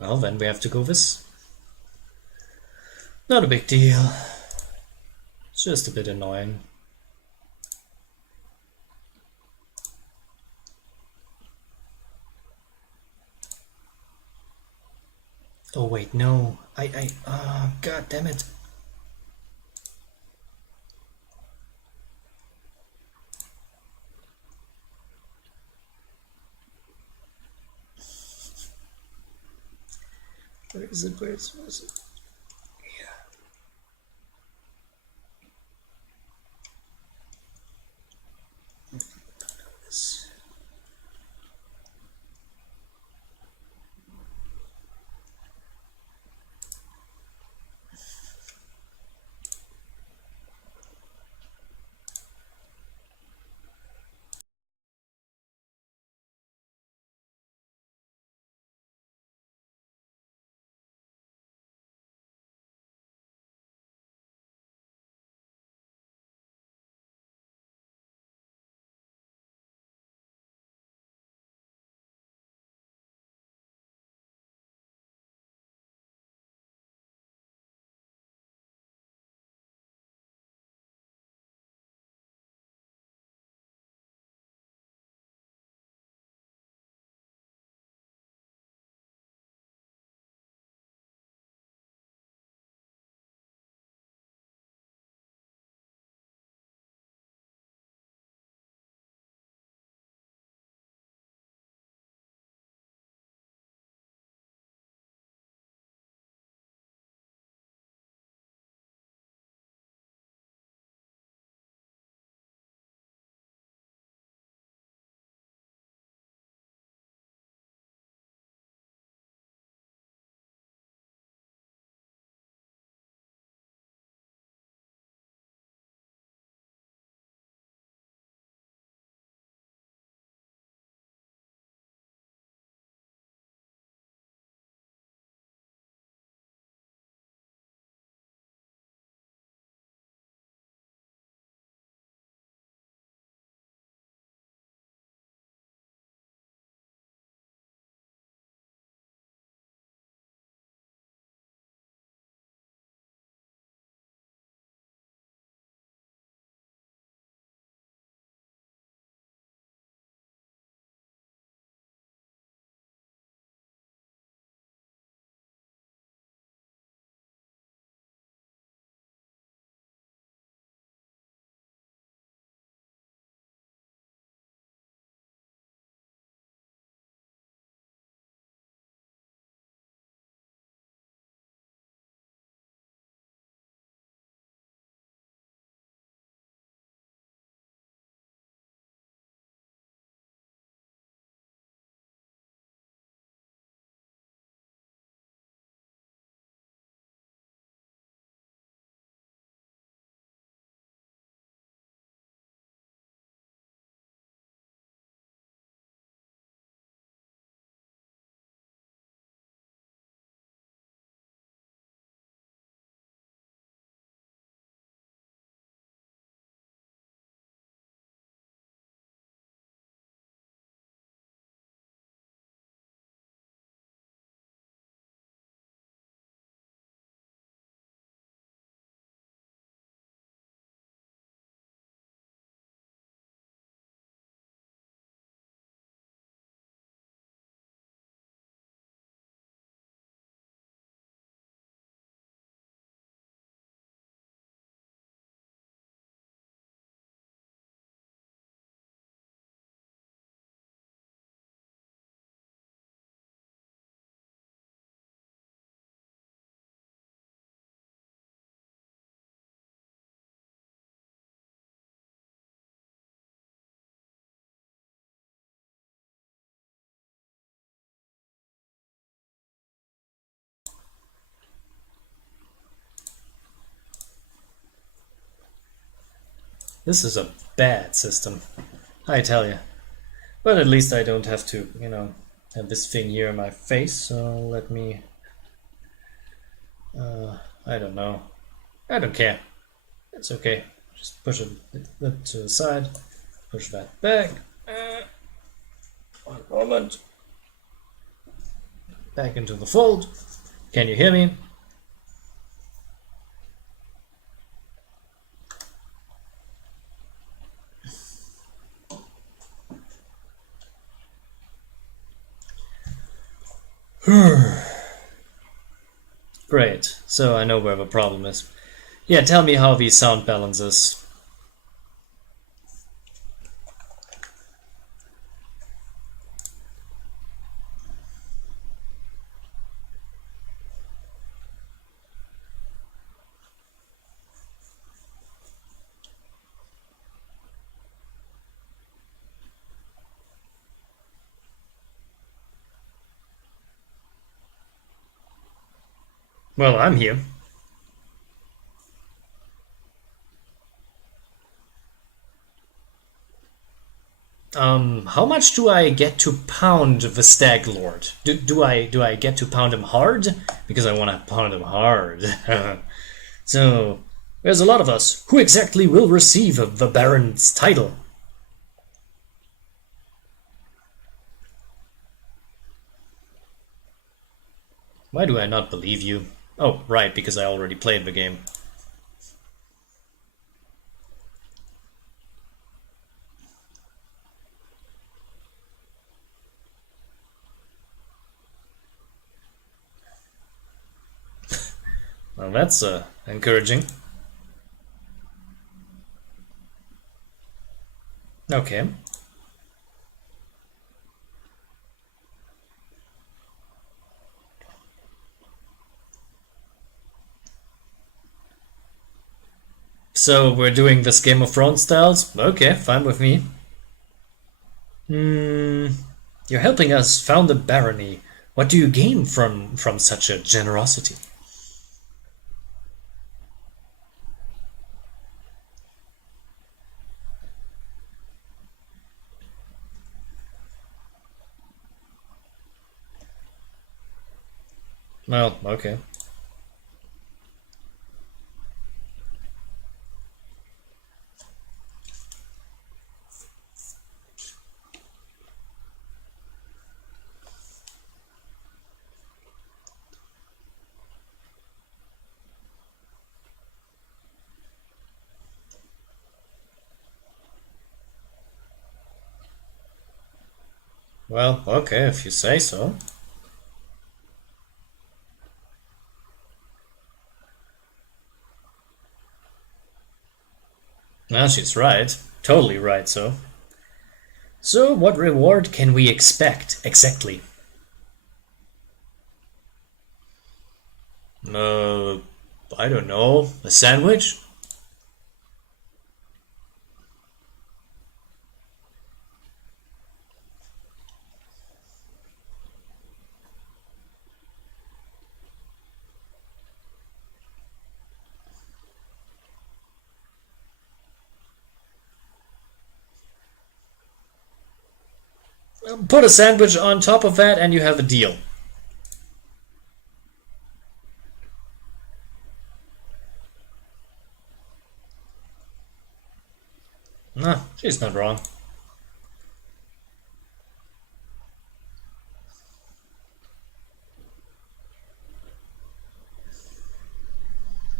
Well, then we have to go this. Not a big deal. It's just a bit annoying. Oh wait, no. Oh, god damn it. Where is it? Where is it? This. This is a bad system, I tell you. But at least I don't have to, have this thing here in my face, so let me... I don't know. I don't care. It's okay. Just push it to the side, push that back. One moment. back into the fold. Can you hear me? Great, so I know where the problem is. Yeah, tell me how the sound balance is. Well, I'm here. How much do I get to pound the Stag Lord? Do I get to pound him hard? Because I want to pound him hard. So, there's a lot of us. Who exactly will receive the Baron's title? Why do I not believe you? Oh, right, because I already played the game. Well, that's encouraging. Okay. So we're doing this Game of Thrones styles? Okay, fine with me. You're helping us found the barony. What do you gain from such a generosity? Well, okay. Well, okay, if you say so. Now she's right. Totally right, so. So, what reward can we expect, exactly? I don't know. A sandwich? Put a sandwich on top of that and you have a deal. No, she's not wrong.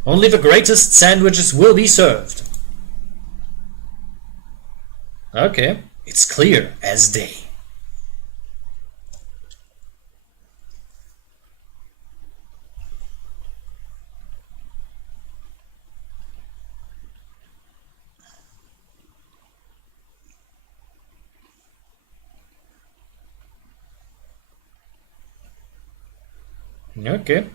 Only the greatest sandwiches will be served. Okay, it's clear as day. Okay.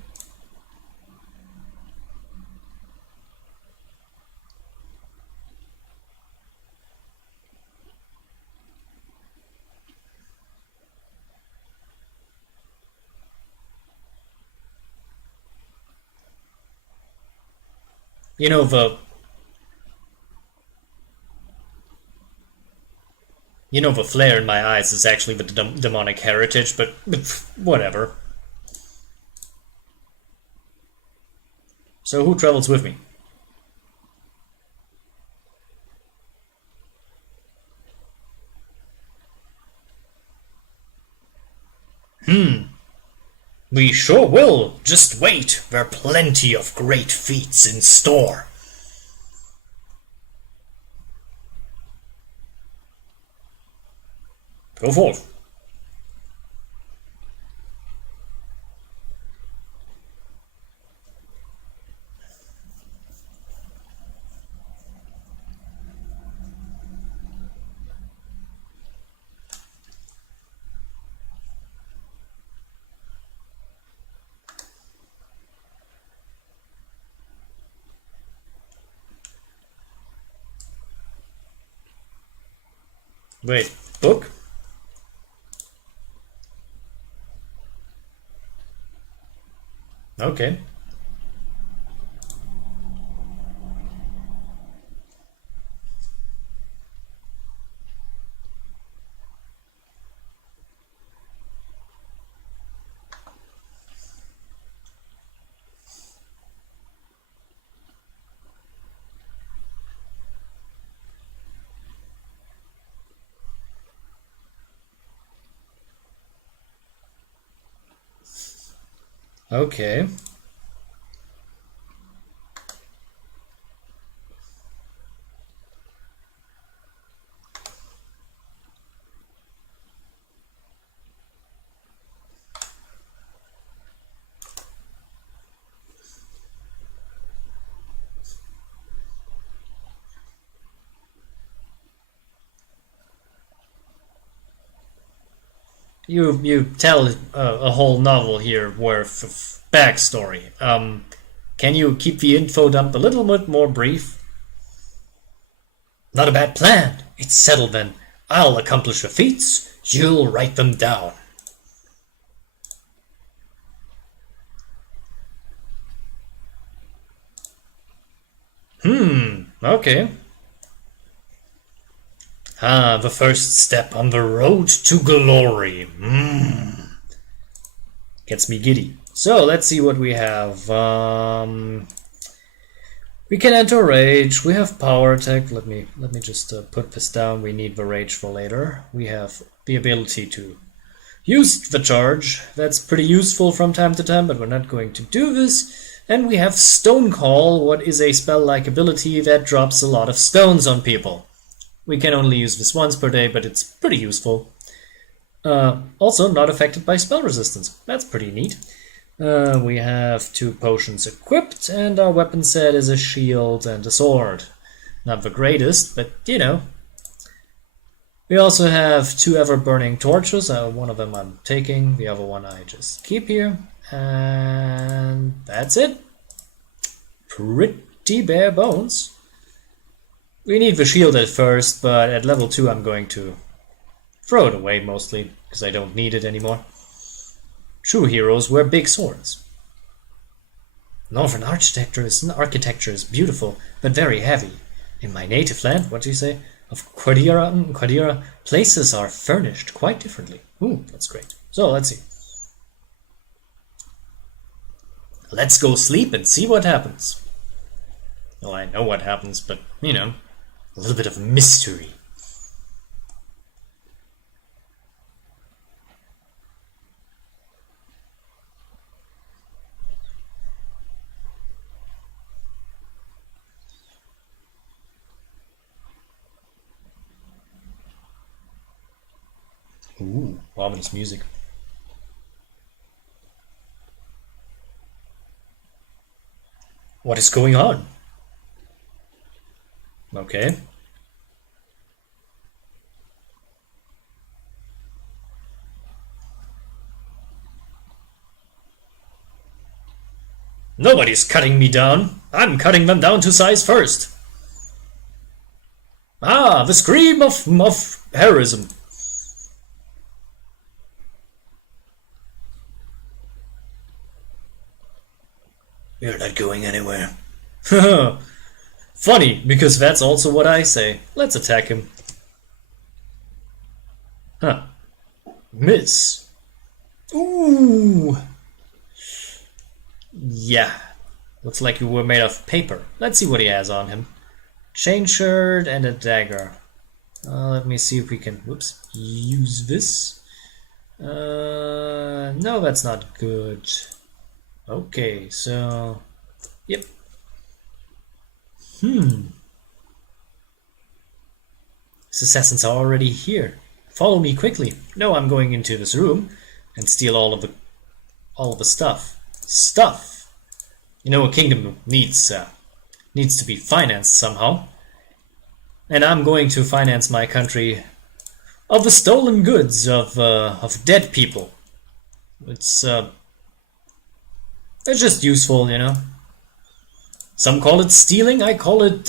You know the flare in my eyes is actually the demonic heritage, but whatever. So who travels with me? We sure will. Just wait. There are plenty of great feats in store. Go forth. Wait, book? Okay. Okay. You tell a whole novel here worth of backstory. Can you keep the info dump a little bit more brief? Not a bad plan. It's settled then. I'll accomplish the feats. You'll write them down. Okay. The first step on the road to glory. Gets me giddy. So, let's see what we have. We can enter rage. We have power attack. Let me just put this down. We need the rage for later. We have the ability to use the charge. That's pretty useful from time to time, but we're not going to do this. And we have Stone Call, what is a spell-like ability that drops a lot of stones on people. We can only use this once per day, but it's pretty useful. Also, not affected by spell resistance. That's pretty neat. We have 2 potions equipped, and our weapon set is a shield and a sword. Not the greatest, but you know. We also have 2 ever-burning torches. One of them I'm taking, the other one I just keep here. And that's it. Pretty bare bones. We need the shield at first, but at level 2 I'm going to throw it away mostly, because I don't need it anymore. True heroes wear big swords. Northern architecture is beautiful, but very heavy. In my native land, what do you say? Of Quadira, places are furnished quite differently. Ooh, that's great. So, let's see. Let's go sleep and see what happens. Well, I know what happens, but, you know, a little bit of mystery. Ooh, ominous music. What is going on? Okay. Nobody's cutting me down. I'm cutting them down to size first. Ah, the scream of heroism. You're not going anywhere. Funny, because that's also what I say. Let's attack him. Huh. Miss. Ooh. Yeah. Looks like you were made of paper. Let's see what he has on him. Chain shirt and a dagger. Let me see if we can, use this. No, that's not good. Okay, so... Yep. These assassins are already here. Follow me quickly. No, I'm going into this room and steal all of the stuff. Stuff! You know, a kingdom needs to be financed somehow. And I'm going to finance my country of the stolen goods of dead people. It's just useful, you know. Some call it stealing. I call it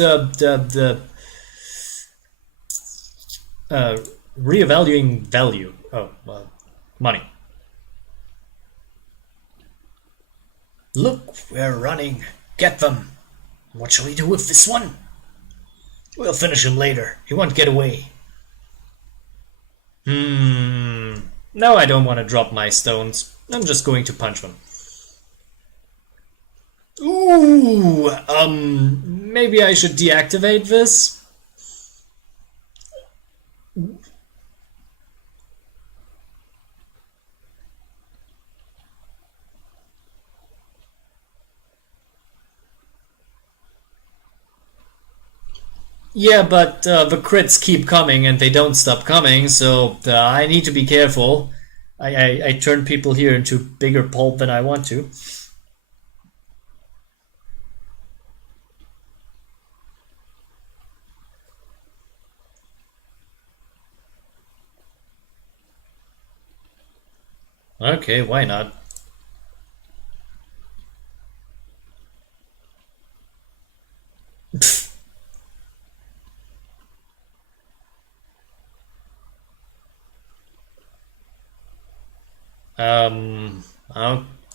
reevaluating value. Oh, money. Look, we're running. Get them. What shall we do with this one? We'll finish him later. He won't get away. No, I don't want to drop my stones. I'm just going to punch them. Ooh, maybe I should deactivate this. Yeah, but the crits keep coming and they don't stop coming, so I need to be careful. I turn people here into bigger pulp than I want to. Okay, why not?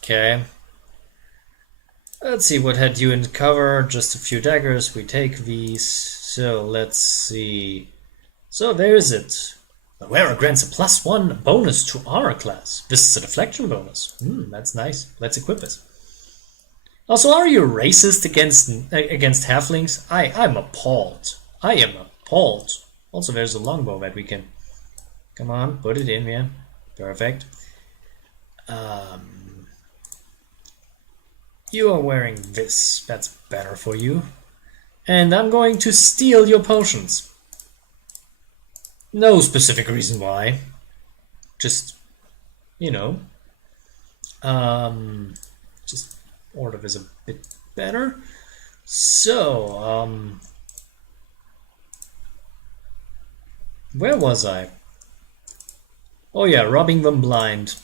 Okay. Let's see, what had you in cover? Just a few daggers. We take these. So let's see. So there is it. The wearer grants a +1 bonus to armor class. This is a deflection bonus. That's nice. Let's equip it. Also, are you racist against halflings? I'm appalled. I am appalled. Also, there's a longbow that we can... Come on, put it in, yeah. Perfect. You are wearing this. That's better for you. And I'm going to steal your potions. No specific reason why. Just, you know. Just order is a bit better. So, where was I? Oh yeah, robbing them blind.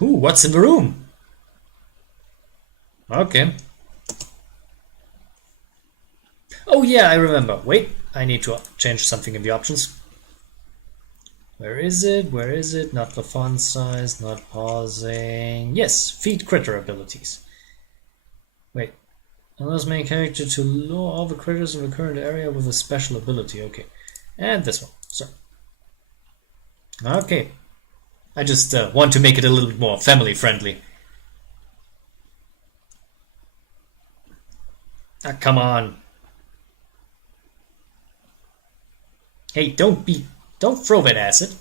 Ooh, what's in the room? Okay. Oh yeah, I remember. Wait, I need to change something in the options. Where is it? Where is it? Not the font size, not pausing. Yes, feed critter abilities. Wait. Allows main character to lure all the critters in the current area with a special ability. Okay. And this one. Sorry. Okay. I just want to make it a little bit more family friendly. Ah, come on. Hey, don't throw that acid.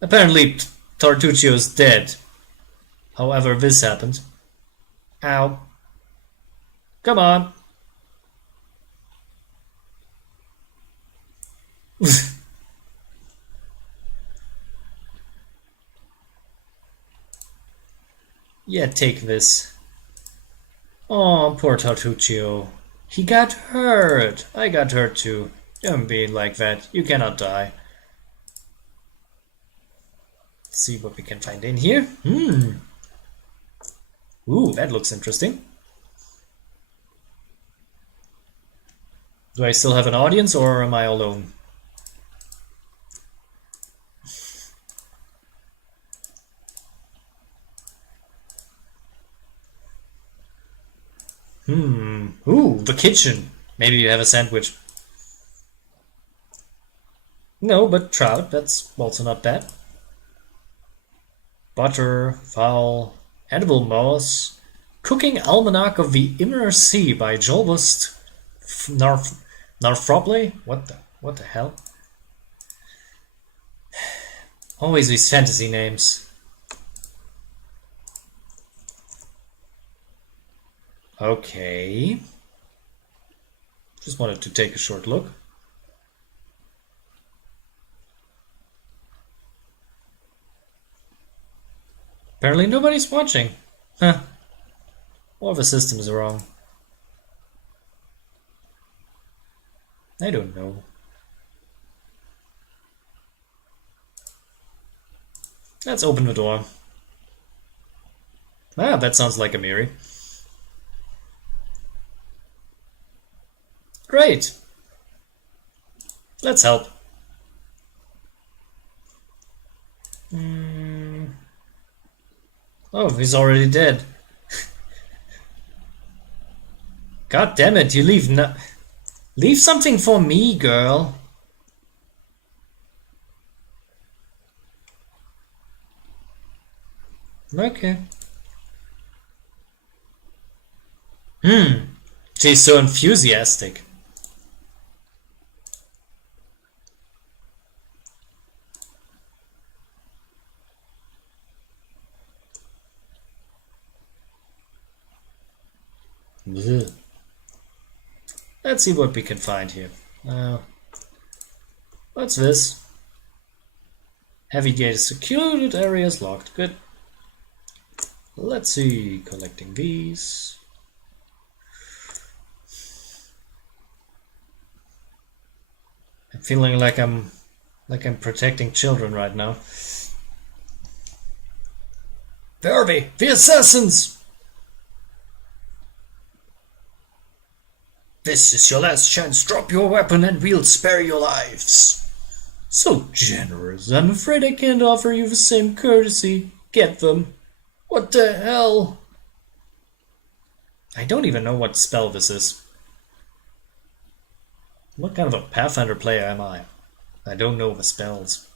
Apparently, Tartuccio's dead. However, this happened. Ow. Come on. Yeah, take this. Oh, poor Tartuccio. He got hurt. I got hurt too. Don't be like that. You cannot die. Let's see what we can find in here. Ooh, that looks interesting. Do I still have an audience or am I alone? Ooh, the kitchen. Maybe you have a sandwich. No, but trout, that's also not bad. Butter, fowl, edible moss. Cooking Almanac of the Inner Sea by Jolbust Narfroble? What the hell? Always these fantasy names. Okay. Just wanted to take a short look. Apparently nobody's watching. Huh. Or the system's wrong. I don't know. Let's open the door. Ah, that sounds like Amiri. Great. Let's help. Oh, he's already dead. God damn it, you leave something for me, girl. Okay. She's so enthusiastic. Blech. Let's see what we can find here. What's this? Heavy gate is secured, area is locked. Good. Let's see, collecting these. I'm feeling like I'm protecting children right now. Verby, the assassins! This is your last chance. Drop your weapon and we'll spare your lives. So generous. I'm afraid I can't offer you the same courtesy. Get them. What the hell? I don't even know what spell this is. What kind of a Pathfinder player am I? I don't know the spells.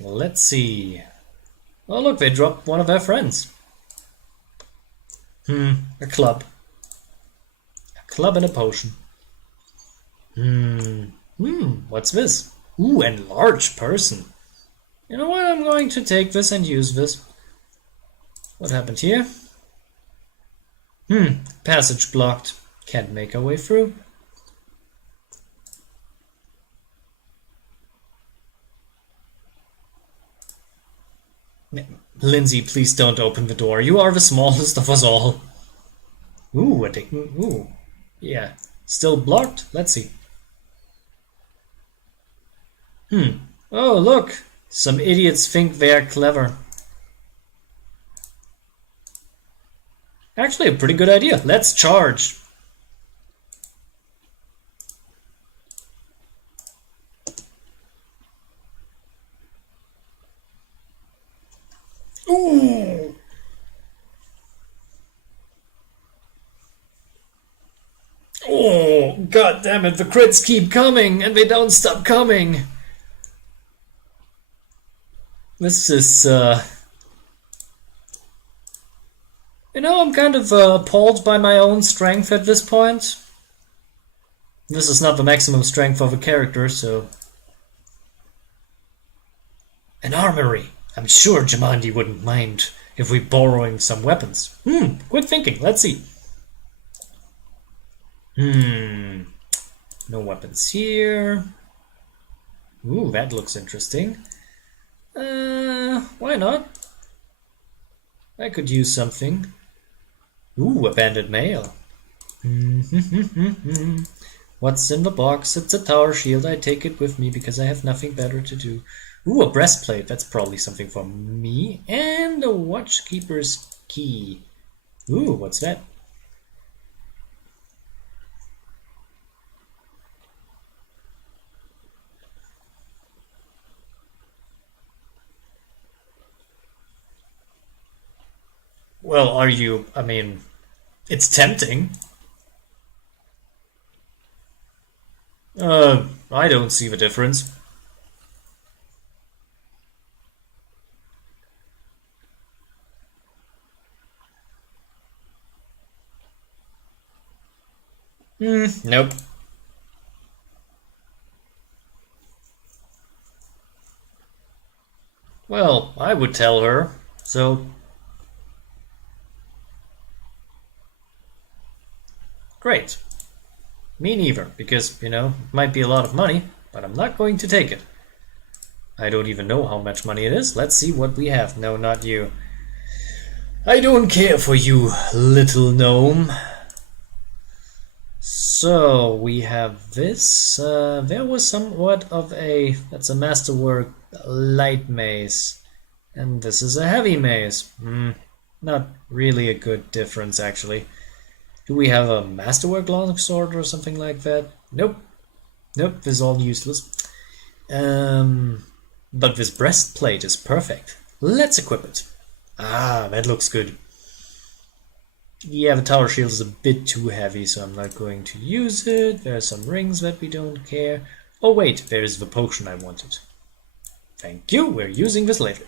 Let's see. Oh look, they dropped one of their friends. A club. A club and a potion. What's this? Ooh, enlarged person. You know what, I'm going to take this and use this. What happened here? Passage blocked. Can't make our way through. Lindsay, please don't open the door. You are the smallest of us all. Ooh, ooh. Yeah. Still blocked? Let's see. Oh, look. Some idiots think they're clever. Actually, a pretty good idea. Let's charge. Ooh. Oh, god damn it, the crits keep coming and they don't stop coming. This is, you know, I'm kind of appalled by my own strength at this point. This is not the maximum strength of a character, so... An armory. I'm sure Jamandi wouldn't mind if we're borrowing some weapons. Quick thinking. Let's see. No weapons here. Ooh, that looks interesting. Why not? I could use something. Ooh, abandoned mail. What's in the box? It's a tower shield. I take it with me because I have nothing better to do. Ooh, a breastplate. That's probably something for me. And a watchkeeper's key. Ooh, what's that? Well, I mean, it's tempting. I don't see the difference. Nope. Well, I would tell her, so... Great. Me neither, because, you know, it might be a lot of money, but I'm not going to take it. I don't even know how much money it is. Let's see what we have. No, not you. I don't care for you, little gnome. So, we have this. There was somewhat of a... That's a masterwork light mace. And this is a heavy mace. Not really a good difference, actually. Do we have a masterwork longsword or something like that? Nope. Nope, this is all useless. But this breastplate is perfect. Let's equip it. Ah, that looks good. Yeah, the tower shield is a bit too heavy, so I'm not going to use it. There are some rings that we don't care. Oh wait, there's the potion I wanted. Thank you, we're using this later.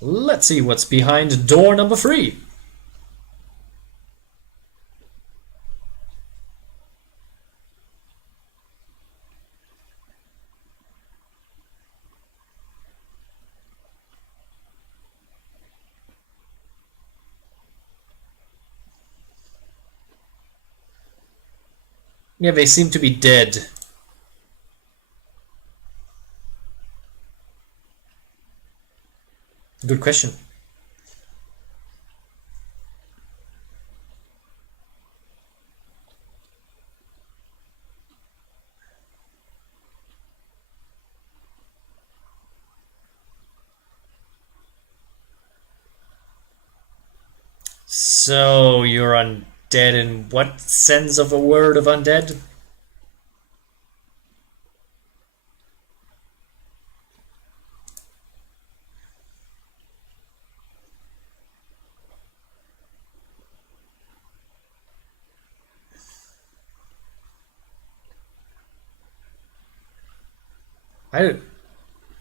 Let's see what's behind door number 3. Yeah, they seem to be dead. Good question. So, you're undead in what sense of a word of undead?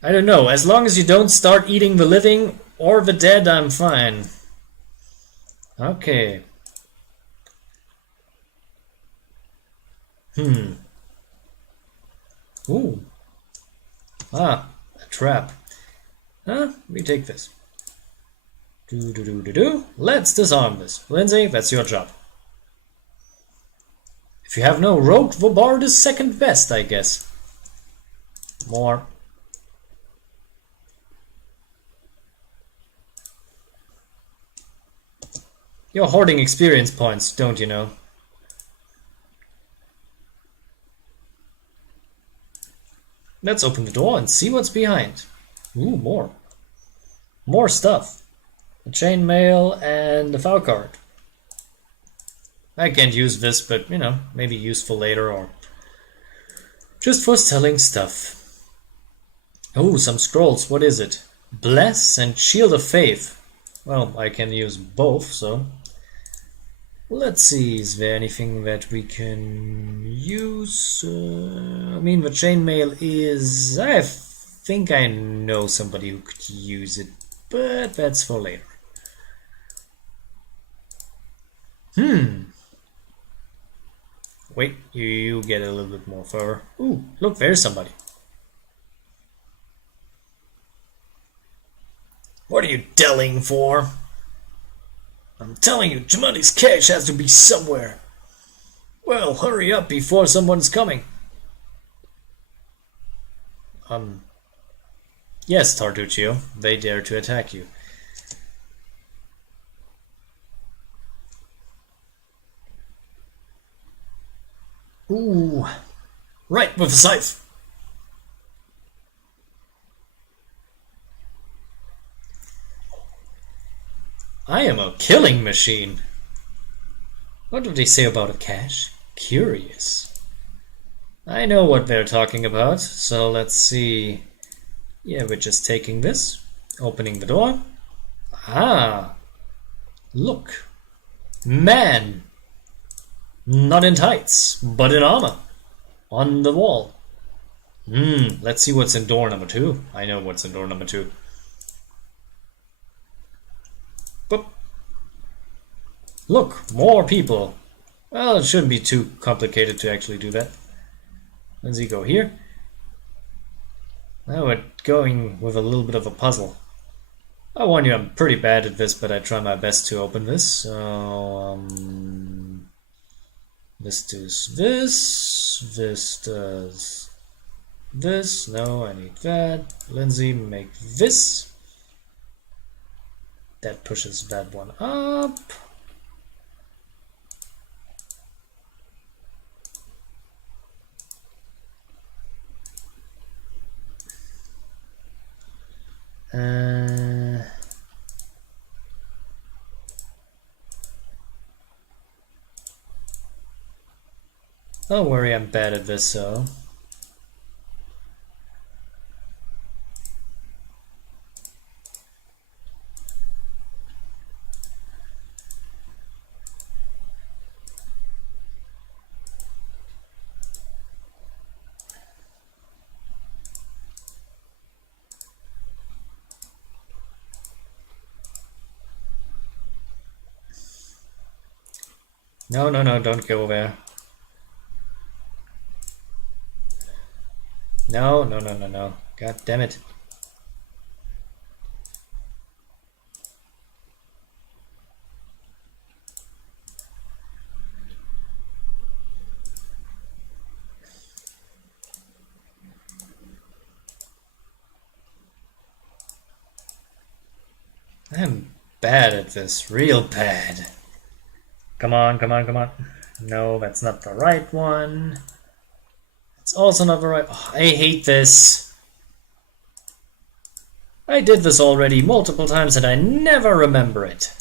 I don't know. As long as you don't start eating the living or the dead, I'm fine. Okay. Ooh. Ah, a trap. We take this. Let's disarm this. Lindsay, that's your job. If you have no rogue, the bard is second best, I guess. More. You're hoarding experience points, don't you know? Let's open the door and see what's behind. Ooh, more. More stuff. A chainmail and a foul card. I can't use this, but, you know, maybe useful later or just for selling stuff. Oh, some scrolls. What is it? Bless and Shield of Faith. Well, I can use both, so... Let's see, is there anything that we can use? I mean, the chainmail is... I think I know somebody who could use it, but that's for later. Wait, you get a little bit more fur. Ooh, look, there's somebody. What are you delling for? I'm telling you, Jamani's cash has to be somewhere. Well, hurry up before someone's coming. Yes, Tartuccio, they dare to attack you. Ooh, right with the scythe. I am a killing machine. What do they say about a cache? Curious. I know what they're talking about, so let's see. Yeah, we're just taking this, opening the door. Ah, look. Man! Not in tights, but in armor. On the wall. Let's see what's in door number 2. I know what's in door number 2. Boop. Look, more people. Well, it shouldn't be too complicated to actually do that. Let's go here. Now we're going with a little bit of a puzzle. I warn you, I'm pretty bad at this, but I try my best to open this. So, this does this. This does this. No, I need that. Lindsay, make this. That pushes that one up. Don't worry, I'm bad at this, so. No, don't go there. No. God damn it. I'm bad at this, real bad. Come on. No, that's not the right one. It's also not the right... Oh, I hate this. I did this already multiple times and I never remember it.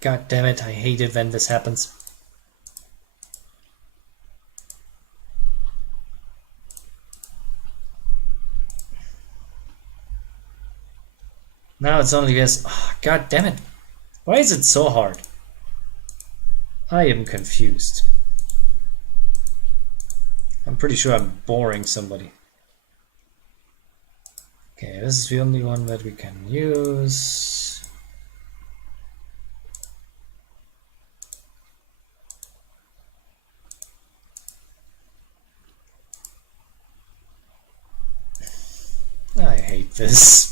God damn it, I hate it when this happens. Now it's only this. Oh, God damn it. Why is it so hard? I am confused. I'm pretty sure I'm boring somebody. Okay, this is the only one that we can use. I hate this.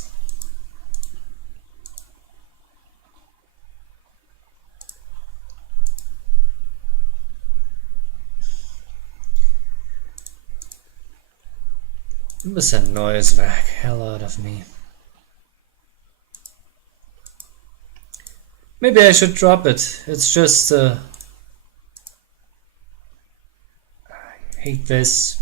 This annoys the hell out of me. Maybe I should drop it. It's just I hate this.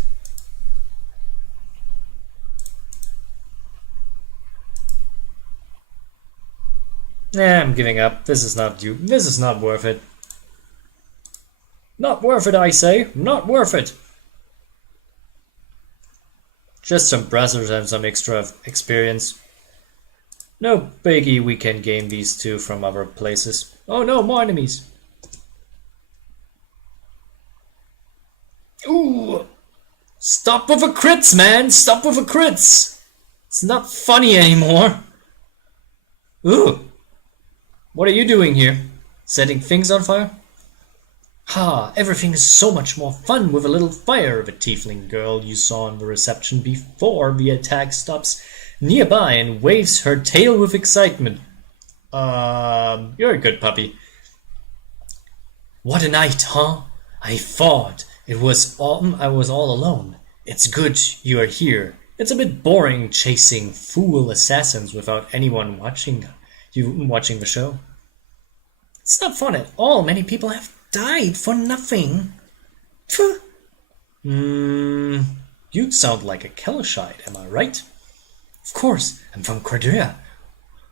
Nah, I'm giving up. This is not you. This is not worth it. Not worth it, I say. Not worth it. Just some brassers and some extra experience. No biggie, we can gain these two from other places. Oh no, more enemies. Ooh! Stop with the crits, man! Stop with the crits! It's not funny anymore. Ooh! What are you doing here? Setting things on fire? Ha! Everything is so much more fun with a little fire. The tiefling girl you saw in the reception before the attack stops nearby and waves her tail with excitement. You're a good puppy. What a night, huh? I thought I was all alone. It's good you are here. It's a bit boring chasing fool assassins without anyone watching the show. It's not fun at all. Many people have died for nothing. You sound like a Kelishite, am I right? Of course, I'm from Cordelia.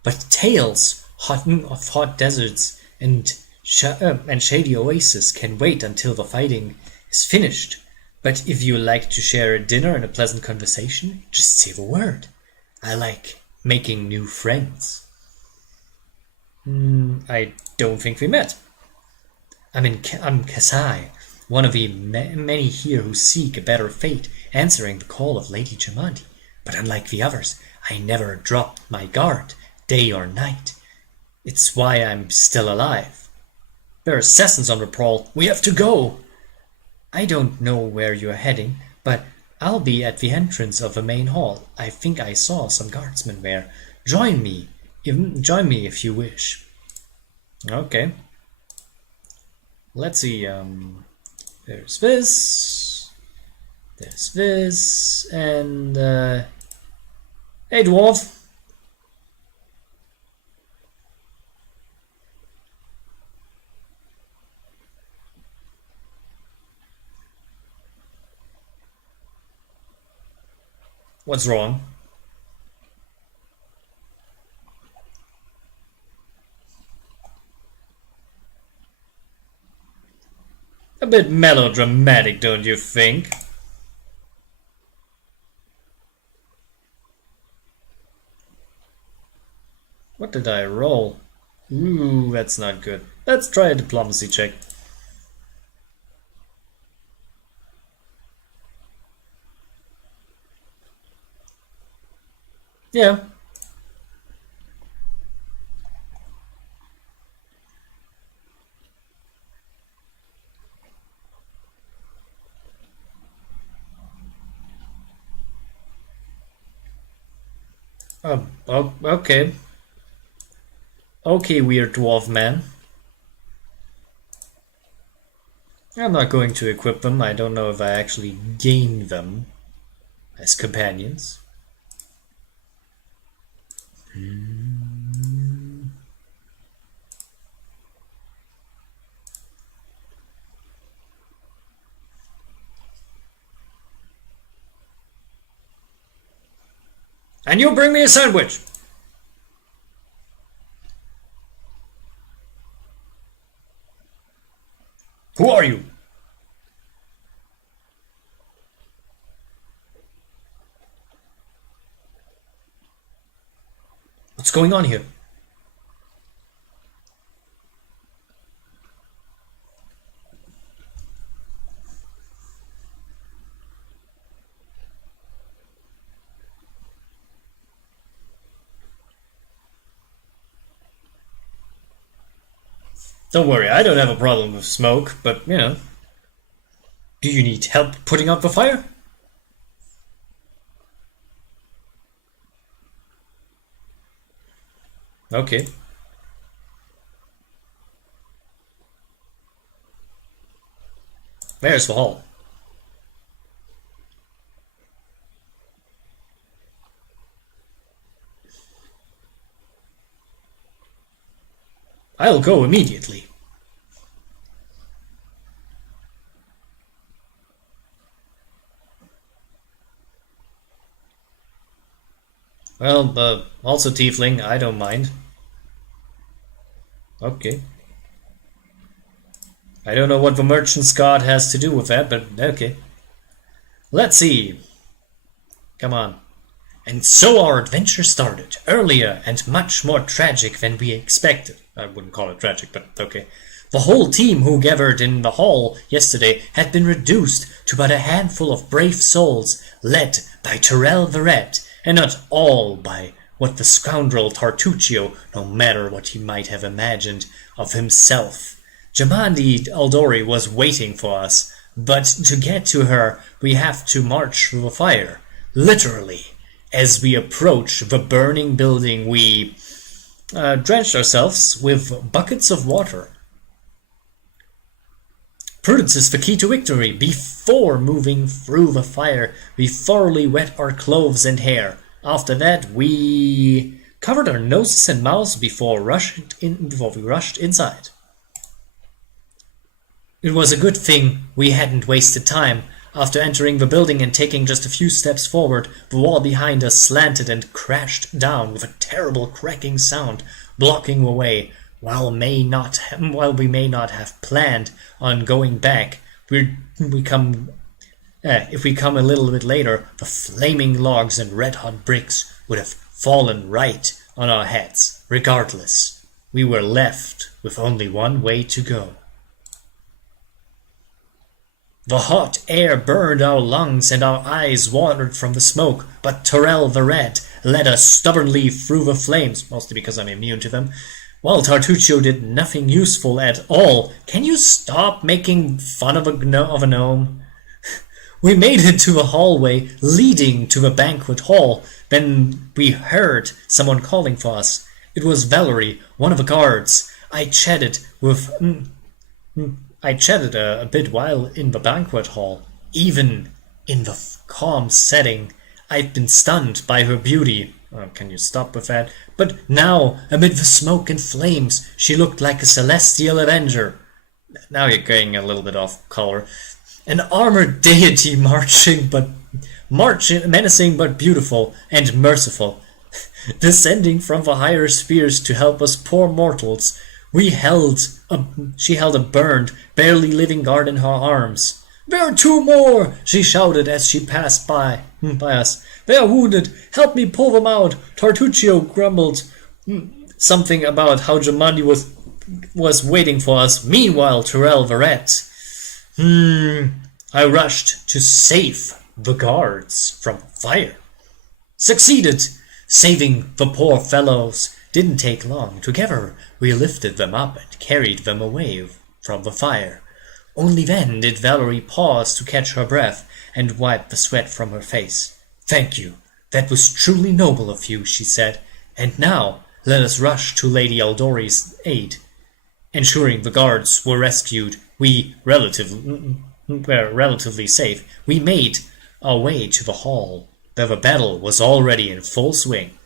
but tales of hot deserts and shady oases can wait until the fighting is finished. But if you like to share a dinner and a pleasant conversation, just say the word. I like making new friends. I don't think we met. I'm Kasai, one of the many here who seek a better fate, answering the call of Lady Jamandi. But unlike the others, I never dropped my guard, day or night. It's why I'm still alive. There are assassins on the prowl. We have to go. I don't know where you're heading, but I'll be at the entrance of the main hall. I think I saw some guardsmen there. Join me if you wish. Okay. Let's see. There's this, and hey, dwarf. What's wrong? A bit melodramatic, don't you think? What did I roll? Ooh, that's not good. Let's try a diplomacy check. Yeah. Okay. Okay, weird dwarf man. I'm not going to equip them. I don't know if I actually gain them as companions. And you bring me a sandwich. Who are you? What's going on here? Don't worry, I don't have a problem with smoke, but, you know. Do you need help putting out the fire? Okay. There's the hall. I'll go immediately. Well, also tiefling, I don't mind. Okay. I don't know what the merchant's guard has to do with that, but okay. Let's see. Come on. And so our adventure started, earlier and much more tragic than we expected. I wouldn't call it tragic, but okay. The whole team who gathered in the hall yesterday had been reduced to but a handful of brave souls, led by Terrell the Red, and not all by what the scoundrel Tartuccio, no matter what he might have imagined of himself. Jamandi Aldori was waiting for us, but to get to her we have to march through the fire, literally. As we approach the burning building, we drenched ourselves with buckets of water. Prudence is the key to victory. Before moving through the fire, we thoroughly wet our clothes and hair. After that, we covered our noses and mouths before we rushed inside. It was a good thing we hadn't wasted time. After entering the building and taking just a few steps forward, the wall behind us slanted and crashed down with a terrible cracking sound, blocking the way. While we may not have planned on going back, if we come a little bit later, the flaming logs and red-hot bricks would have fallen right on our heads. Regardless, we were left with only one way to go. The hot air burned our lungs and our eyes watered from the smoke, but Torel the Red led us stubbornly through the flames, mostly because I'm immune to them, while Tartuccio did nothing useful at all. Can you stop making fun of a gnome? We made it to the hallway leading to the banquet hall. Then we heard someone calling for us. It was Valerie, one of the guards. I chatted a bit while in the banquet hall. Even in the calm setting, I'd been stunned by her beauty. Oh, can you stop with that? But now, amid the smoke and flames, she looked like a celestial avenger. Now you're getting a little bit off color. An armored deity menacing but beautiful and merciful, descending from the higher spheres to help us poor mortals. She held a burned, barely living guard in her arms. "There are two more!" she shouted as she passed by us. "They are wounded. Help me pull them out." Tartuccio grumbled something about how Giamatti was waiting for us. Meanwhile, Torel the Red. I rushed to save the guards from fire. Succeeded. Saving the poor fellows didn't take long. Together, we lifted them up and carried them away from the fire. Only then did Valerie pause to catch her breath and wipe the sweat from her face. "Thank you. That was truly noble of you," she said. "And now, let us rush to Lady Aldori's aid." Ensuring the guards were rescued, we were relatively safe. We made our way to the hall, where the battle was already in full swing.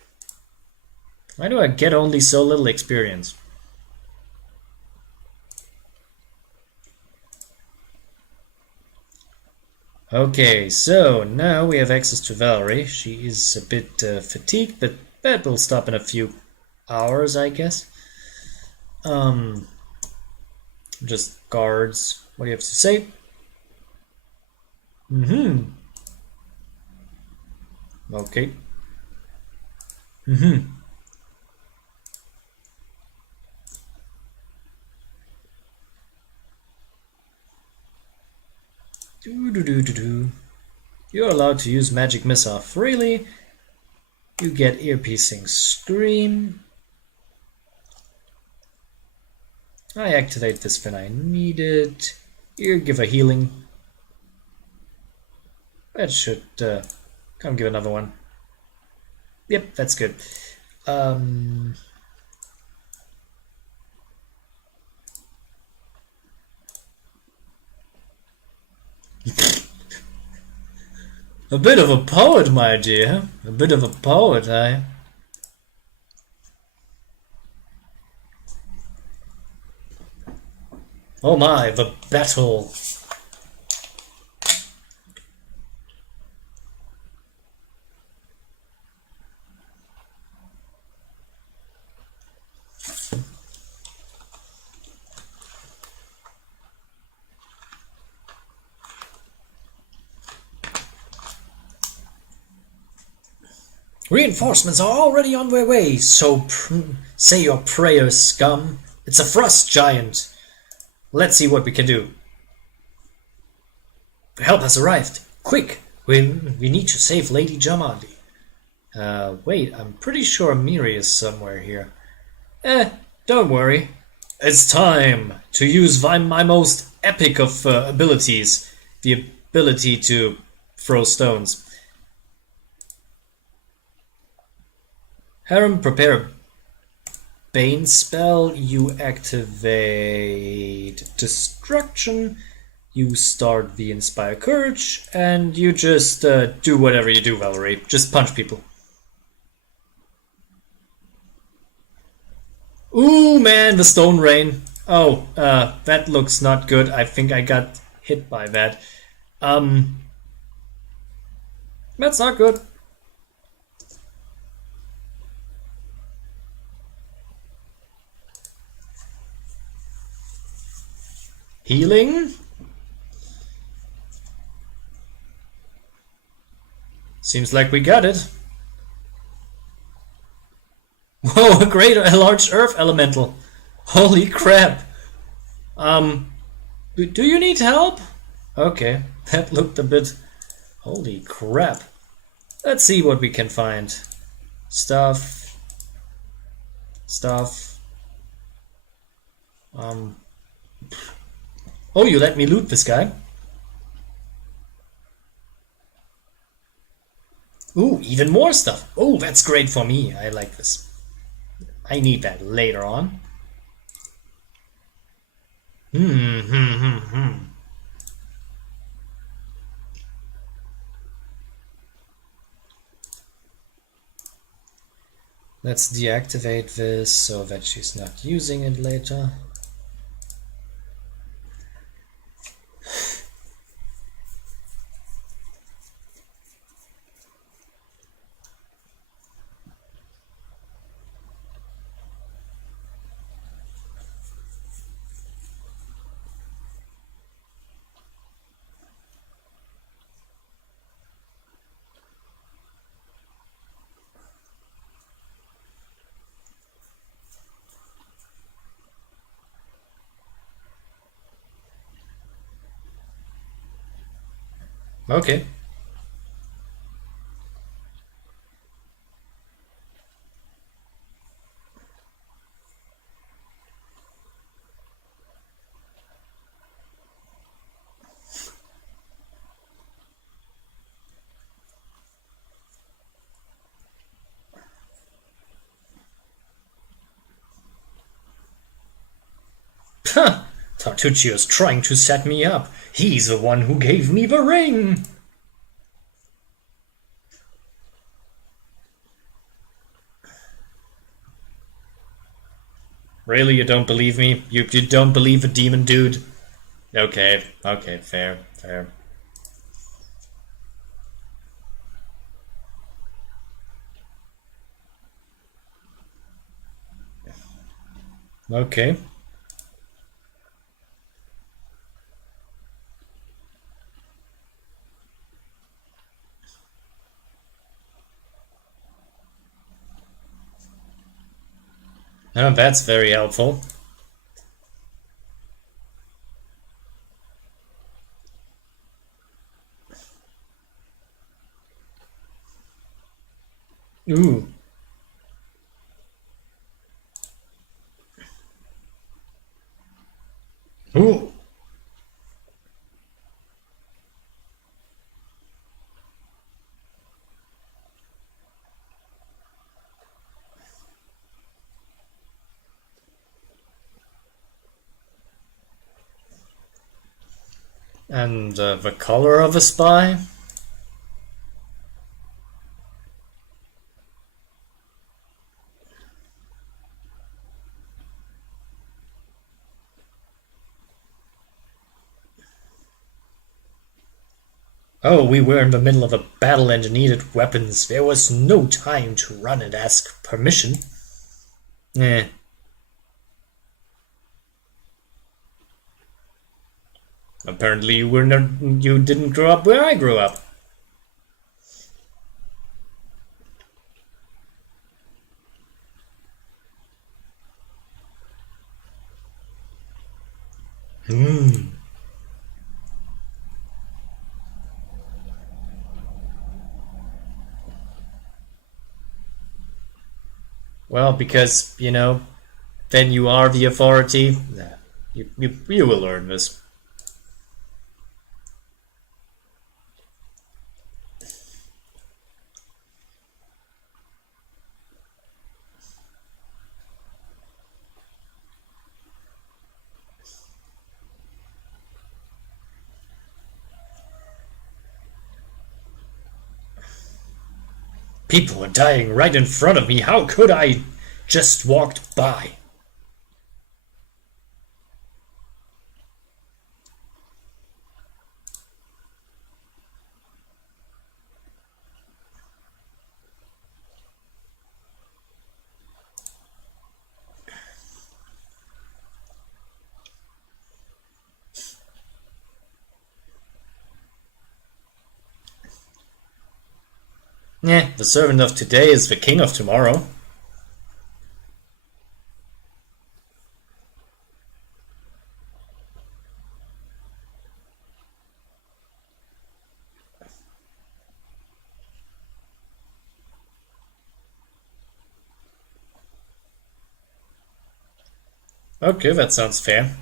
Why do I get only so little experience? Okay, so now we have access to Valerie. She is a bit fatigued, but that will stop in a few hours, I guess. Just guards. What do you have to say? Okay. You're allowed to use magic missile freely. You get ear-piercing scream. I activate this when I need it. Here, give a healing. That should come give another one. Yep, that's good. A bit of a poet, my dear. A bit of a poet, eh? Oh my, the battle. Reinforcements are already on their way, so say your prayers, scum. It's a frost giant. Let's see what we can do. Help has arrived. Quick, we need to save Lady Giamatti. Wait, I'm pretty sure Miri is somewhere here. Don't worry. It's time to use my most epic of abilities. The ability to throw stones. Harem, prepare a Bane spell. You activate Destruction. You start the Inspire Courage. And you just do whatever you do, Valerie. Just punch people. Ooh, man, the Stone Rain. Oh, that looks not good. I think I got hit by that. That's not good. Healing? Seems like we got it. Whoa, a large earth elemental. Holy crap. Do you need help? Okay, that looked a bit... Holy crap. Let's see what we can find. Stuff. Oh, you let me loot this guy. Ooh, even more stuff. Oh, that's great for me. I like this. I need that later on. Let's deactivate this so that she's not using it later. Okay. Tartuccio's trying to set me up. He's the one who gave me the ring. Really, you don't believe me? You don't believe the demon dude? Okay, fair. Okay. Oh, that's very helpful. Ooh. Ooh. And the color of a spy? Oh, we were in the middle of a battle and needed weapons. There was no time to run and ask permission. Eh. Apparently you didn't grow up where I grew up. Well, because, you know, then you are the authority. Nah, you will learn this. People are dying right in front of me. How could I just walked by? The servant of today is the king of tomorrow. Okay, that sounds fair.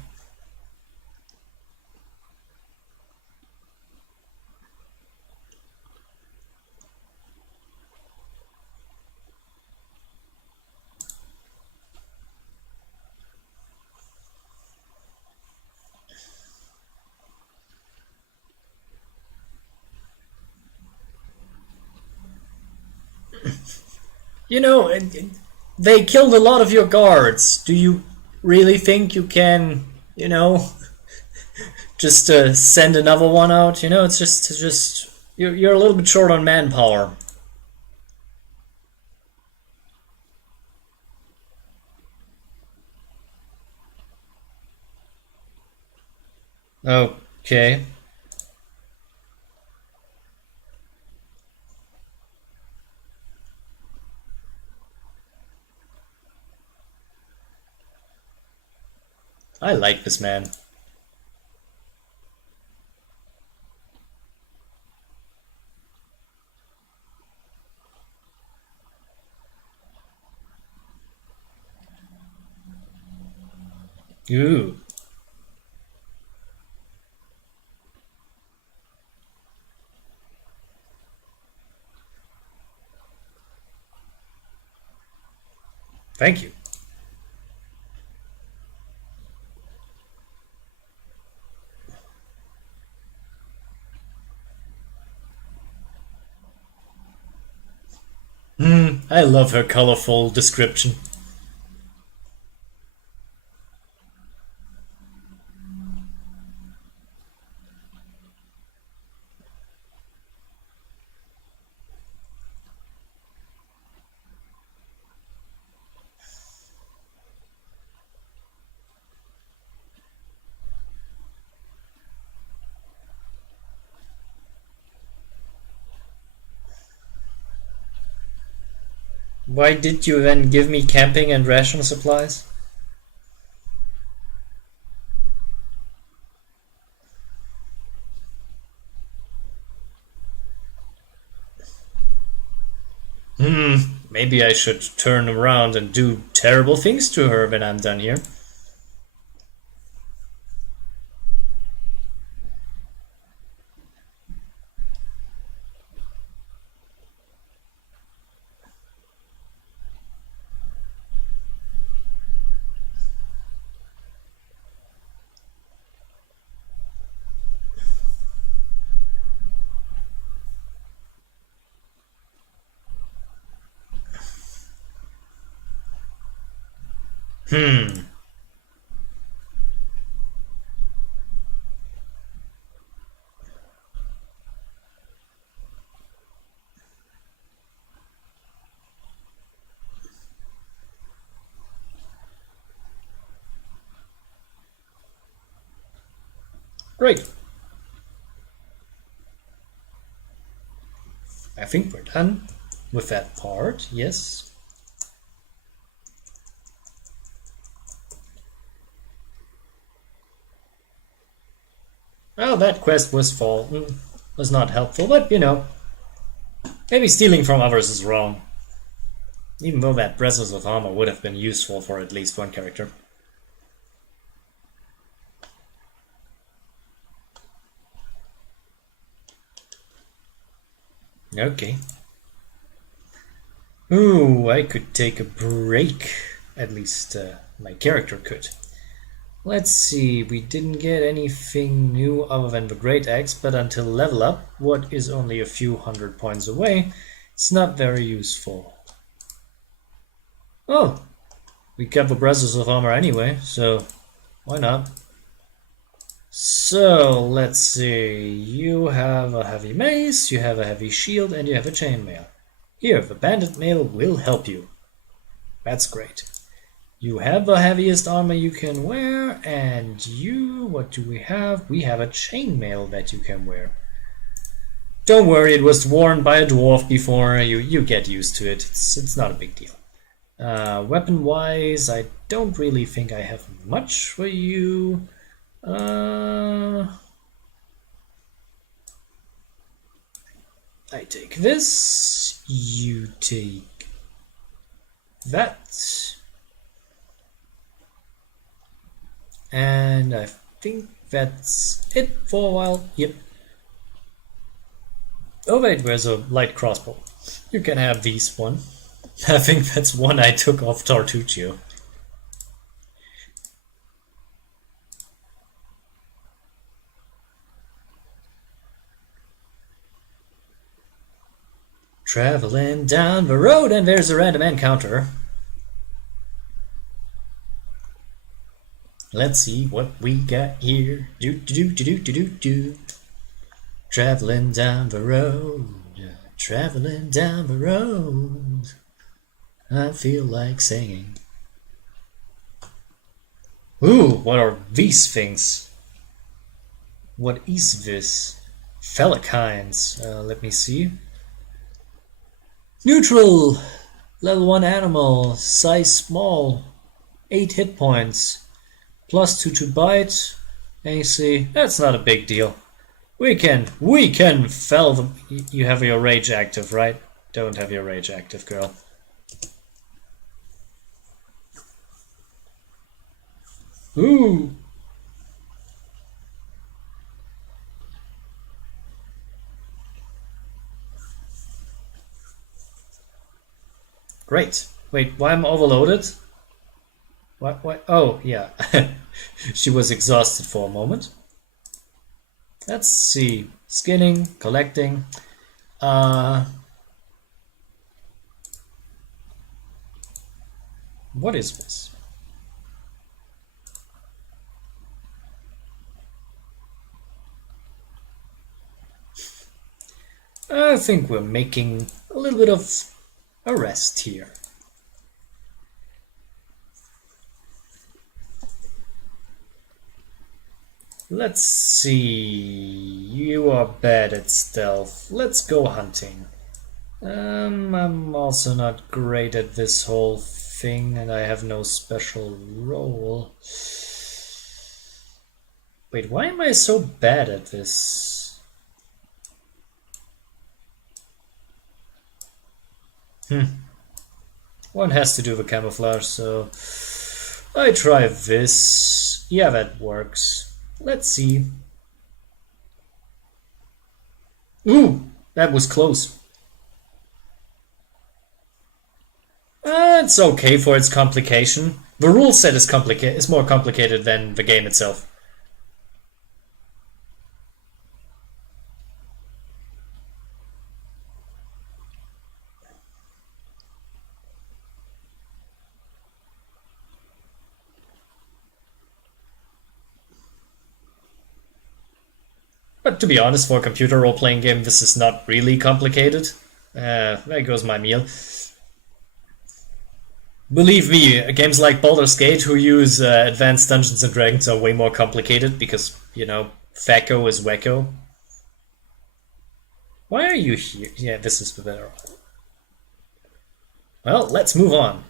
You know, they killed a lot of your guards. Do you really think you can, just send another one out? It's just you're a little bit short on manpower. Okay. I like this man. Ooh. Thank you. I love her colorful description. Why did you then give me camping and ration supplies? Maybe I should turn around and do terrible things to her when I'm done here. Great. I think we're done with that part, yes. Well, that quest was not helpful, but maybe stealing from others is wrong. Even though that bracelets of armor would have been useful for at least one character. Okay. Ooh, I could take a break. At least my character could. Let's see, we didn't get anything new other than the Great Axe, but until level up, what is only a few 100 points away, it's not very useful. Oh, we kept the bracelets of armor anyway, so why not? So, let's see, you have a heavy mace, you have a heavy shield, and you have a chainmail. Here, the bandit mail will help you. That's great. You have the heaviest armor you can wear, and what do we have? We have a chainmail that you can wear. Don't worry, it was worn by a dwarf before. You get used to it. It's not a big deal. Weapon-wise, I don't really think I have much for you. I take this. You take that. And I think that's it for a while. Yep. Oh wait, where's a light crossbow? You can have these one. I think that's one I took off Tartuccio. Traveling down the road and there's a random encounter. Let's see what we got here. Do. Traveling down the road. Traveling down the road. I feel like singing. Ooh, what are these things? What is this? Felikines. Let me see. Neutral. Level 1 animal. Size small. 8 hit points. +2 to bite. AC. That's not a big deal. We can fell them. You have your rage active, right? Don't have your rage active, girl. Ooh. Great. Wait, why am I overloaded? What? Oh, yeah. She was exhausted for a moment. Let's see. Skinning, collecting. What is this? I think we're making a little bit of a rest here. Let's see. You are bad at stealth. Let's go hunting. I'm also not great at this whole thing, and I have no special role. Wait, why am I so bad at this? One has to do the camouflage, so I try this. Yeah, that works. Let's see. Ooh, that was close. It's okay for its complication. The rule set is more complicated than the game itself. But to be honest, for a computer role-playing game, this is not really complicated. There goes my meal. Believe me, games like Baldur's Gate, who use advanced Dungeons and Dragons, are way more complicated because, you know, Thaco is Wacko. Why are you here? Yeah, this is the better. Well, let's move on.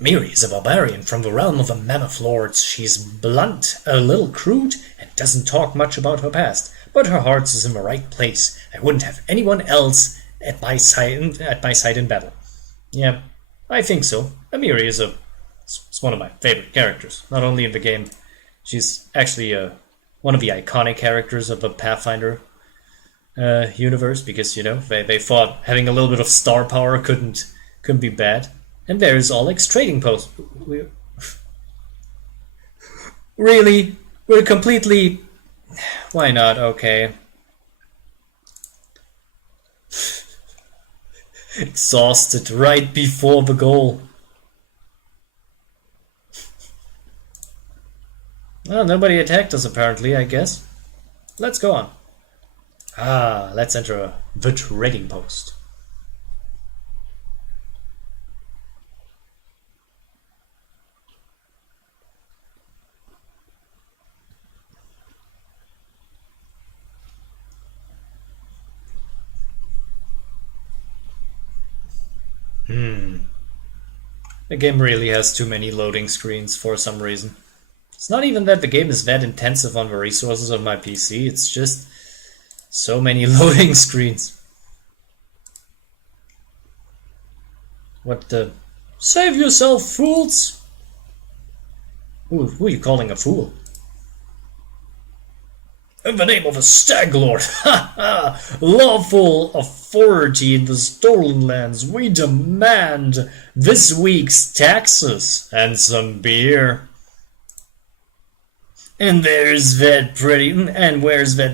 Miri is a barbarian from the realm of the Mammoth Lords. She's blunt, a little crude, and doesn't talk much about her past. But her heart is in the right place. I wouldn't have anyone else at my side in battle. Yeah, I think so. Miri is one of my favorite characters. Not only in the game, she's actually one of the iconic characters of the Pathfinder universe because, you know, they thought having a little bit of star power couldn't be bad. And there's Oleg's trading post. Really? We're completely... Why not? Okay. Exhausted right before the goal. Well, nobody attacked us apparently, I guess. Let's go on. Let's enter the trading post. The game really has too many loading screens for some reason. It's not even that the game is that intensive on the resources of my PC, it's just so many loading screens. What the... Save yourself, fools! Who are you calling a fool? In the name of a stag lord, ha ha! Lawful authority in the stolen lands, we demand this week's taxes and some beer. And where's that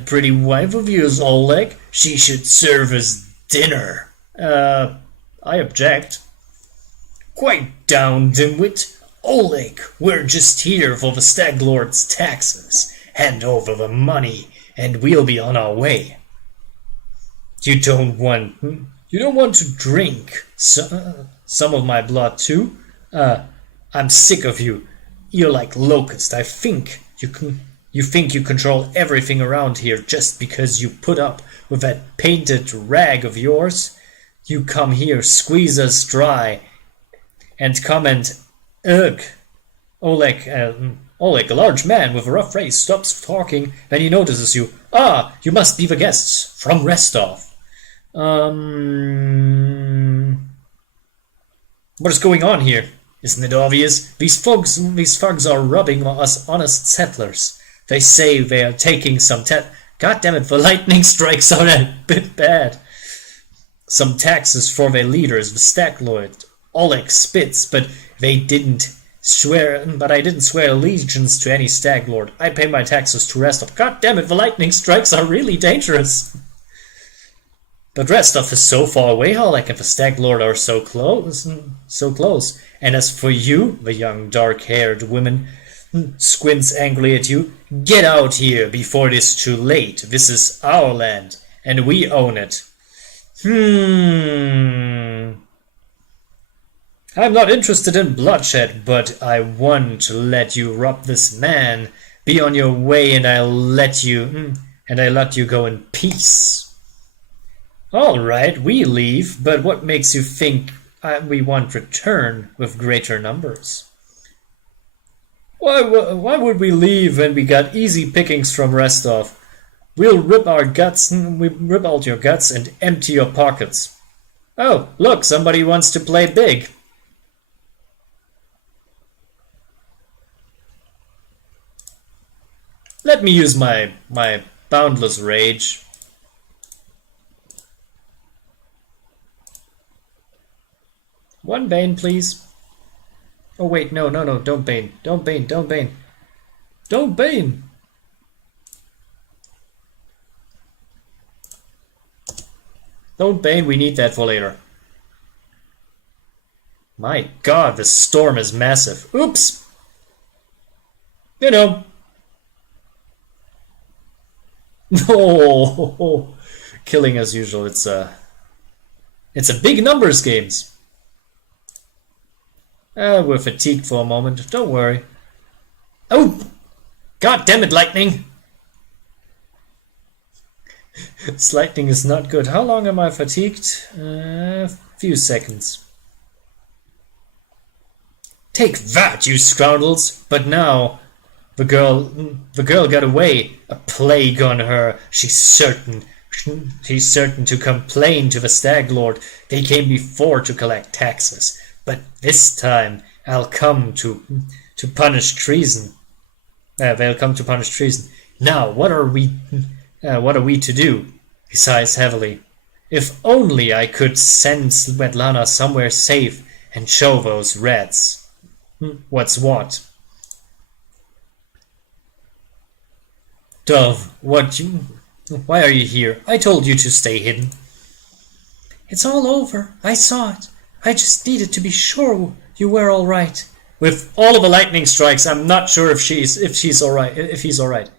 pretty wife of yours, Oleg? She should serve as dinner. I object. Quite down, dimwit. Oleg, we're just here for the stag lord's taxes. Hand over the money, and we'll be on our way. You don't want to drink some of my blood too? I'm sick of you. You're like Locust. I think you think you control everything around here just because you put up with that painted rag of yours. You come here, squeeze us dry, and comment, ugh. Oleg, a large man with a rough face, stops talking, then he notices you. Ah, you must be the guests from Restov. What is going on here? Isn't it obvious? These thugs are robbing us honest settlers. They say they are taking some God damn it, the lightning strikes are a bit bad. Some taxes for their leaders, the stag lord, Oleg Spitz, but I didn't swear allegiance to any stag lord. I pay my taxes to Restov. God damn it, the lightning strikes are really dangerous. But Restov is so far away, Oleg, and the stag lord are so close. And as for you, the young dark-haired woman squints angrily at you, get out here before it is too late. This is our land, and we own it. I'm not interested in bloodshed, but I want to let you rob this man. Be on your way, and I let you go in peace. All right, we leave, but what makes you think we won't return with greater numbers? Why would we leave when we got easy pickings from Restov? We'll rip out your guts and empty your pockets. Oh, look, somebody wants to play big. Let me use my boundless rage. One Bane, please. Oh wait, no, don't Bane. Don't Bane. Don't Bane, we need that for later. My god, this storm is massive. Oops! You know. No, killing as usual. It's a big numbers games. We're fatigued for a moment. Don't worry. Oh, god damn it, lightning! This lightning is not good. How long am I fatigued? A few seconds. Take that, you scoundrels! But now. The girl got away. A plague on her. She's certain to complain to the stag lord. They came before to collect taxes, but this time I'll come to punish treason. They'll come to punish treason. Now, what are we to do? He sighs heavily. If only I could send Svetlana somewhere safe and show those rats. What's what? Dove, why are you here? I told you to stay hidden. It's all over. I saw it. I just needed to be sure you were all right. With all of the lightning strikes, I'm not sure if he's all right.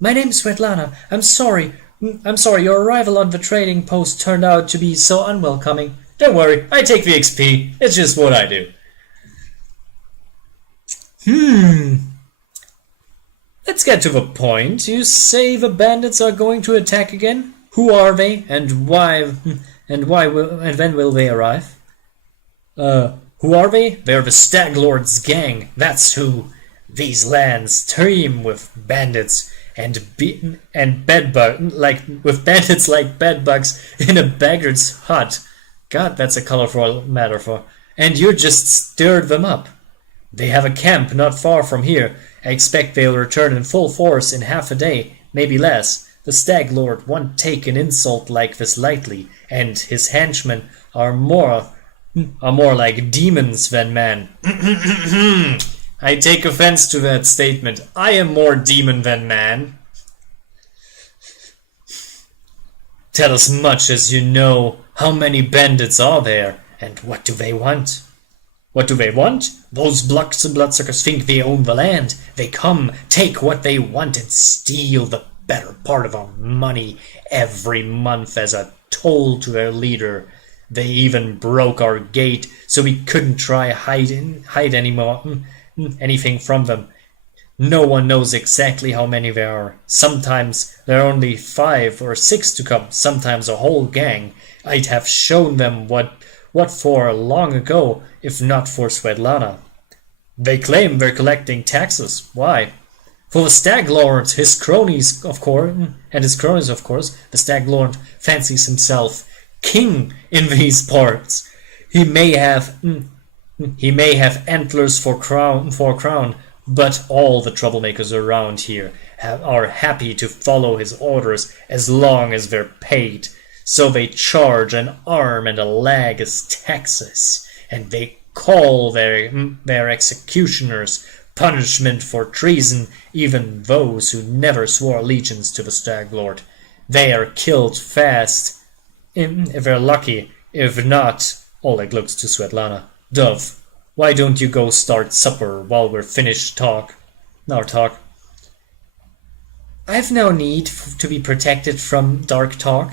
My name's Svetlana. I'm sorry. Your arrival on the trading post turned out to be so unwelcoming. Don't worry. I take the XP. It's just what I do. Let's get to the point. You say the bandits are going to attack again? Who are they, and why? And when will they arrive? Who are they? They're the Stag Lord's gang. That's who. These lands teem with bandits and with bandits like bedbugs in a beggar's hut. God, that's a colorful metaphor. And you just stirred them up. They have a camp not far from here. I expect they'll return in full force in half a day, maybe less. The Stag Lord won't take an insult like this lightly, and his henchmen are more like demons than men. I take offense to that statement. I am more demon than man. Tell as much as you know. How many bandits are there, and what do they want? What do they want? Those bloodsuckers think they own the land. They come, take what they want, and steal the better part of our money every month as a toll to their leader. They even broke our gate so we couldn't try hide anything from them. No one knows exactly how many there are. Sometimes there are only 5 or 6 to come, sometimes a whole gang. I'd have shown them what for long ago, if not for Svetlana. They claim they're collecting taxes. Why? For the Stag Lord, his cronies, of course, the Stag Lord fancies himself king in these parts. He may have antlers for crown, but all the troublemakers around here are happy to follow his orders as long as they're paid. So they charge an arm and a leg as taxes, and they call their executioners punishment for treason, even those who never swore allegiance to the Stag Lord. They are killed fast, if they're lucky. If not, Oleg looks to Svetlana. Dove, why don't you go start supper while we're finished our talk? I've no need to be protected from dark talk.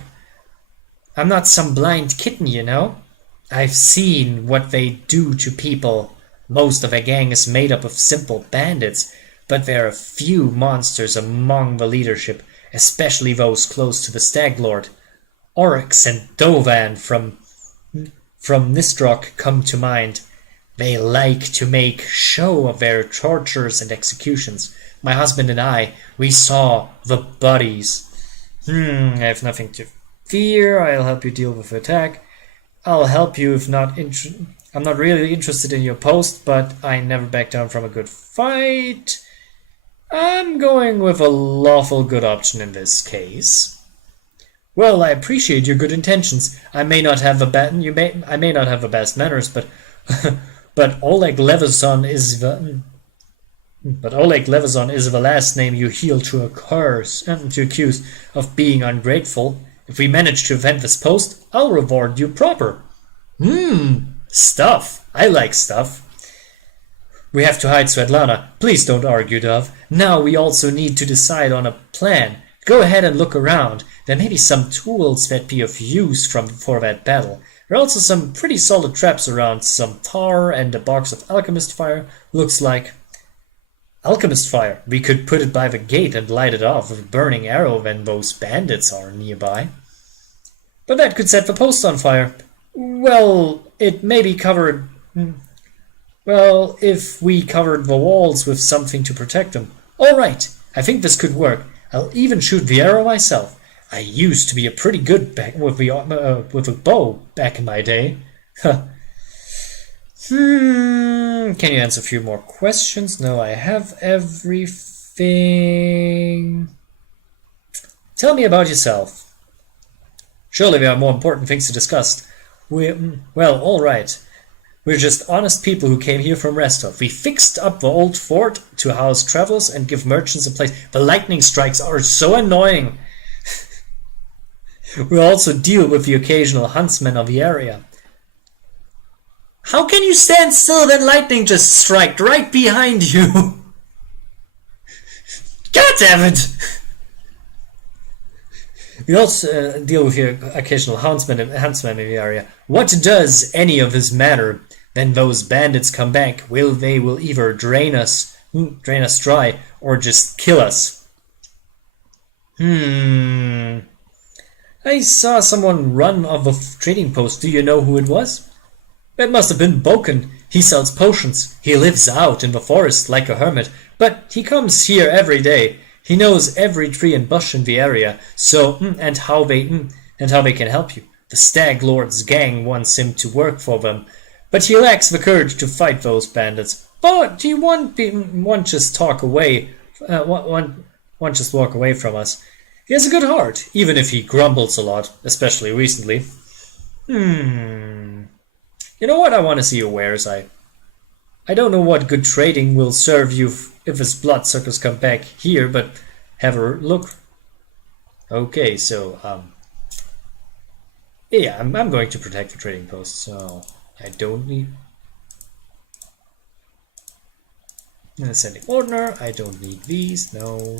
I'm not some blind kitten, you know. I've seen what they do to people. Most of the gang is made up of simple bandits, but there are a few monsters among the leadership, especially those close to the Stag Lord. Oryx and Dovan from Nistrok come to mind. They like to make show of their tortures and executions. My husband and I, we saw the bodies. I have nothing to fear. I'll help you deal with the attack. I'll help you if not I'm not really interested in your post, but I never back down from a good fight. I'm going with a lawful good option in this case. Well, I appreciate your good intentions. I may not have the best manners, but but Oleg Levison is the last name you heal to accuse of being ungrateful. If we manage to event this post, I'll reward you proper. Stuff. I like stuff. We have to hide Svetlana. Please don't argue, Dove. Now we also need to decide on a plan. Go ahead and look around. There may be some tools that be of use for that battle. There are also some pretty solid traps around, some tar and a box of alchemist fire. Looks like alchemist fire. We could put it by the gate and light it off with a burning arrow when those bandits are nearby. But that could set the post on fire. Well, it may be covered. Well, if we covered the walls with something to protect them. All right, I think this could work. I'll even shoot the arrow myself. I used to be a pretty good with a bow back in my day. Can you answer a few more questions? No, I have everything. Tell me about yourself. Surely there are more important things to discuss. Well, all right. We're just honest people who came here from Restov. We fixed up the old fort to house travelers and give merchants a place. The lightning strikes are so annoying. We also deal with the occasional huntsmen of the area. How can you stand still when lightning just struck right behind you? God damn it! We also deal with the occasional huntsmen in the area. What does any of this matter? When those bandits come back, they will either drain us dry, or just kill us. I saw someone run off a trading post. Do you know who it was? It must have been Boken. He sells potions. He lives out in the forest like a hermit, but he comes here every day. He knows every tree and bush in the area, so and how they can help you. The Stag Lord's gang wants him to work for them, but he lacks the courage to fight those bandits. But he won't just talk away. Won't just walk away from us. He has a good heart, even if he grumbles a lot, especially recently. You know what I want to see you wares? I don't know what good trading will serve you if his bloodsuckers come back here, but have a look. Okay, so yeah, I'm going to protect the trading post, so I don't need sending ordner. I don't need these. No,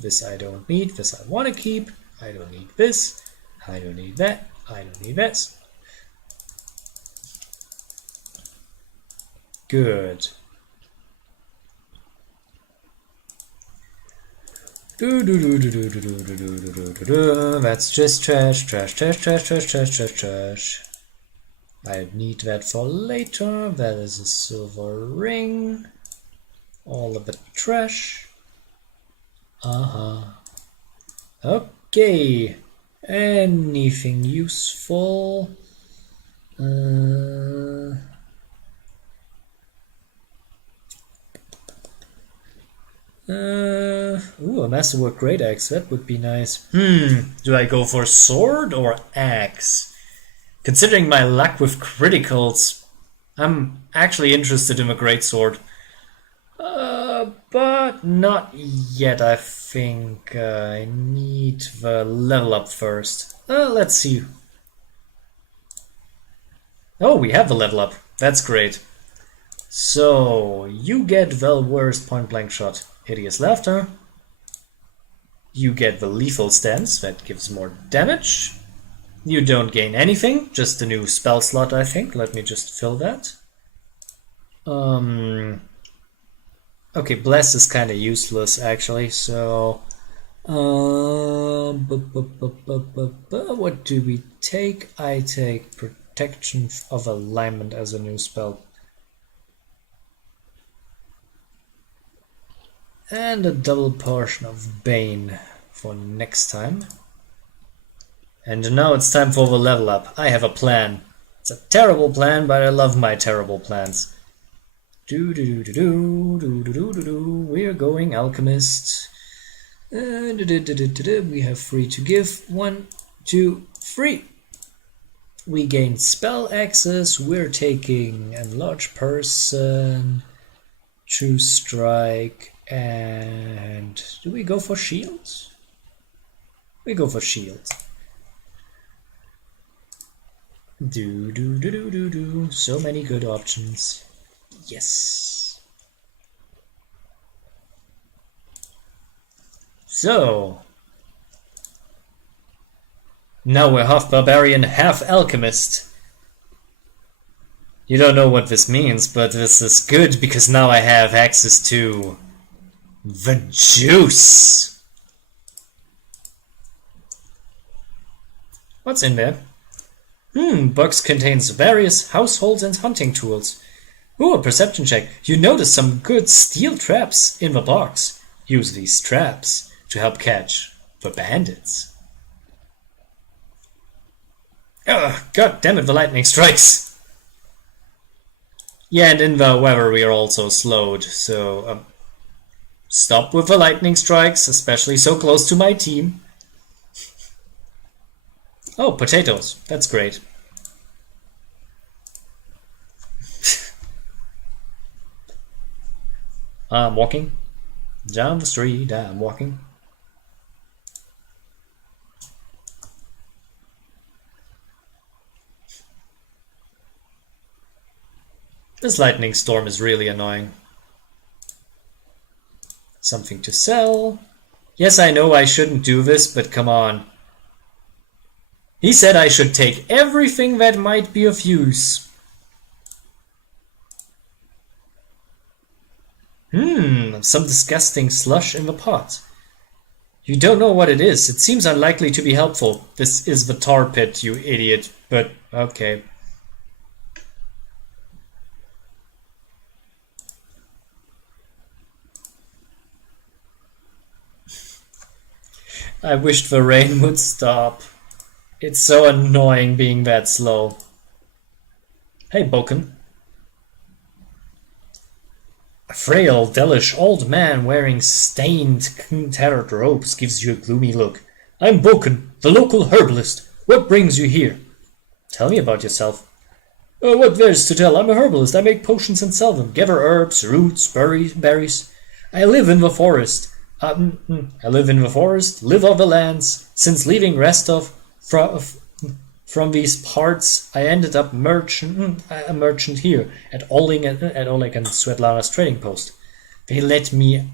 this I don't need. This I want to keep. I don't need this. I don't need that. I don't need this. Good. That's just trash. I need that for later. That is a silver ring. All of it trash. Okay. Anything useful? Ooh, a masterwork great axe. That would be nice. Do I go for sword or axe? Considering my luck with criticals, I'm actually interested in a great sword. But not yet, I think. I need the level up first. Let's see. Oh, we have the level up. That's great. So, you get the worst point blank shot. Hideous Laughter. You get the lethal stance, that gives more damage. You don't gain anything, just a new spell slot, I think. Let me just fill that. Okay, Bless is kind of useless, actually, so... what do we take? I take Protection of Alignment as a new spell. And a double portion of Bane for next time. And now it's time for the level up. I have a plan. It's a terrible plan, but I love my terrible plans. We're going Alchemist. We have 3 to give. 1, 2, 3. We gain spell access. We're taking Enlarge Person, True Strike, and do we go for shields? We go for shields. So many good options. Yes. So now we're half barbarian, half alchemist. You don't know what this means, but this is good because now I have access to the juice. What's in there? Box contains various household and hunting tools. Ooh, a perception check. You notice some good steel traps in the box. Use these traps to help catch the bandits. Ugh, god damn it, the lightning strikes. Yeah, and in the weather we are also slowed, so stop with the lightning strikes, especially so close to my team. Oh, potatoes. That's great. I'm walking down the street, I'm walking. This lightning storm is really annoying. Something to sell. Yes, I know I shouldn't do this, but come on. He said I should take everything that might be of use. Some disgusting slush in the pot. You don't know what it is. It seems unlikely to be helpful. This is the tar pit, you idiot. But Okay. I wished the rain would stop. It's so annoying being that slow. Hey, Boken. A frail, devilish old man wearing stained, tattered robes gives you a gloomy look. I'm Boken, the local herbalist. What brings you here? Tell me about yourself. What there's to tell? I'm a herbalist. I make potions and sell them. Gather herbs, roots, berries. I live in the forest. Live on the lands. Since leaving Restov from these parts, I ended up a merchant here at Oleg and Svetlana's trading post. They let me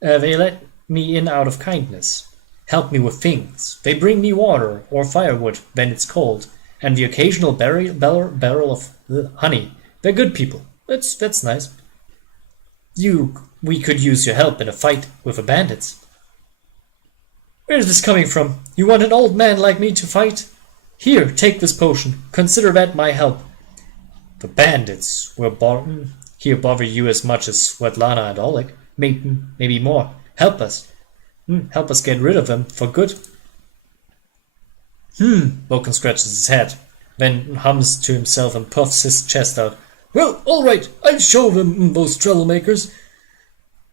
in out of kindness. Help me with things. They bring me water or firewood when it's cold, and the occasional barrel of honey. They're good people. That's nice. We could use your help in a fight with the bandits. Where's this coming from? You want an old man like me to fight? Here, take this potion. Consider that my help. The bandits will bother you as much as Svetlana and Oleg. Maybe more. Help us. Help us get rid of them for good. Boken scratches his head, then hums to himself and puffs his chest out. Well, all right, I'll show them, those troublemakers.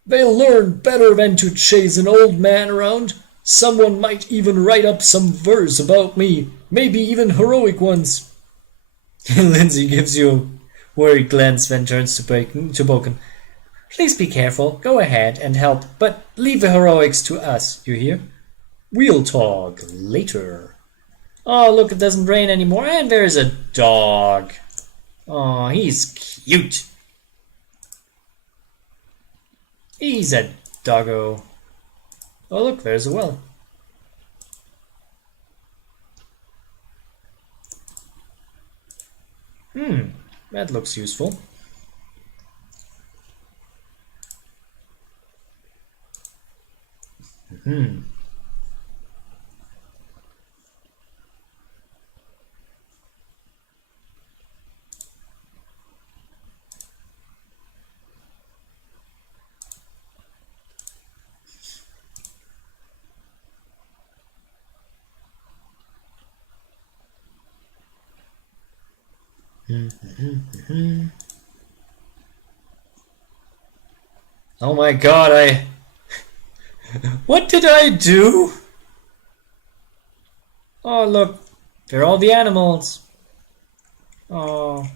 They'll learn better than to chase an old man around. Someone might even write up some verse about me, maybe even heroic ones. Lindsay gives you a worried glance, then turns to Boken. Please be careful, go ahead and help, but leave the heroics to us, you hear? We'll talk later. Oh, look, it doesn't rain anymore, and there's a dog. Oh, he's cute. He's a doggo. Oh, look, there's a well. That looks useful. Oh my god, What did I do? Oh, look. They're all the animals. Oh,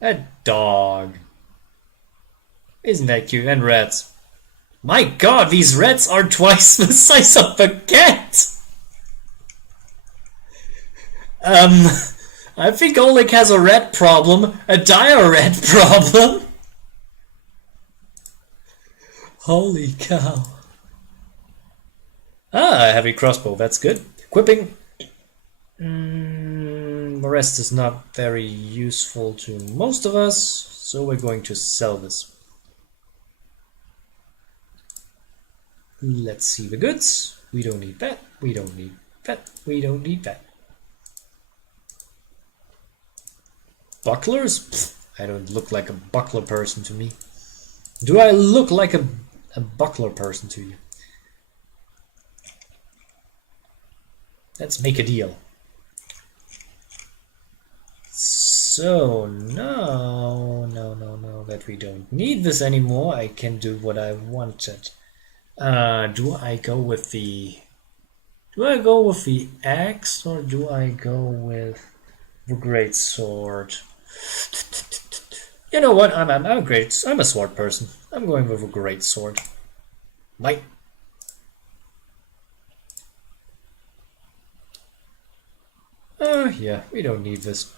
that dog. Isn't that cute? And rats. My god, these rats are twice the size of a cat! I think Oleg has a rat problem. A dire rat problem. Holy cow. Ah, a heavy crossbow, that's good. Equipping. The rest is not very useful to most of us, so we're going to sell this. Let's see the goods. We don't need that. We don't need that. We don't need that. Bucklers? Pfft, I don't look like a buckler person to me. Do I look like a buckler person to you? Let's make a deal. So, no, that we don't need this anymore. I can do what I wanted. Do I go with the axe or do I go with the great sword? You know what? I'm a sword person. I'm going with a great sword. Might. Yeah, we don't need this.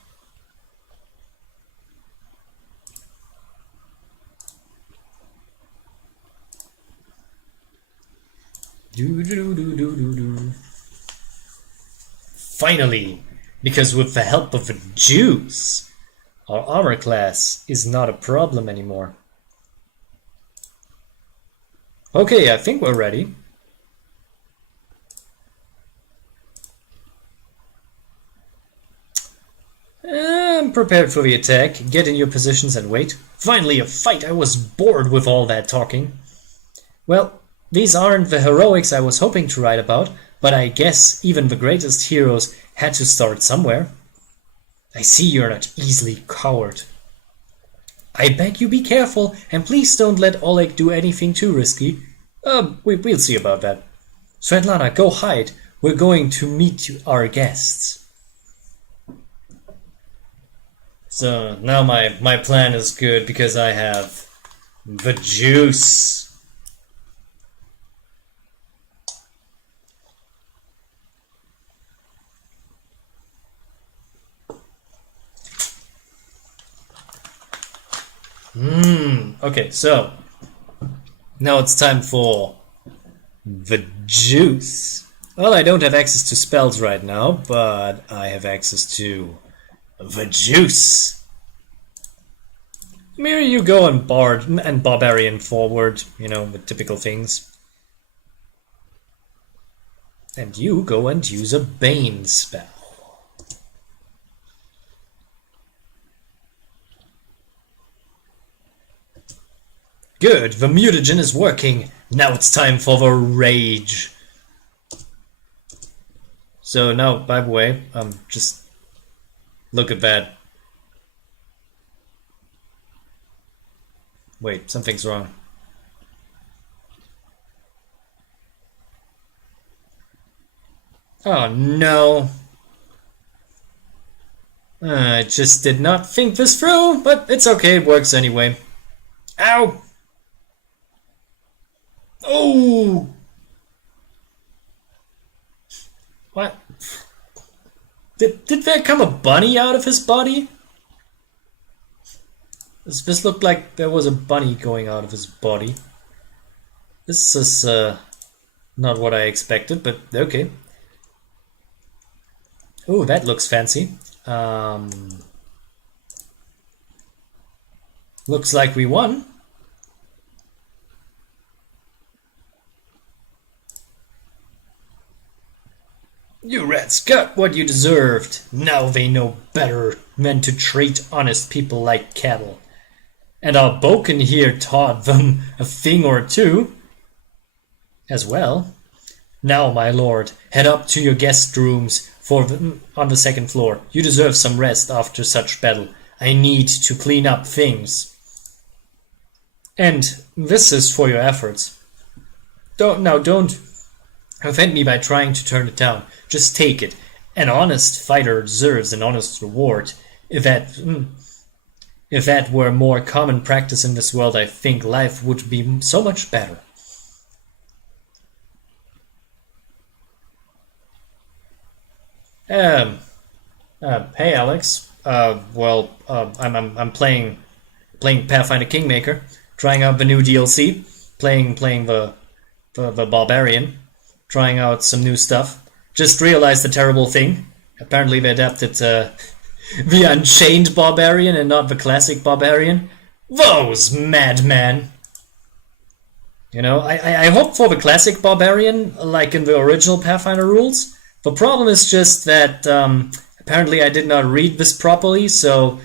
Finally, because with the help of the Jews, our armor class is not a problem anymore. Okay, I think we're ready. I'm prepared for the attack. Get in your positions and wait. Finally a fight! I was bored with all that talking. Well, these aren't the heroics I was hoping to write about, but I guess even the greatest heroes had to start somewhere. I see you're not easily cowed. I beg you be careful, and please don't let Oleg do anything too risky. We'll see about that. Svetlana, go hide. We're going to meet our guests. So now my plan is good because I have the juice. Okay, so now it's time for the juice. Well, I don't have access to spells right now, but I have access to the juice. Here you go and bard and barbarian forward, you know, the typical things. And you go and use a bane spell. Good, the mutagen is working. Now it's time for the rage. So now, by the way, just look at that. Wait, something's wrong. Oh no. I just did not think this through, but it's okay, it works anyway. Ow! Oh! What? Did there come a bunny out of his body? This looked like there was a bunny going out of his body. This is not what I expected, but okay. Oh, that looks fancy. Looks like we won. You rats got what you deserved. Now they know better than to treat honest people like cattle. And our Boken here taught them a thing or two as well. Now, my lord, head up to your guest rooms on the second floor. You deserve some rest after such battle. I need to clean up things. And this is for your efforts. Don't offend me by trying to turn it down. Just take it. An honest fighter deserves an honest reward. If that were more common practice in this world, I think life would be so much better. Hey Alex. I'm playing Pathfinder Kingmaker, trying out the new DLC, playing the barbarian, trying out some new stuff. Just realized the terrible thing. Apparently they adapted the Unchained Barbarian and not the classic Barbarian. Those madmen! You know, I hope for the classic Barbarian, like in the original Pathfinder rules. The problem is just that apparently I did not read this properly, so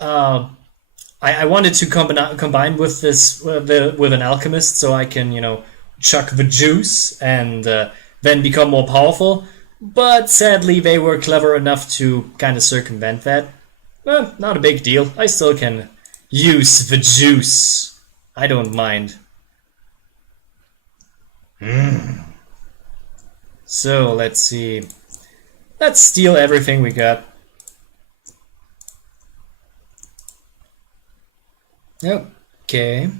I wanted to combine with this with an alchemist, so I can, you know, chuck the juice and then become more powerful. But sadly, they were clever enough to kind of circumvent that. Well, not a big deal. I still can use the juice. I don't mind. So, let's see. Let's steal everything we got. Okay.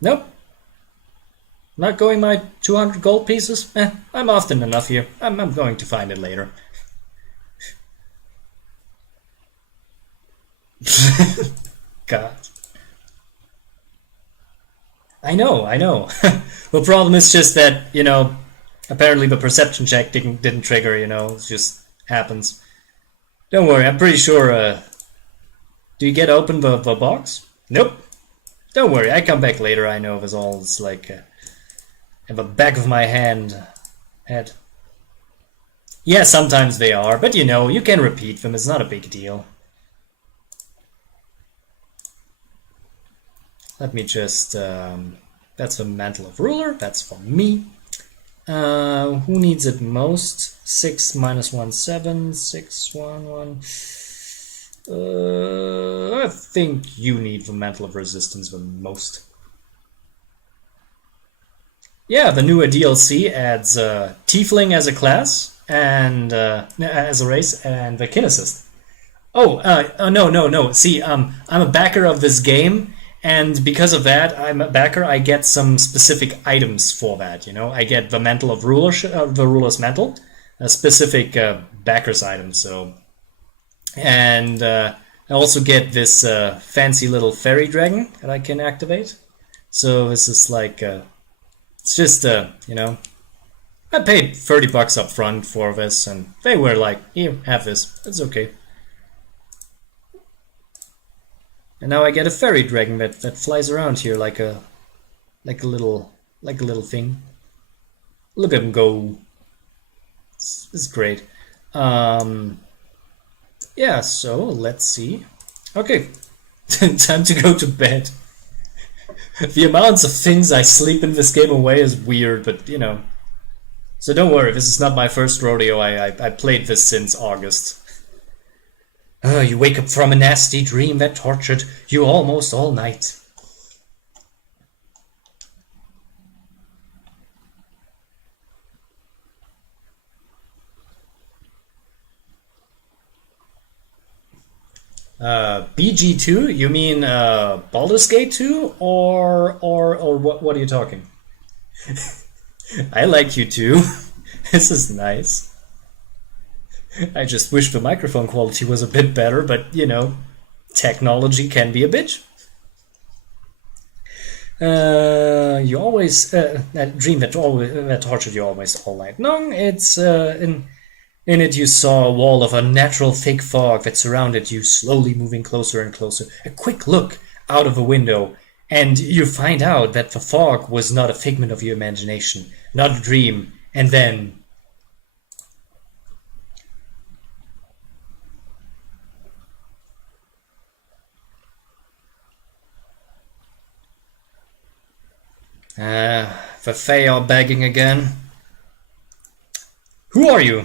Nope. Not going my 200 gold pieces? I'm often enough here. I'm going to find it later. God. I know. The problem is just that, you know, apparently the perception check didn't trigger, you know, it just happens. Don't worry, I'm pretty sure, do you get open the box? Nope. Don't worry, I come back later, I know there's all, it's like, in the back of my hand. Head. Yeah, sometimes they are, but you know, you can repeat them. It's not a big deal. Let me just... that's the Mantle of Ruler. That's for me. Who needs it most? 6 minus 1, 7. 6, 1, 1. I think you need the Mantle of Resistance the most. Yeah, the newer DLC adds Tiefling as a class and as a race, and the Kinesis. Oh, no. See, I'm a backer of this game, and because of that, I'm a backer. I get some specific items for that. You know, I get the Mantle of Ruler, the Ruler's Mantle, a specific backer's item. So, and I also get this fancy little fairy dragon that I can activate. So this is like, it's just you know, I paid $30 up front for this, and they were like, "Here, have this. It's okay." And now I get a fairy dragon that flies around here like a little thing. Look at him go! It's great. Yeah. So let's see. Okay, time to go to bed. The amounts of things I sleep in this game away is weird, but you know. So don't worry. This is not my first rodeo. I played this since August. You wake up from a nasty dream that tortured you almost all night. BG2? You mean Baldur's Gate 2? Or what are you talking? I like you too. This is nice. I just wish the microphone quality was a bit better, but you know, technology can be a bitch. You always that dream that tortured you always all night long. It's in it you saw a wall of unnatural thick fog that surrounded you, slowly moving closer and closer. A quick look out of a window, and you find out that the fog was not a figment of your imagination, not a dream, and then the Fae are begging again. Who are you?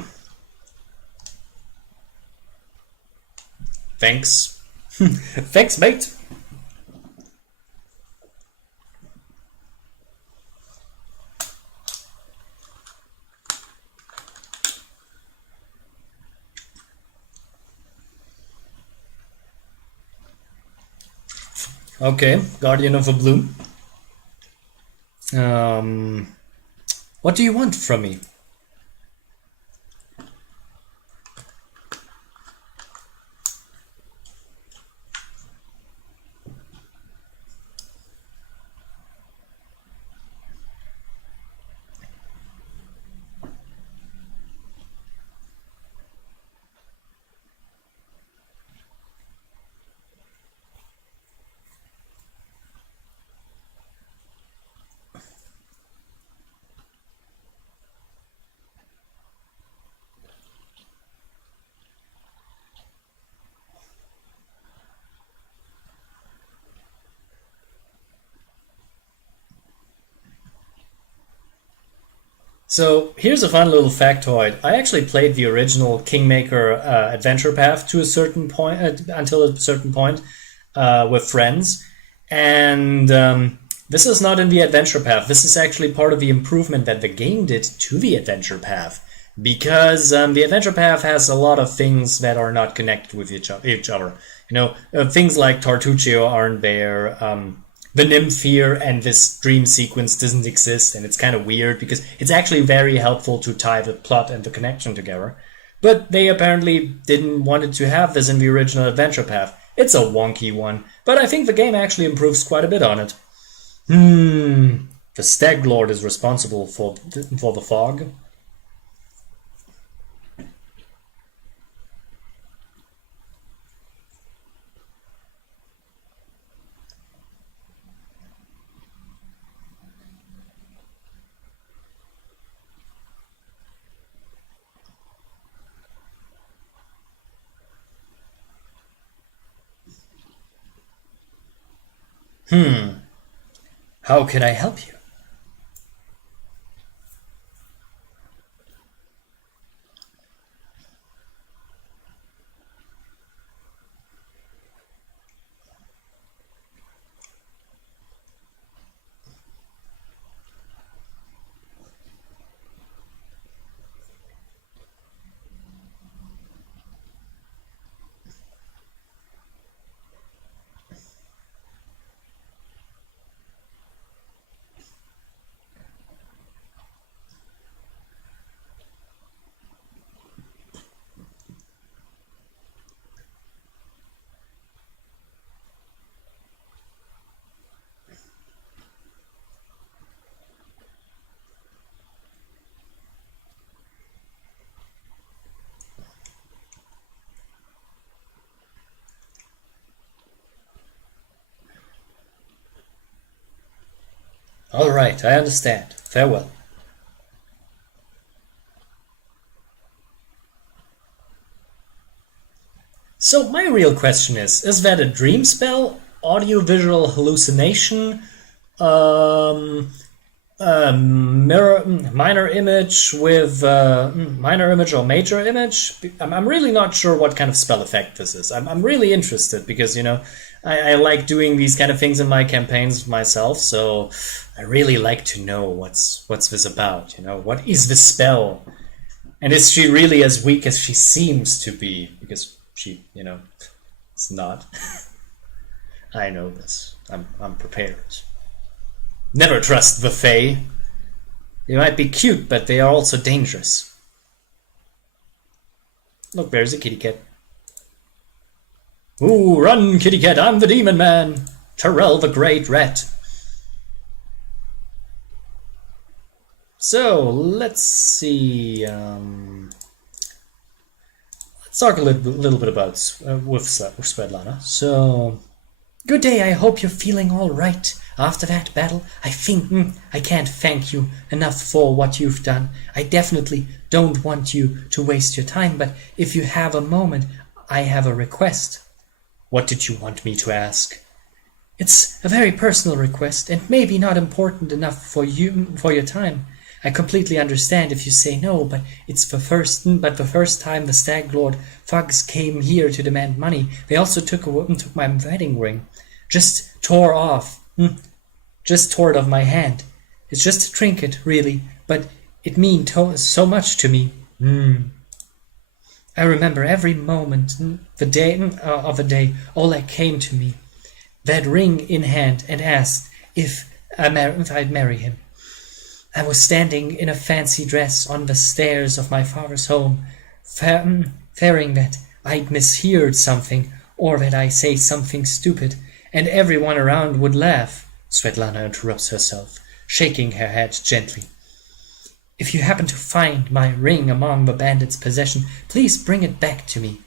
Thanks. Thanks, mate. Okay, Guardian of the Bloom. What do you want from me? So here's a fun little factoid. I actually played the original Kingmaker adventure path to a certain point, until a certain point, with friends, and this is not in the adventure path. This is actually part of the improvement that the game did to the adventure path, because the adventure path has a lot of things that are not connected with each other. You know, things like Tartuccio aren't there. The nymph here and this dream sequence doesn't exist, and it's kind of weird because it's actually very helpful to tie the plot and the connection together. But they apparently didn't want it to have this in the original adventure path. It's a wonky one, but I think the game actually improves quite a bit on it. The Stag Lord is responsible for the fog. How can I help you? All right, I understand. Farewell. So my real question is that a dream spell, audiovisual hallucination, um, mirror, minor image with minor image or major image? I'm really not sure what kind of spell effect this is. I'm really interested because, you know, I like doing these kind of things in my campaigns myself, so I really like to know what's this about, you know, what is the spell? And is she really as weak as she seems to be? Because she, you know, it's not. I know this. I'm prepared. Never trust the Fae. They might be cute, but they are also dangerous. Look, there's a kitty cat. Ooh, run, kitty cat, I'm the demon man. Terrell the great rat. So, let's see. Let's talk a little bit about with Svetlana. So, good day, I hope you're feeling all right. After that battle, I think I can't thank you enough for what you've done. I definitely don't want you to waste your time, but if you have a moment, I have a request. What did you want me to ask? It's a very personal request and maybe not important enough for your time. I completely understand if you say no, but the first time the Stag Lord thugs came here to demand money, they also took my wedding ring. Just tore it off my hand. It's just a trinket, really, but it means so much to me. I remember every moment, the day Oleg came to me, that ring in hand, and asked if I'd marry him. I was standing in a fancy dress on the stairs of my father's home, fearing that I'd misheard something, or that I say something stupid, and everyone around would laugh. Svetlana interrupts herself, shaking her head gently. If you happen to find my ring among the bandits' possession, please bring it back to me.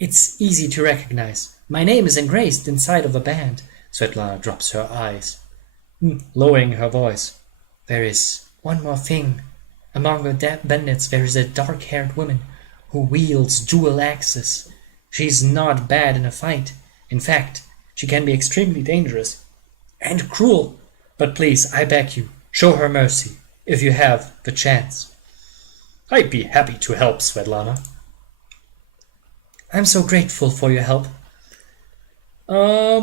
It's easy to recognize. My name is engraved inside of a band. Svetlana drops her eyes, lowering her voice. There is one more thing. Among the bandits there is a dark-haired woman who wields dual axes. She's not bad in a fight. In fact, she can be extremely dangerous and cruel. But please, I beg you, show her mercy, if you have the chance. I'd be happy to help, Svetlana. I'm so grateful for your help. Tell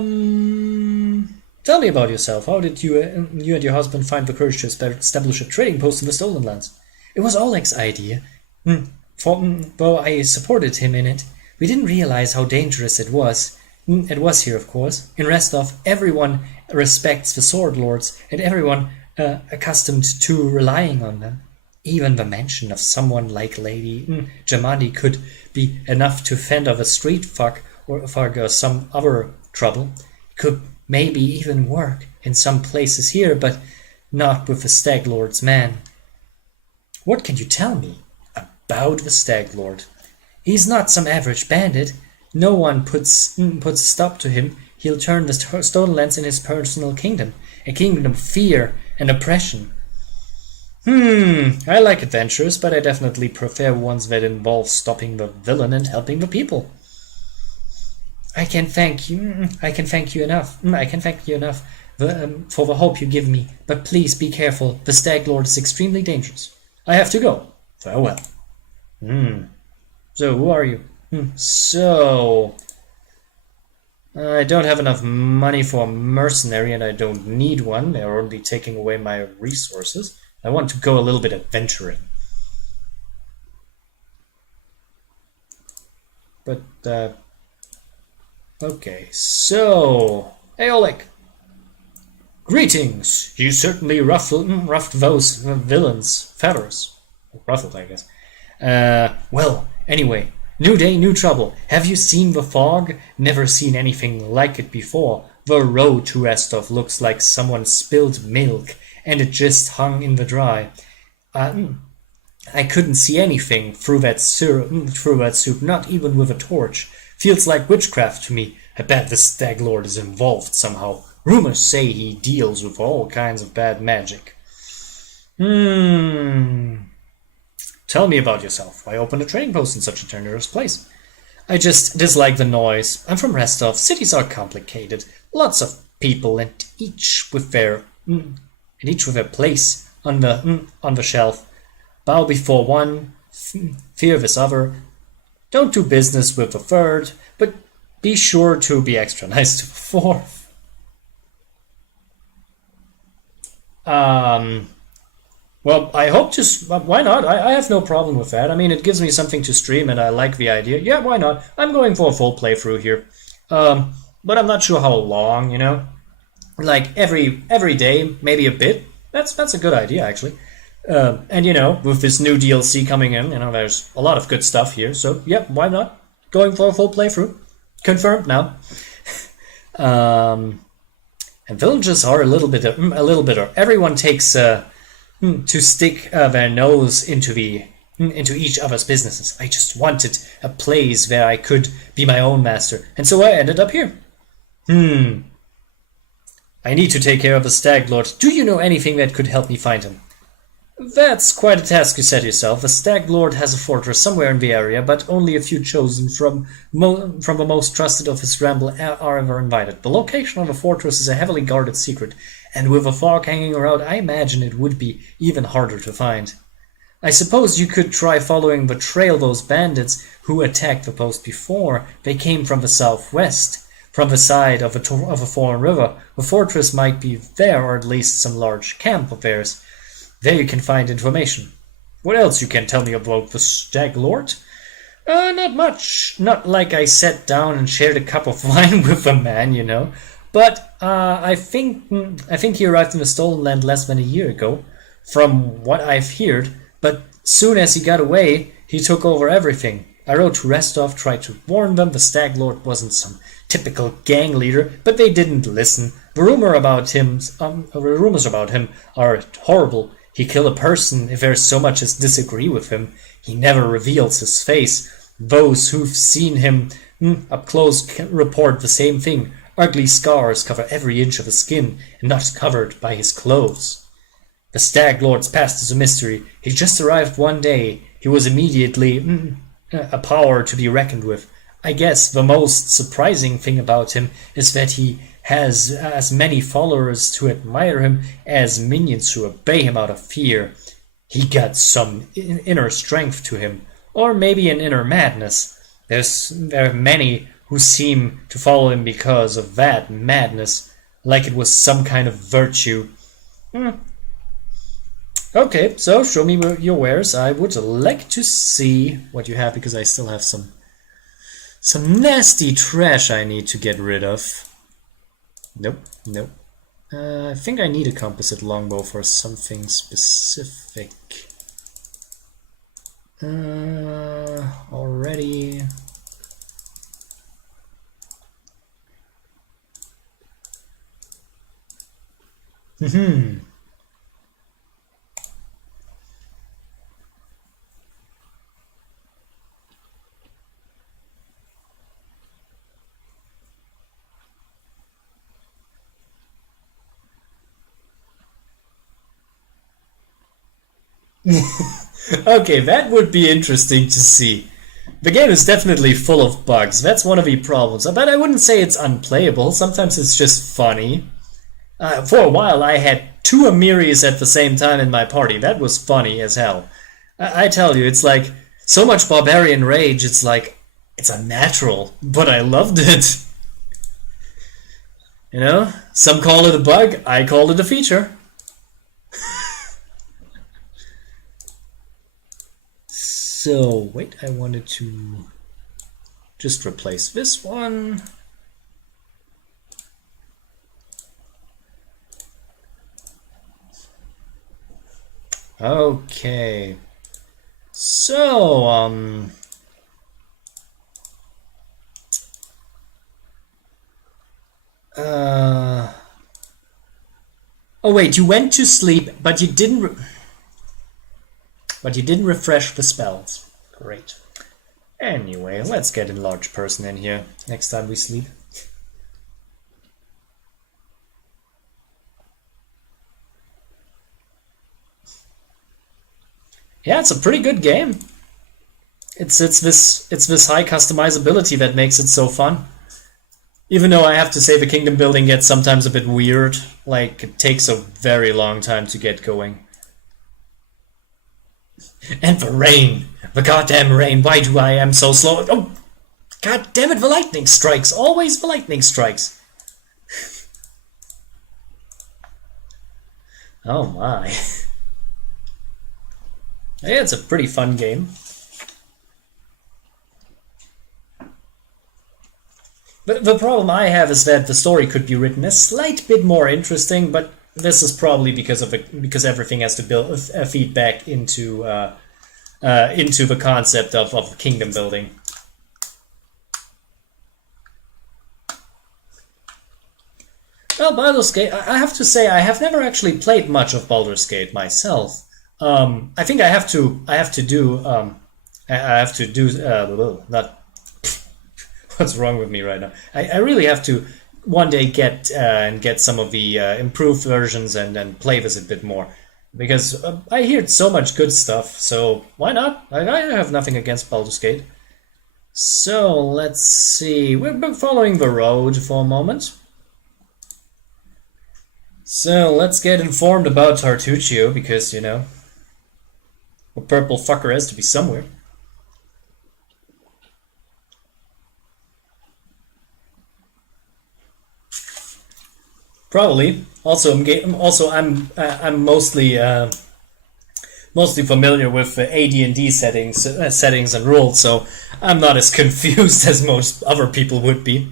me about yourself. How did you and your husband find the courage to establish a trading post in the Stolen Lands? It was Oleg's idea. Though I supported him in it, we didn't realize how dangerous it was. It was here, of course. In Restov, everyone respects the sword lords, and everyone accustomed to relying on them. Even the mention of someone like Lady Jamadi could be enough to fend off a street thug or some other trouble. Could maybe even work in some places here, but not with the Stag Lord's man. What can you tell me about the Stag Lord? He's not some average bandit. No one puts a stop to him. He'll turn the Stolen Lands in his personal kingdom, a kingdom of fear and oppression. I like adventures, but I definitely prefer ones that involve stopping the villain and helping the people. I can thank you enough. for the hope you give me, but please be careful. The Stag Lord is extremely dangerous. I have to go. Farewell. So, who are you? So, I don't have enough money for a mercenary, and I don't need one. They're only taking away my resources. I want to go a little bit adventuring. But, okay, so, hey Oleg. Greetings! You certainly ruffled those villains' feathers. Ruffled, I guess. Well, anyway, new day, new trouble. Have you seen the fog? Never seen anything like it before. The road to Rostov looks like someone spilled milk, and it just hung in the dry. I couldn't see anything through that soup, not even with a torch. Feels like witchcraft to me. I bet the Stag Lord is involved somehow. Rumors say he deals with all kinds of bad magic. Tell me about yourself. Why open a trading post in such a dangerous place? I just dislike the noise. I'm from Rostov. Cities are complicated. Lots of people, and each with their place on the shelf. Bow before one, fear this other. Don't do business with the third, but be sure to be extra nice to the fourth. Well, I hope to... Why not? I have no problem with that. I mean, it gives me something to stream, and I like the idea. Yeah, why not? I'm going for a full playthrough here. But I'm not sure how long, you know? Like, every day, maybe a bit. That's a good idea, actually. And, you know, with this new DLC coming in, you know, there's a lot of good stuff here. So, yeah, why not? Going for a full playthrough. Confirmed now. And villages are a little bit. Everyone takes to stick their nose into each other's businesses. I just wanted a place where I could be my own master, and so I ended up here. I need to take care of the Stag Lord. Do you know anything that could help me find him? That's quite a task you set yourself. The Stag Lord has a fortress somewhere in the area, but only a few chosen from the most trusted of his ramble are ever invited. The location of the fortress is a heavily guarded secret, and with a fog hanging around, I imagine it would be even harder to find. I suppose you could try following the trail those bandits who attacked the post before. They came from the southwest, from the side of a foreign river. The fortress might be there, or at least some large camp of theirs. There you can find information. What else you can tell me about the Stag Lord? Not much. Not like I sat down and shared a cup of wine with a man, you know. But I think he arrived in the Stolen Land less than a year ago, from what I've heard. But soon as he got away, he took over everything. I rode to Rostov, tried to warn them the Stag Lord wasn't some typical gang leader, but they didn't listen. The rumors about him are horrible. He kill a person if there's so much as disagree with him. He never reveals his face. Those who've seen him up close can report the same thing. Ugly scars cover every inch of his skin, and not covered by his clothes. The Stag Lord's past is a mystery. He just arrived one day. He was immediately a power to be reckoned with. I guess the most surprising thing about him is that he has as many followers to admire him as minions who obey him out of fear. He got some inner strength to him, or maybe an inner madness. There are many who seem to follow him because of that madness, like it was some kind of virtue. Okay, so show me your wares. I would like to see what you have, because I still have some nasty trash I need to get rid of. Nope. I think I need a composite longbow for something specific. Already. Okay, that would be interesting to see. The game is definitely full of bugs. That's one of the problems. But I wouldn't say it's unplayable. Sometimes it's just funny. For a while, I had 2 Amiris at the same time in my party. That was funny as hell. I tell you, it's like so much barbarian rage. It's like it's unnatural, but I loved it. You know, some call it a bug. I call it a feature. So wait, I wanted to just replace this one. Okay. So, oh wait, you went to sleep, but you didn't refresh the spells. Great. Anyway, let's get a large person in here next time we sleep. Yeah, it's a pretty good game. It's this high customizability that makes it so fun. Even though I have to say the kingdom building gets sometimes a bit weird, like it takes a very long time to get going. And the rain, the goddamn rain, why do I am so slow? Oh, god damn it, the lightning strikes, always the lightning strikes. Oh my. Yeah, it's a pretty fun game. But the problem I have is that the story could be written a slight bit more interesting, but this is probably because everything has to build feed back into the concept of kingdom building. Well, Baldur's Gate, I have to say I have never actually played much of Baldur's Gate myself. I think I have to do not. What's wrong with me right now? I really have to one day get some of the improved versions and play this a bit more, because I hear so much good stuff. So why not? I have nothing against Baldur's Gate. So let's see. We're following the road for a moment. So let's get informed about Tartuccio, because you know, a purple fucker has to be somewhere. Probably. Also, I'm mostly familiar with AD&D settings and rules, so I'm not as confused as most other people would be.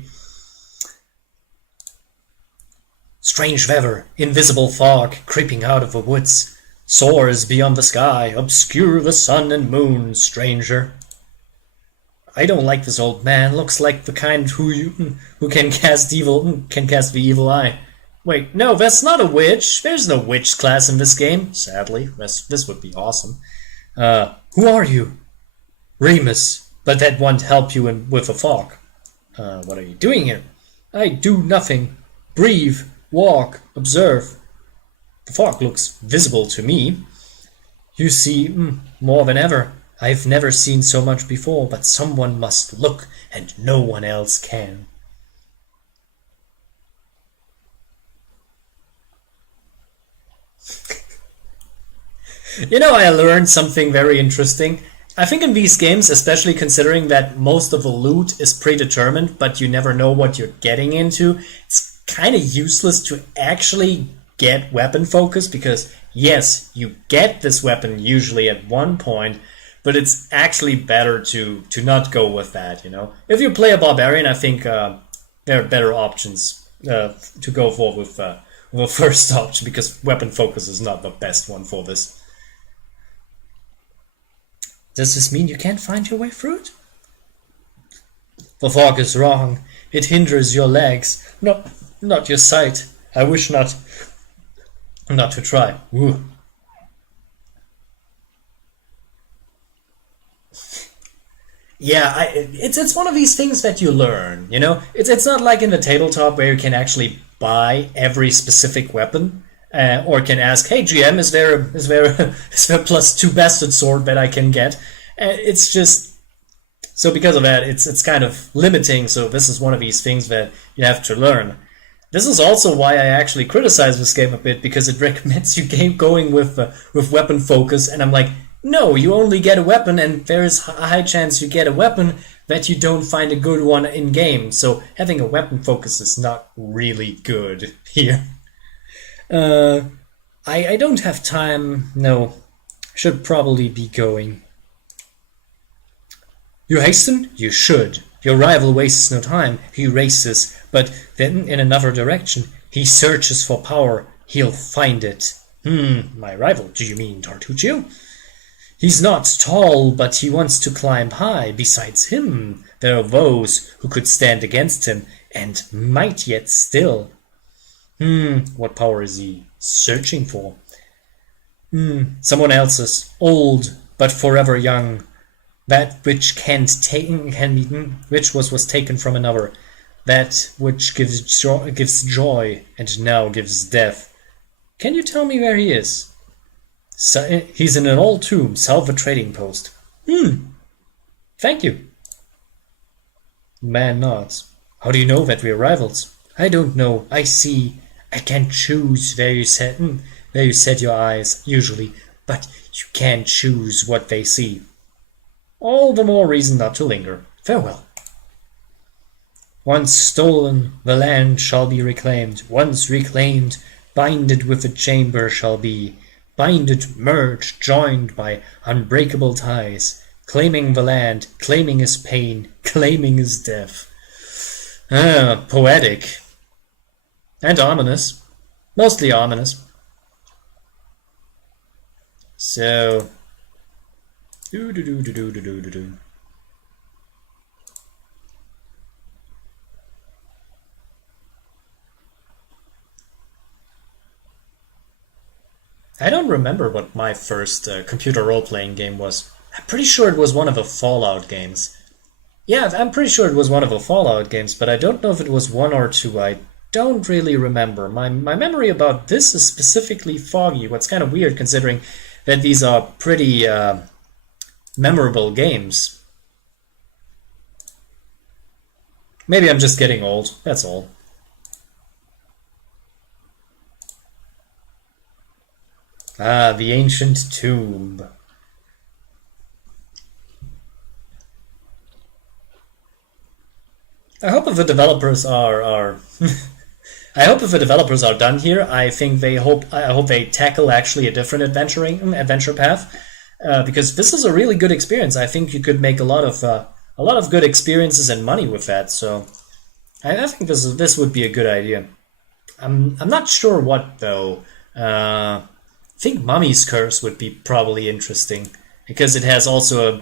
Strange weather, invisible fog creeping out of the woods, soars beyond the sky, obscure the sun and moon, stranger. I don't like this old man. Looks like the kind who can cast the evil eye. Wait, no, that's not a witch. There's no witch class in this game. Sadly, this would be awesome. Who are you? Remus, but that won't help you with a fog. What are you doing here? I do nothing. Breathe, walk, observe. The fog looks visible to me. You see, more than ever. I've never seen so much before, but someone must look, and no one else can. You know, I learned something very interesting. I think in these games, especially considering that most of the loot is predetermined, but you never know what you're getting into, it's kind of useless to actually get weapon focus, because yes, you get this weapon usually at one point, but it's actually better to not go with that, you know? If you play a barbarian, I think there are better options to go for with the first option, because weapon focus is not the best one for this. Does this mean you can't find your way through it? The fog is wrong. It hinders your legs, not your sight. I wish not to try. Ooh. Yeah, it's one of these things that you learn, you know? It's not like in the tabletop where you can actually buy every specific weapon, or can ask, hey GM, is there a +2 bastard sword that I can get? It's just, so because of that, it's kind of limiting, so this is one of these things that you have to learn. This is also why I actually criticize this game a bit, because it recommends you going with weapon focus, and I'm like, no, you only get a weapon, and there is a high chance you get a weapon that you don't find a good one in game. So having a weapon focus is not really good here. I don't have time. No, should probably be going. You hasten? You should. Your rival wastes no time. He races, but then in another direction. He searches for power. He'll find it. My rival, do you mean Tartuccio? He's not tall, but he wants to climb high. Besides him, there are those who could stand against him, and might yet still. What power is he searching for? Someone else's, old, but forever young. That which which was taken from another, that which gives joy and now gives death. Can you tell me where he is? He's in an old tomb, south of a trading post. Thank you. Man nods. How do you know that we're rivals? I don't know. I see. I can't choose where you set your eyes, usually, but you can't choose what they see. All the more reason not to linger. Farewell. Once stolen, the land shall be reclaimed. Once reclaimed, binded with the chamber shall be. Binded, merged, joined by unbreakable ties. Claiming the land, claiming his pain, claiming his death. Poetic. And ominous. Mostly ominous. So... I don't remember what my first computer role-playing game was. I'm pretty sure it was one of the Fallout games. Yeah, I'm pretty sure it was one of the Fallout games, but I don't know if it was one or two. I don't really remember. My memory about this is specifically foggy, what's kind of weird considering that these are pretty... memorable games. Maybe I'm just getting old, that's all. The ancient tomb. I hope if the developers are I hope if the developers are done here, I hope they tackle actually a different adventure path. Because this is a really good experience. I think you could make a lot of good experiences and money with that. So I think this would be a good idea. I'm not sure what though. I think Mummy's Curse would be probably interesting because it has also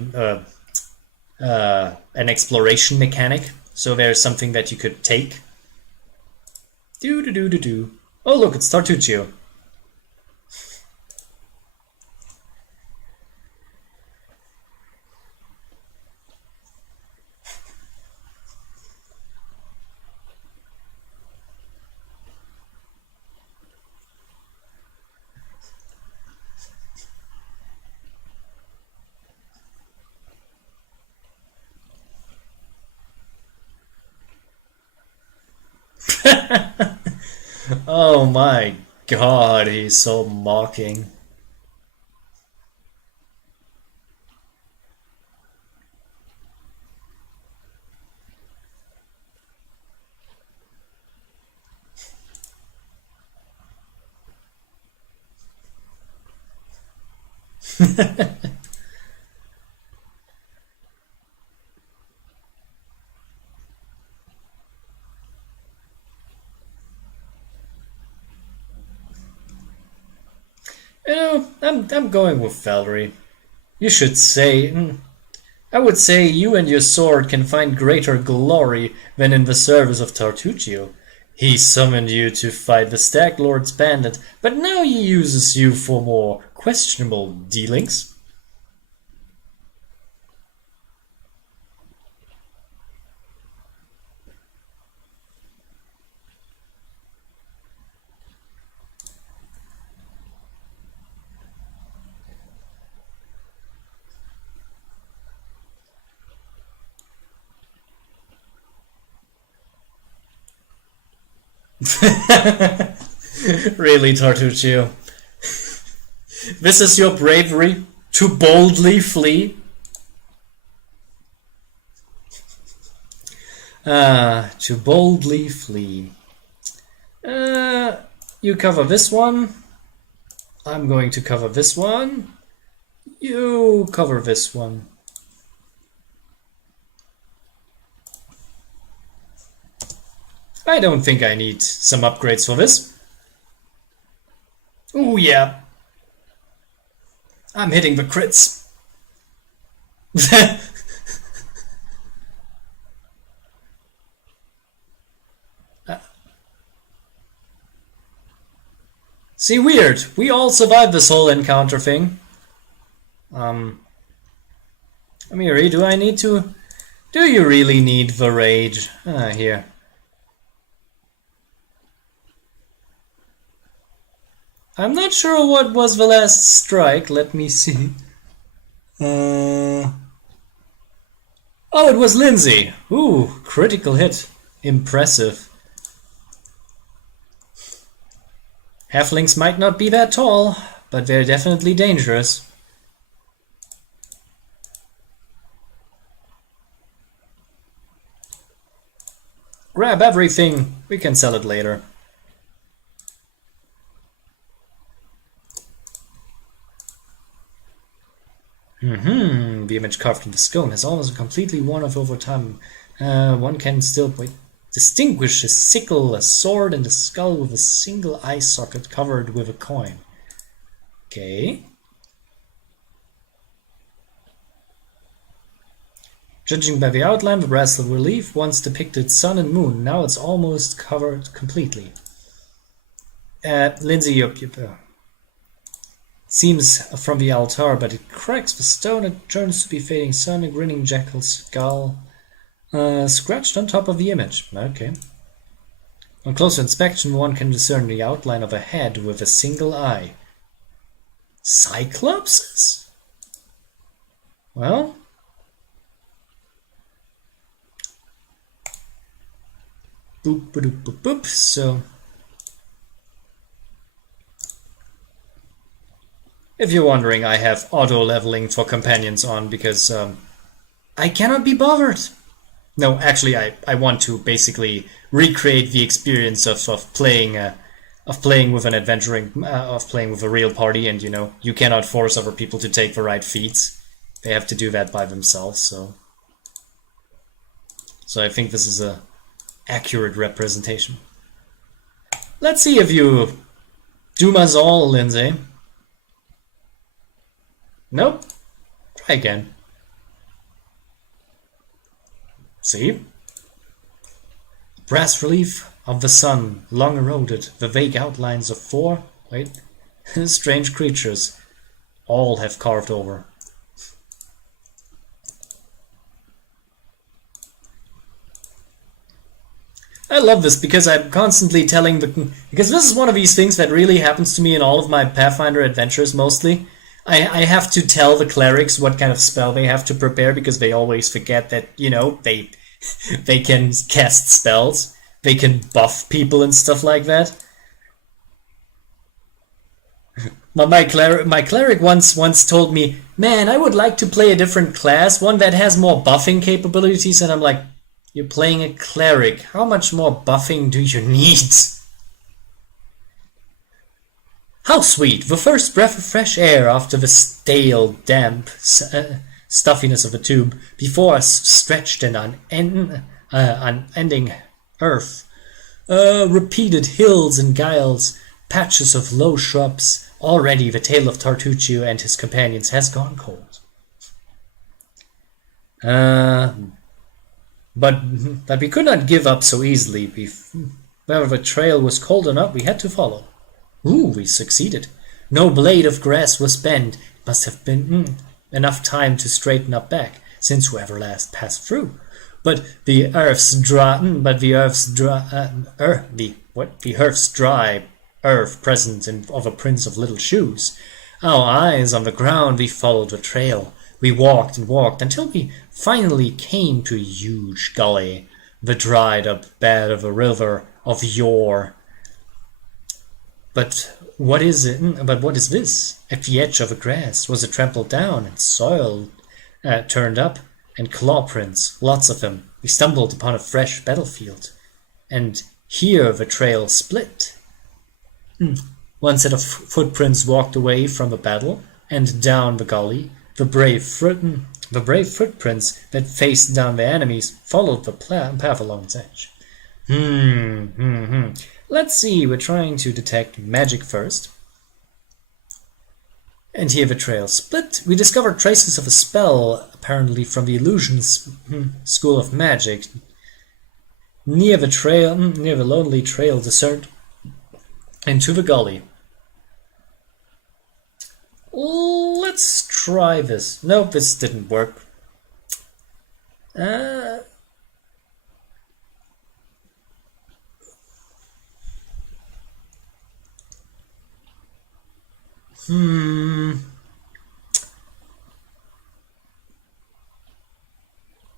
an exploration mechanic. So there's something that you could take. Oh look, it's Tartuccio. Oh my god, he's so mocking. I'm going with Valerie. You should say... I would say you and your sword can find greater glory than in the service of Tartuccio. He summoned you to fight the Stag Lord's bandit, but now he uses you for more questionable dealings. Really, Tartuccio? This is your bravery? To boldly flee? To boldly flee. You cover this one. I'm going to cover this one. You cover this one. I don't think I need some upgrades for this. Oh yeah. I'm hitting the crits. See, weird. We all survived this whole encounter thing. Amiri, do I need to... Do you really need the rage? Here. I'm not sure what was the last strike. Let me see. Oh, it was Lindsay. Ooh, critical hit. Impressive. Halflings might not be that tall, but they're definitely dangerous. Grab everything. We can sell it later. The image carved in the stone has almost completely worn off over time. One can still distinguish a sickle, a sword, and a skull with a single eye socket covered with a coin. Okay. Judging by the outline, the brass relief once depicted sun and moon. Now it's almost covered completely. Lindsay, seems from the altar, but it cracks the stone and turns to be fading sun, a grinning jackal skull scratched on top of the image. Okay. On closer inspection, one can discern the outline of a head with a single eye. Cyclopses? Well... Boop, boop, boop, boop. So... If you're wondering, I have auto-leveling for companions on because I cannot be bothered. No, actually, I want to basically recreate the experience of playing with an adventuring, of playing with a real party, and you cannot force other people to take the right feats. They have to do that by themselves. So I think this is a accurate representation. Let's see if you doom us all, Lindsay. Nope. Try again. See? Brass relief of the sun, long eroded, the vague outlines of four, strange creatures, all have carved over. I love this because I'm constantly telling because this is one of these things that really happens to me in all of my Pathfinder adventures mostly. I have to tell the clerics what kind of spell they have to prepare because they always forget that, they can cast spells, they can buff people and stuff like that. My cleric once told me, man, I would like to play a different class, one that has more buffing capabilities, and I'm like, you're playing a cleric, how much more buffing do you need? How sweet! The first breath of fresh air after the stale, damp stuffiness of a tube, before us stretched an unending earth. Repeated hills and giles, patches of low shrubs. Already the tale of Tartuccio and his companions has gone cold. But we could not give up so easily. Wherever the trail was cold enough, we had to follow. Ooh, we succeeded. No blade of grass was bent. It must have been enough time to straighten up back, since whoever last passed through. But the earth's dry earth present of a prince of little shoes. Our eyes on the ground, we followed the trail. We walked and walked until we finally came to a huge gully, the dried up bed of a river of yore. But what is it? But what is this? At the edge of the grass was it trampled down and soil turned up, and claw prints, lots of them. We stumbled upon a fresh battlefield, and here the trail split. One set of footprints walked away from the battle, and down the gully, the brave footprints that faced down the enemies followed the path along its edge. Let's see, we're trying to detect magic first. And here the trail split. We discovered traces of a spell, apparently from the illusions school of magic. Near the lonely trail discerned into the gully. Let's try this. Nope, this didn't work.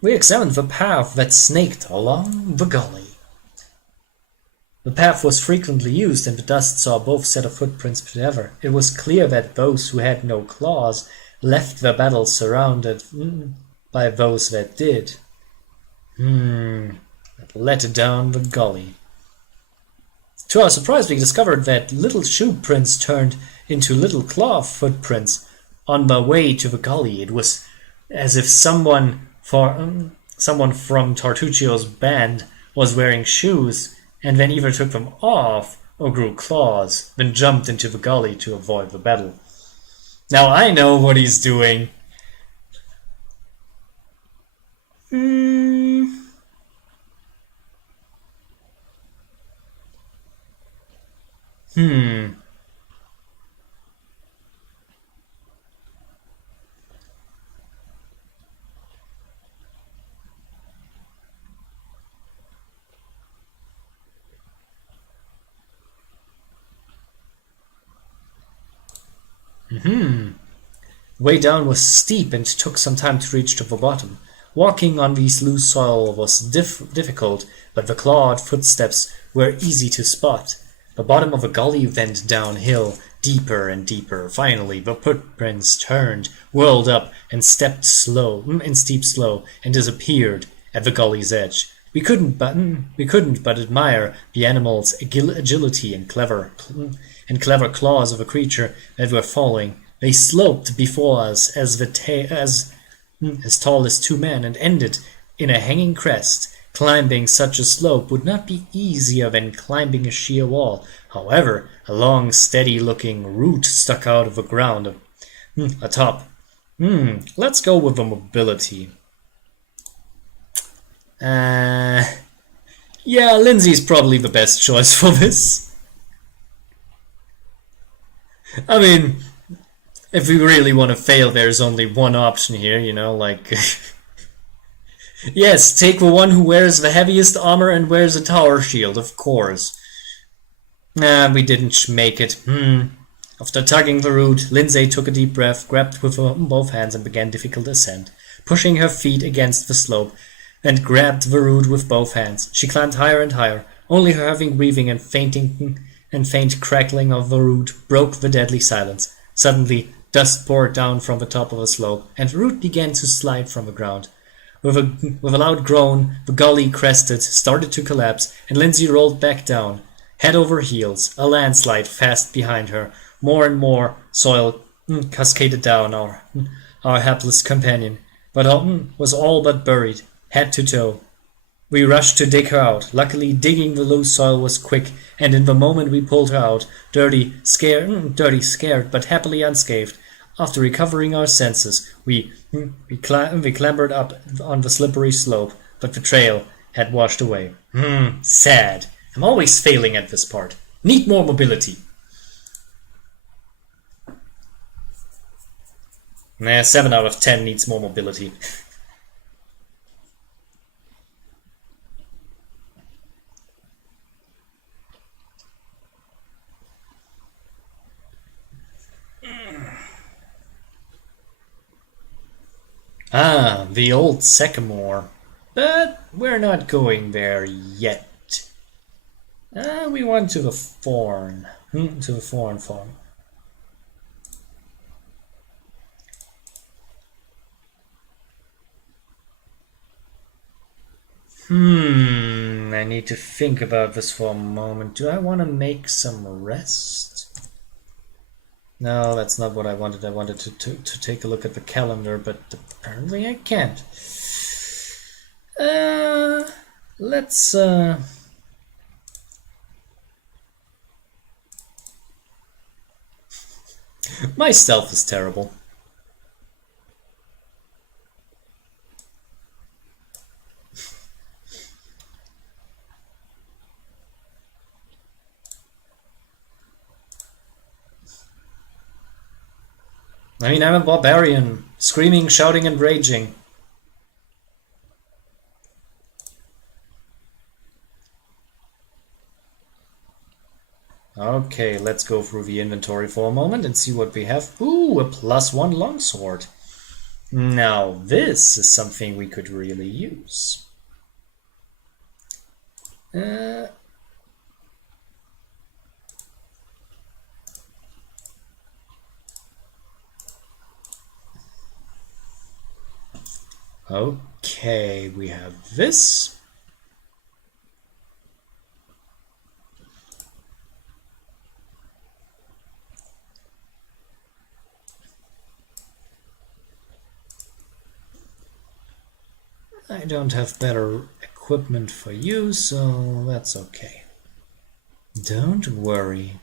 We examined the path that snaked along the gully. The path was frequently used, and the dust saw both set of footprints together. It was clear that those who had no claws left the battle surrounded by those that did. That led down the gully. To our surprise, we discovered that little shoe prints turned into little claw footprints on the way to the gully. It was as if someone from Tartuccio's band was wearing shoes and then either took them off or grew claws, then jumped into the gully to avoid the battle. Now I know what he's doing. Way down was steep and took some time to reach to the bottom. Walking on this loose soil was difficult, but the clawed footsteps were easy to spot. The bottom of the gully went downhill, deeper and deeper. Finally, the footprints turned, whirled up, and stepped steep slow, and disappeared at the gully's edge. We couldn't but admire the animal's agility and clever claws of a creature that were falling. They sloped before us as tall as two men, and ended in a hanging crest. Climbing such a slope would not be easier than climbing a sheer wall. However, a long, steady-looking root stuck out of the ground atop. Let's go with the mobility. Yeah, Lindsay's probably the best choice for this. I mean, if we really want to fail, there's only one option here, like... Yes, take the one who wears the heaviest armor and wears a tower shield, of course. We didn't make it. After tugging the root, Lindsay took a deep breath, grabbed with both hands and began difficult ascent, pushing her feet against the slope, and grabbed the root with both hands. She climbed higher and higher. Only her heavy breathing and faint crackling of the root broke the deadly silence. Suddenly, dust poured down from the top of the slope, and the root began to slide from the ground. With a loud groan, the gully started to collapse, and Lindsay rolled back down, head over heels, a landslide fast behind her. More and more soil cascaded down our hapless companion, but was all but buried, head to toe. We rushed to dig her out. Luckily, digging the loose soil was quick, and in the moment we pulled her out, dirty, scared, but happily unscathed. After recovering our senses, we clambered up on the slippery slope, but the trail had washed away. Sad. I'm always failing at this part. Need more mobility. 7 out of 10 needs more mobility. The old Sycamore. But we're not going there yet. We want to the foreign. To the foreign farm. I need to think about this for a moment. Do I want to make some rest? No, that's not what I wanted. I wanted to take a look at the calendar, but apparently I can't. Let's My stealth is terrible. I mean, I'm a barbarian, screaming, shouting, and raging. Okay, let's go through the inventory for a moment and see what we have. Ooh, a +1 longsword. Now, this is something we could really use. Okay, we have this. I don't have better equipment for you, so that's okay. Don't worry,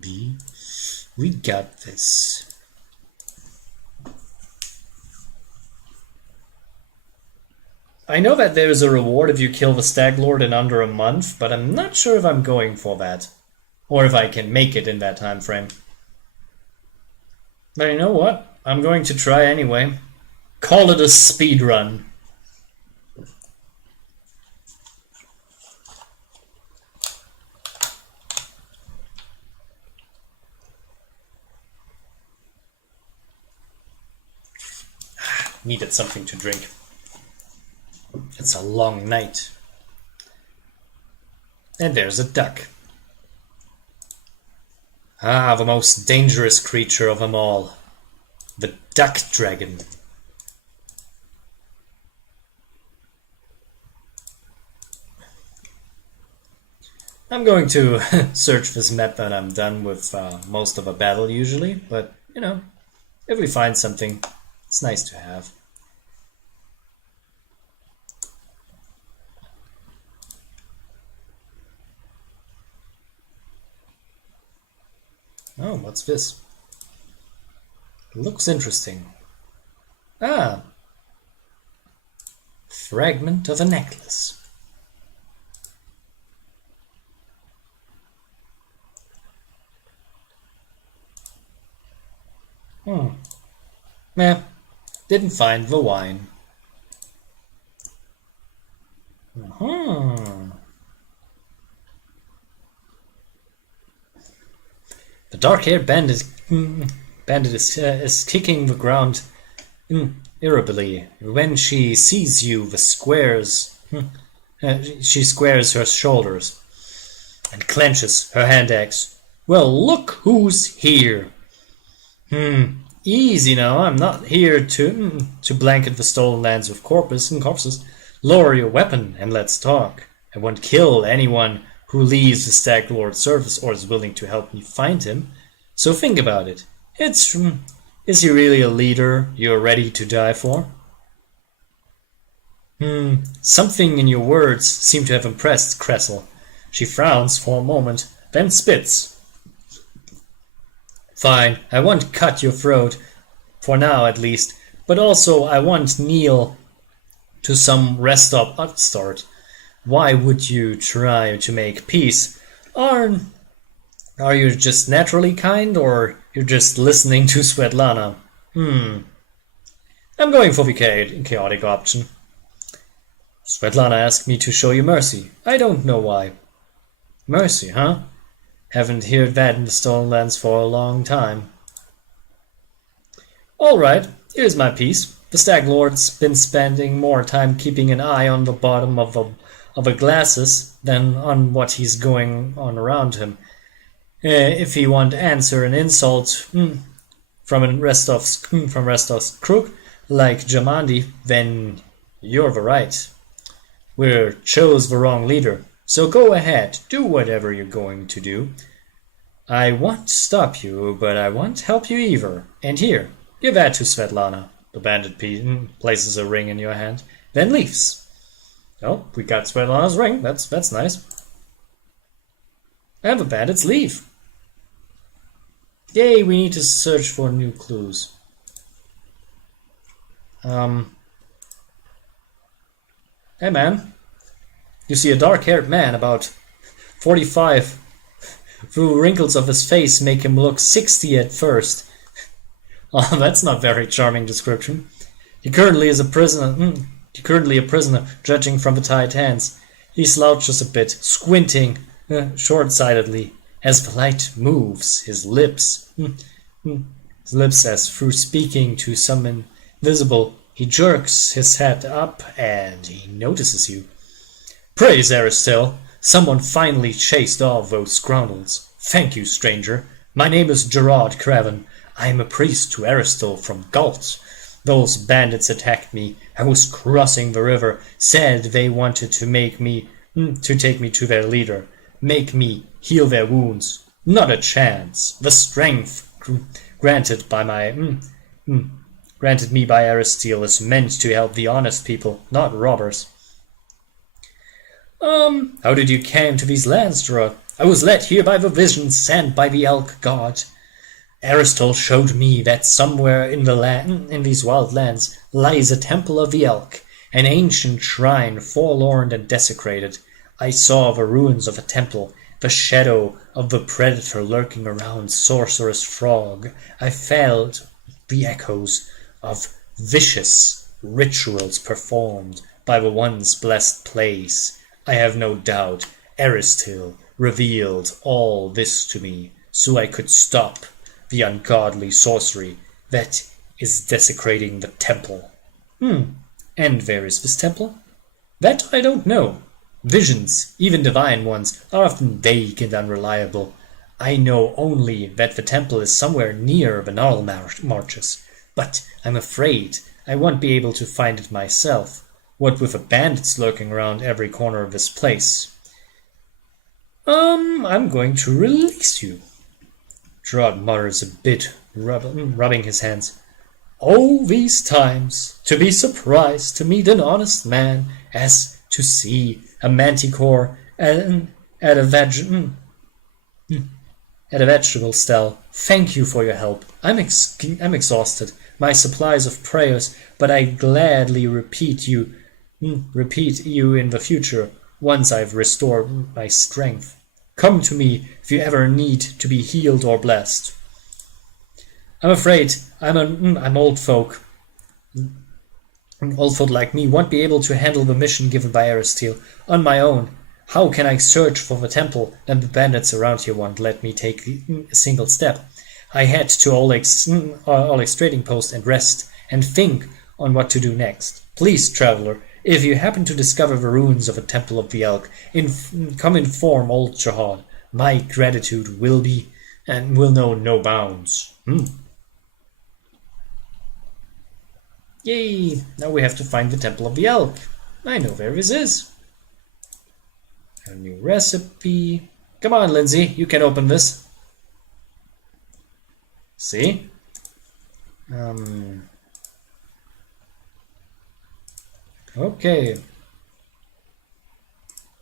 B. We got this. I know that there is a reward if you kill the Stag Lord in under a month, but I'm not sure if I'm going for that. Or if I can make it in that time frame. But you know what? I'm going to try anyway. Call it a speed run. Needed something to drink. It's a long night. And there's a duck. Ah, the most dangerous creature of them all. The duck dragon. I'm going to search this map when I'm done with most of a battle usually, but you know, if we find something, it's nice to have. Oh, what's this? It looks interesting. Ah! Fragment of a necklace. Meh. Didn't find the wine. The dark-haired bandit is kicking the ground irritably. When she sees you, she squares her shoulders and clenches her hand axe. Well, look who's here. Easy now. I'm not here to blanket the stolen lands with corpses. Lower your weapon and let's talk. I won't kill anyone who leaves the Stag Lord's service or is willing to help me find him. So think about it. Is he really a leader you're ready to die for? Something in your words seem to have impressed Cressel. She frowns for a moment, then spits. Fine, I won't cut your throat, for now at least, but also I won't kneel to some rest-stop upstart. Why would you try to make peace? Are you just naturally kind, or you're just listening to Svetlana? I'm going for the chaotic option. Svetlana asked me to show you mercy. I don't know why. Mercy, huh? Haven't heard that in the Stolen Lands for a long time. Alright, here's my piece. The Stag Lord's been spending more time keeping an eye on the bottom of of a glasses than on what he's going on around him. If he want answer an insult from Restov's crook like Jamandi, then you're the right. We chose the wrong leader, so go ahead, do whatever you're going to do. I won't stop you, but I won't help you either. And here, give that to Svetlana. The bandit places a ring in your hand, then leaves. Oh, we got Svetlana's ring. That's nice. And the bandits leave. Yay, we need to search for new clues. Hey man, you see a dark-haired man, about 45. The wrinkles of his face make him look 60 at first. Oh, that's not very charming description. He currently is a prisoner. Judging from the tied hands. He slouches a bit, squinting short-sightedly as the light moves his lips. As through speaking to some invisible, he jerks his head up and he notices you. Praise Aristil! Someone finally chased off those scoundrels. Thank you, stranger. My name is Gerard Craven. I am a priest to Aristil from Galt. Those bandits attacked me. I was crossing the river, said they wanted to take me to their leader, make me heal their wounds. Not a chance. The strength granted me by Aristil is meant to help the honest people, not robbers. How did you came to these lands, Gerard? I was led here by the vision sent by the elk god. Aristil showed me that somewhere in these wild lands lies a temple of the elk, an ancient shrine forlorn and desecrated. I saw the ruins of a temple, the shadow of the predator lurking around Sorceress Frog. I felt the echoes of vicious rituals performed by the once blessed place. I have no doubt Aristil revealed all this to me, so I could stop the ungodly sorcery that is desecrating the temple. And where is this temple? That I don't know. Visions, even divine ones, are often vague and unreliable. I know only that the temple is somewhere near the Gnarl Marches, but I'm afraid I won't be able to find it myself, what with the bandits lurking around every corner of this place. I'm going to release you. Gerard mutters a bit, rubbing his hands. All these times, to be surprised to meet an honest man, as to see a manticore at a vegetable stall. Thank you for your help. I'm exhausted. My supplies of prayers, but I gladly repeat you in the future once I've restored my strength. Come to me if you ever need to be healed or blessed. I'm afraid I'm old folk. Old folk like me won't be able to handle the mission given by Aristil on my own. How can I search for the temple and the bandits around here won't let me take a single step? I head to Oleg's trading post and rest and think on what to do next. Please, traveler, if you happen to discover the ruins of a temple of the elk, come inform old Jahad. My gratitude will know no bounds. Yay! Now we have to find the temple of the elk. I know where this is. A new recipe. Come on, Lindsay, you can open this. See? Okay.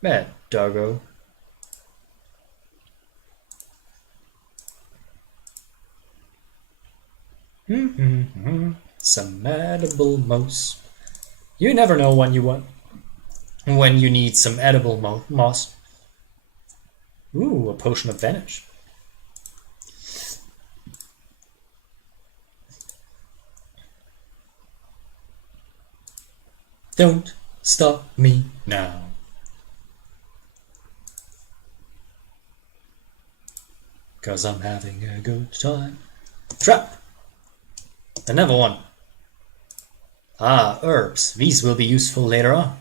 Bad doggo. Some edible moss. You never know when you need some edible moss. Ooh, a potion of vanish. Don't stop me now. 'Cause I'm having a good time. Trap! Another one. Ah, herbs. These will be useful later on.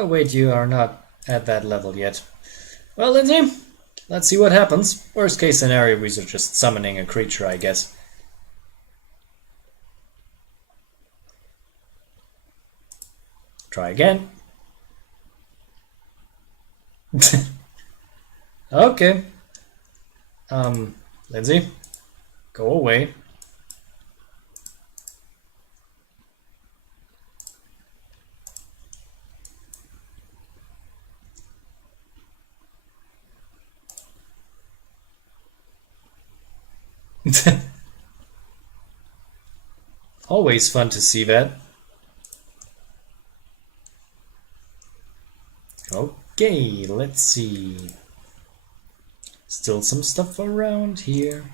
Oh wait, you are not at that level yet. Well, Lindsay, let's see what happens. Worst case scenario, we are just summoning a creature, I guess. Try again. Okay. Lindsay, go away. Always fun to see that. Okay, let's see. Still some stuff around here.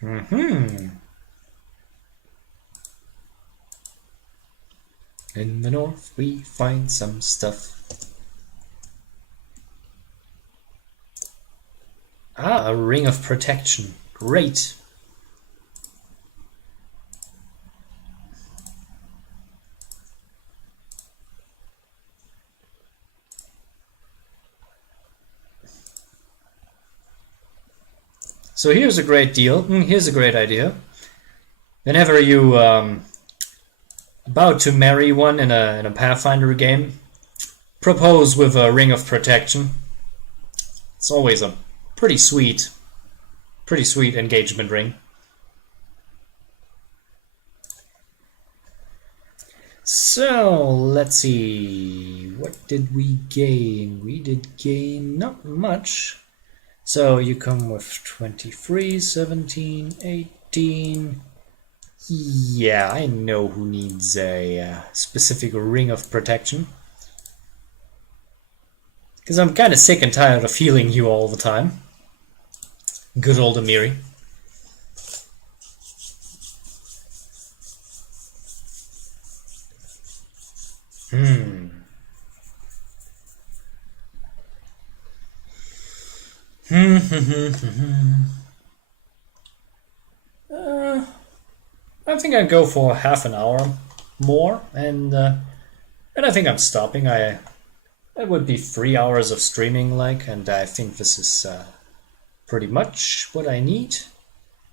In the north we find some stuff. Ah, a ring of protection. Great. So here's a great deal. Here's a great idea. Whenever you about to marry one in a Pathfinder game, propose with a ring of protection. It's always a pretty sweet engagement ring. So let's see, what did we gain? We did gain not much. So you come with 23, 17, 18. Yeah, I know who needs a specific ring of protection. Because I'm kind of sick and tired of healing you all the time. Good old Amiri. I think I'd go for half an hour more, and I think I'm stopping. It would be 3 hours of streaming, and I think this is pretty much what I need.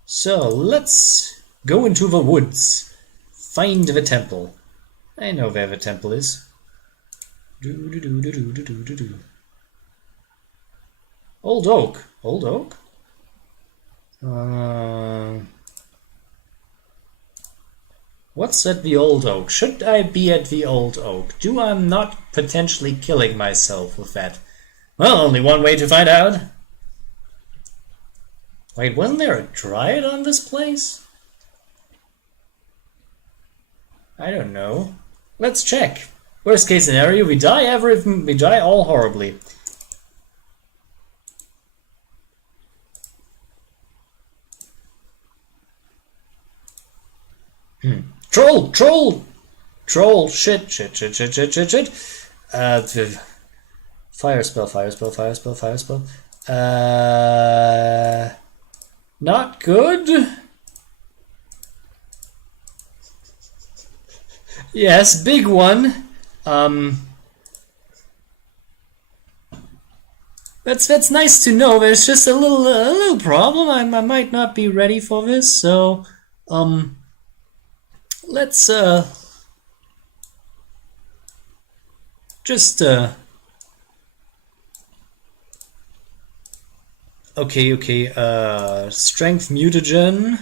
So let's go into the woods, find the temple. I know where the temple is. Old oak. Old oak? What's at the old oak? Should I be at the old oak? Do I not potentially killing myself with that? Well, only one way to find out. Wait, wasn't there a dryad on this place? I don't know. Let's check. Worst case scenario, we die all horribly. Troll! Troll! Troll! Shit! Shit! Shit! Shit! Shit! Shit! Shit! Fire spell! Fire spell! Fire spell! Fire spell! Not good. Yes, big one. That's nice to know. There's just a little problem. I might not be ready for this. So, let's just okay. Strength mutagen.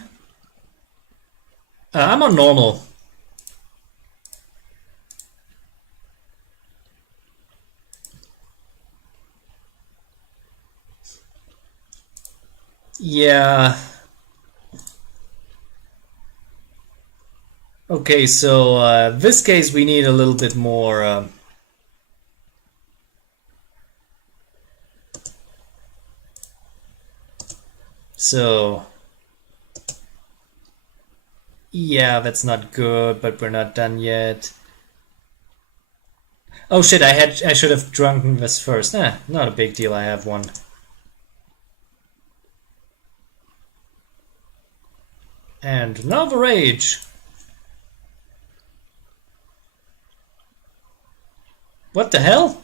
I'm on normal. Yeah. Okay, so this case we need a little bit more. So yeah, that's not good, but we're not done yet. Oh shit! I should have drunken this first. Not a big deal. I have one. And now the rage. What the hell?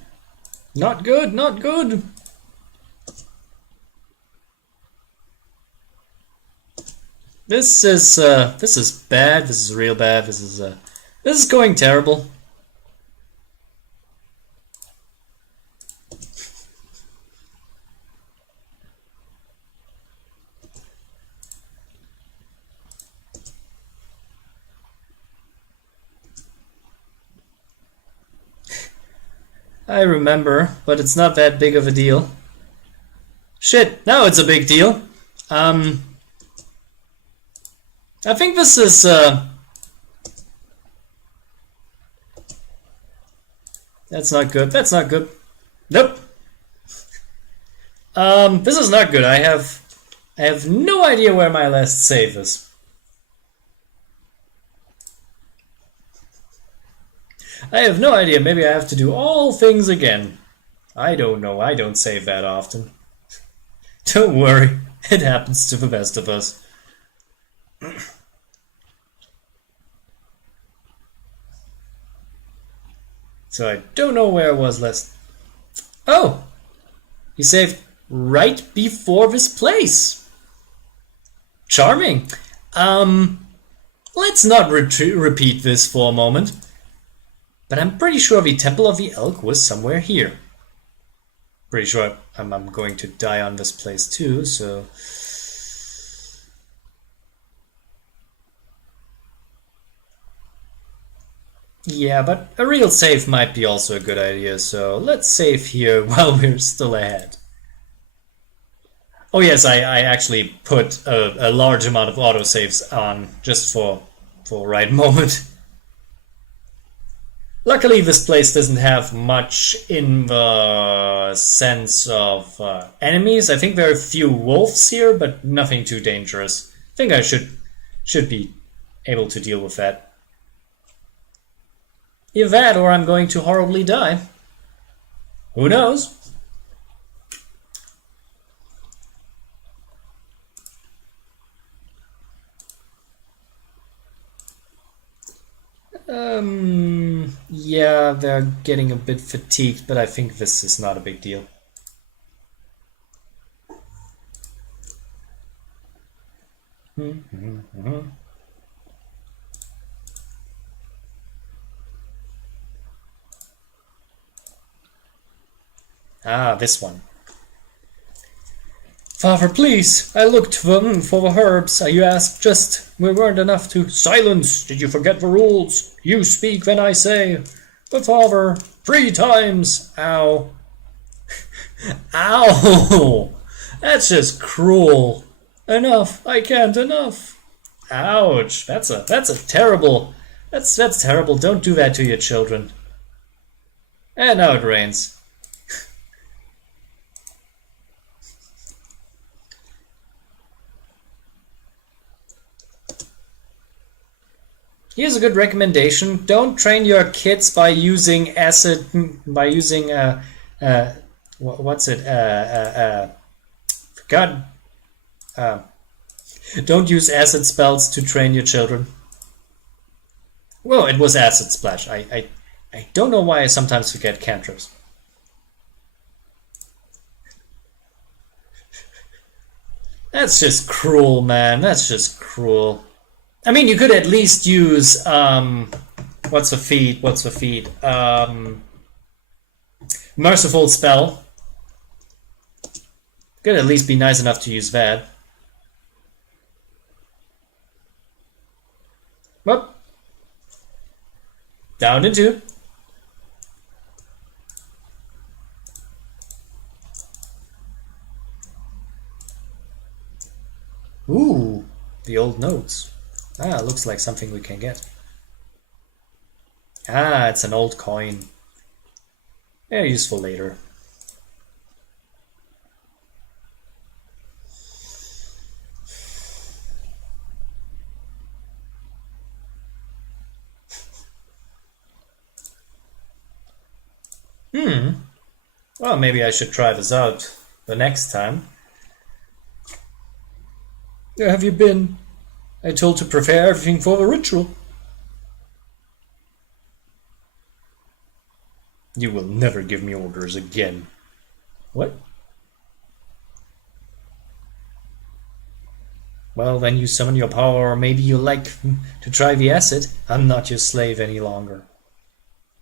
Not good, not good. This is bad. This is real bad. This is going terrible. I remember, but it's not that big of a deal. Shit, now it's a big deal. I think this is that's not good. That's not good. Nope. This is not good. I have no idea where my last save is. I have no idea. Maybe I have to do all things again. I don't know. I don't save that often. Don't worry. It happens to the best of us. So I don't know where I was last. Oh! You saved right before this place. Charming. Let's not repeat this for a moment. But I'm pretty sure the Temple of the Elk was somewhere here. Pretty sure I'm going to die on this place too, so... Yeah, but a real save might be also a good idea, so let's save here while we're still ahead. Oh yes, I actually put a large amount of autosaves on just for right moment. Luckily this place doesn't have much in the sense of enemies. I think there are a few wolves here, but nothing too dangerous. I think I should be able to deal with that. Either that or I'm going to horribly die. Who knows? Yeah, they're getting a bit fatigued, but I think this is not a big deal. Ah, this one. Father, please, I looked for the herbs. You asked just, we weren't enough to... Silence! Did you forget the rules? You speak when I say. But Father, 3 times! Ow. Ow! That's just cruel. Enough, I can't, enough. Ouch, that's a terrible... That's terrible, don't do that to your children. And now it rains. Here's a good recommendation. Don't train your kids by using acid, what's it, God, don't use acid spells to train your children. Well, it was acid splash. I don't know why I sometimes forget cantrips. That's just cruel, man. That's just cruel. I mean, you could at least use, what's the feed? Merciful spell. Could at least be nice enough to use that. Whoop. Down to 2. Ooh, the old notes. Ah, looks like something we can get. Ah, it's an old coin. Yeah, useful later. Well, maybe I should try this out the next time. Where have you been? I told to prepare everything for the ritual. You will never give me orders again. What? Well, then you summon your power, or maybe you like to try the acid. I'm not your slave any longer.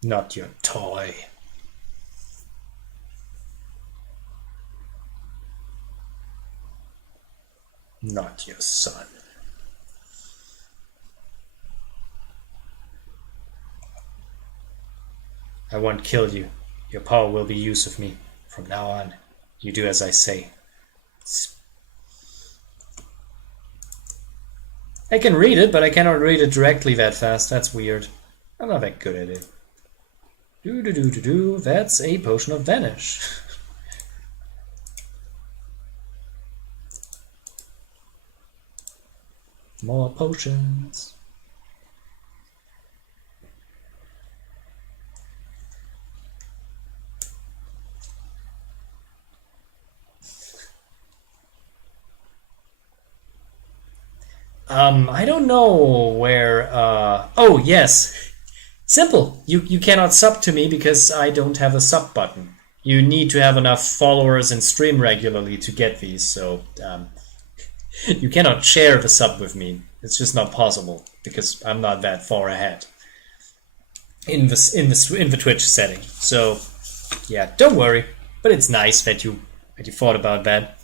Not your toy. Not your son. I won't kill you. Your power will be use of me. From now on, you do as I say. I can read it, but I cannot read it directly that fast. That's weird. I'm not that good at it. Do. That's a potion of vanish. More potions. I don't know where, oh, yes. Simple. You cannot sub to me because I don't have a sub button. You need to have enough followers and stream regularly to get these, so, you cannot share the sub with me. It's just not possible because I'm not that far ahead in the Twitch setting. So, yeah, don't worry. But it's nice that you thought about that.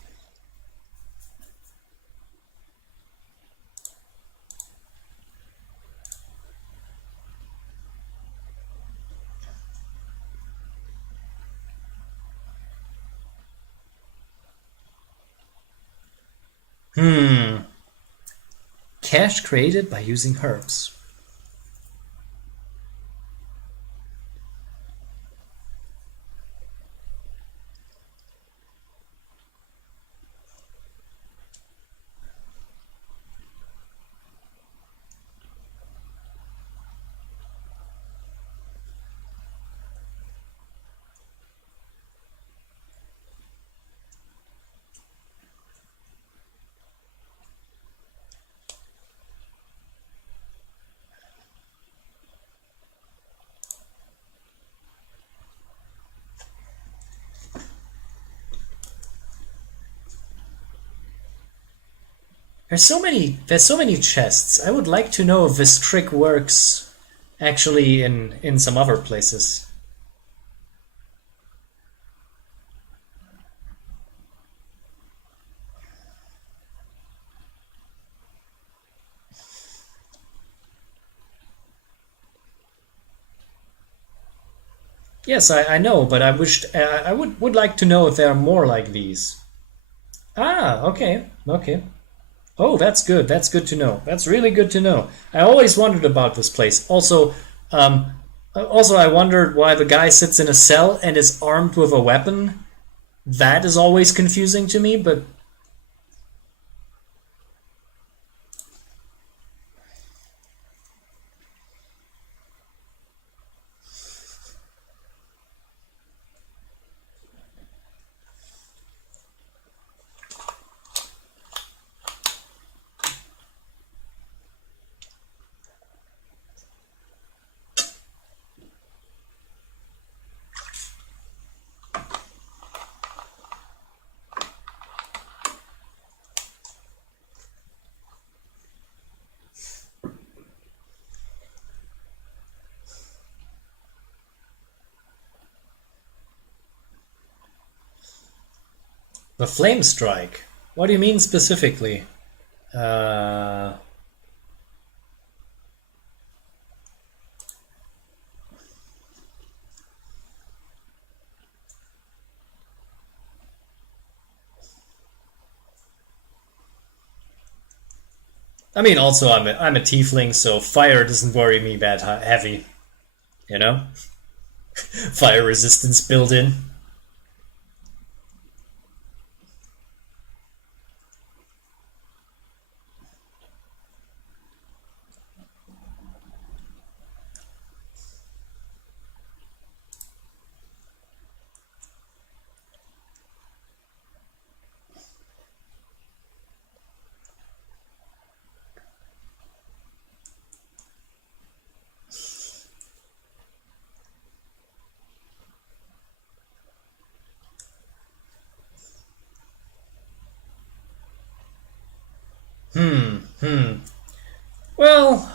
Cash created by using herbs. There's so many chests. I would like to know if this trick works actually in some other places. Yes, I know, but I wished I would like to know if there are more like these. Ah, okay. Oh, that's good. That's good to know. That's really good to know. I always wondered about this place. Also, I wondered why the guy sits in a cell and is armed with a weapon. That is always confusing to me, but the flame strike. What do you mean specifically? Uh, I mean, also I'm a tiefling, so fire doesn't worry me that heavy. You know, fire resistance built in. Well,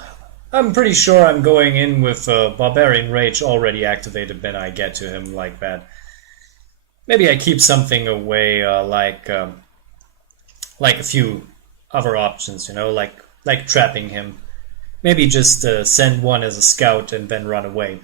I'm pretty sure I'm going in with Barbarian Rage already activated when I get to him like that. Maybe I keep something away, like a few other options, you know, like trapping him. Maybe just send one as a scout and then run away.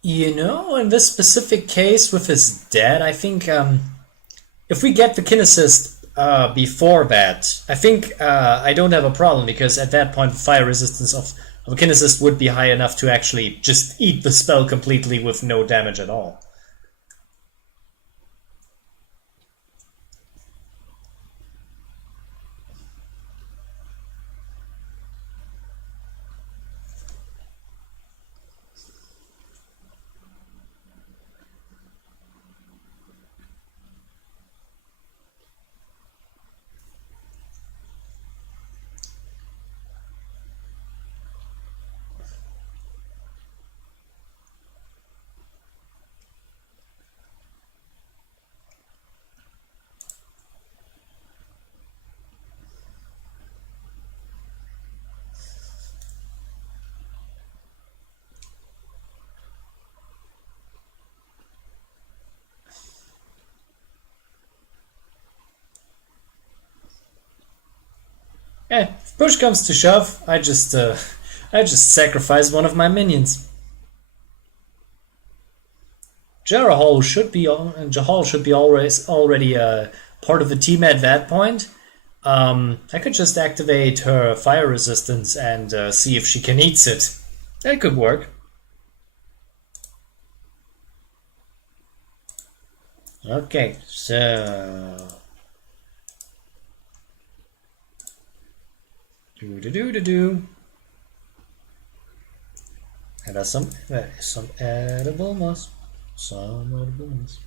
You know, in this specific case with his dad, I think if we get the kinesist before that, I think I don't have a problem because at that point, the fire resistance of a kinesist would be high enough to actually just eat the spell completely with no damage at all. If push comes to shove, I just sacrifice one of my minions. Jahal should be already part of the team at that point. I could just activate her fire resistance and see if she can eat it. That could work. Okay, so do. And that's some edible moss. Some edible moss.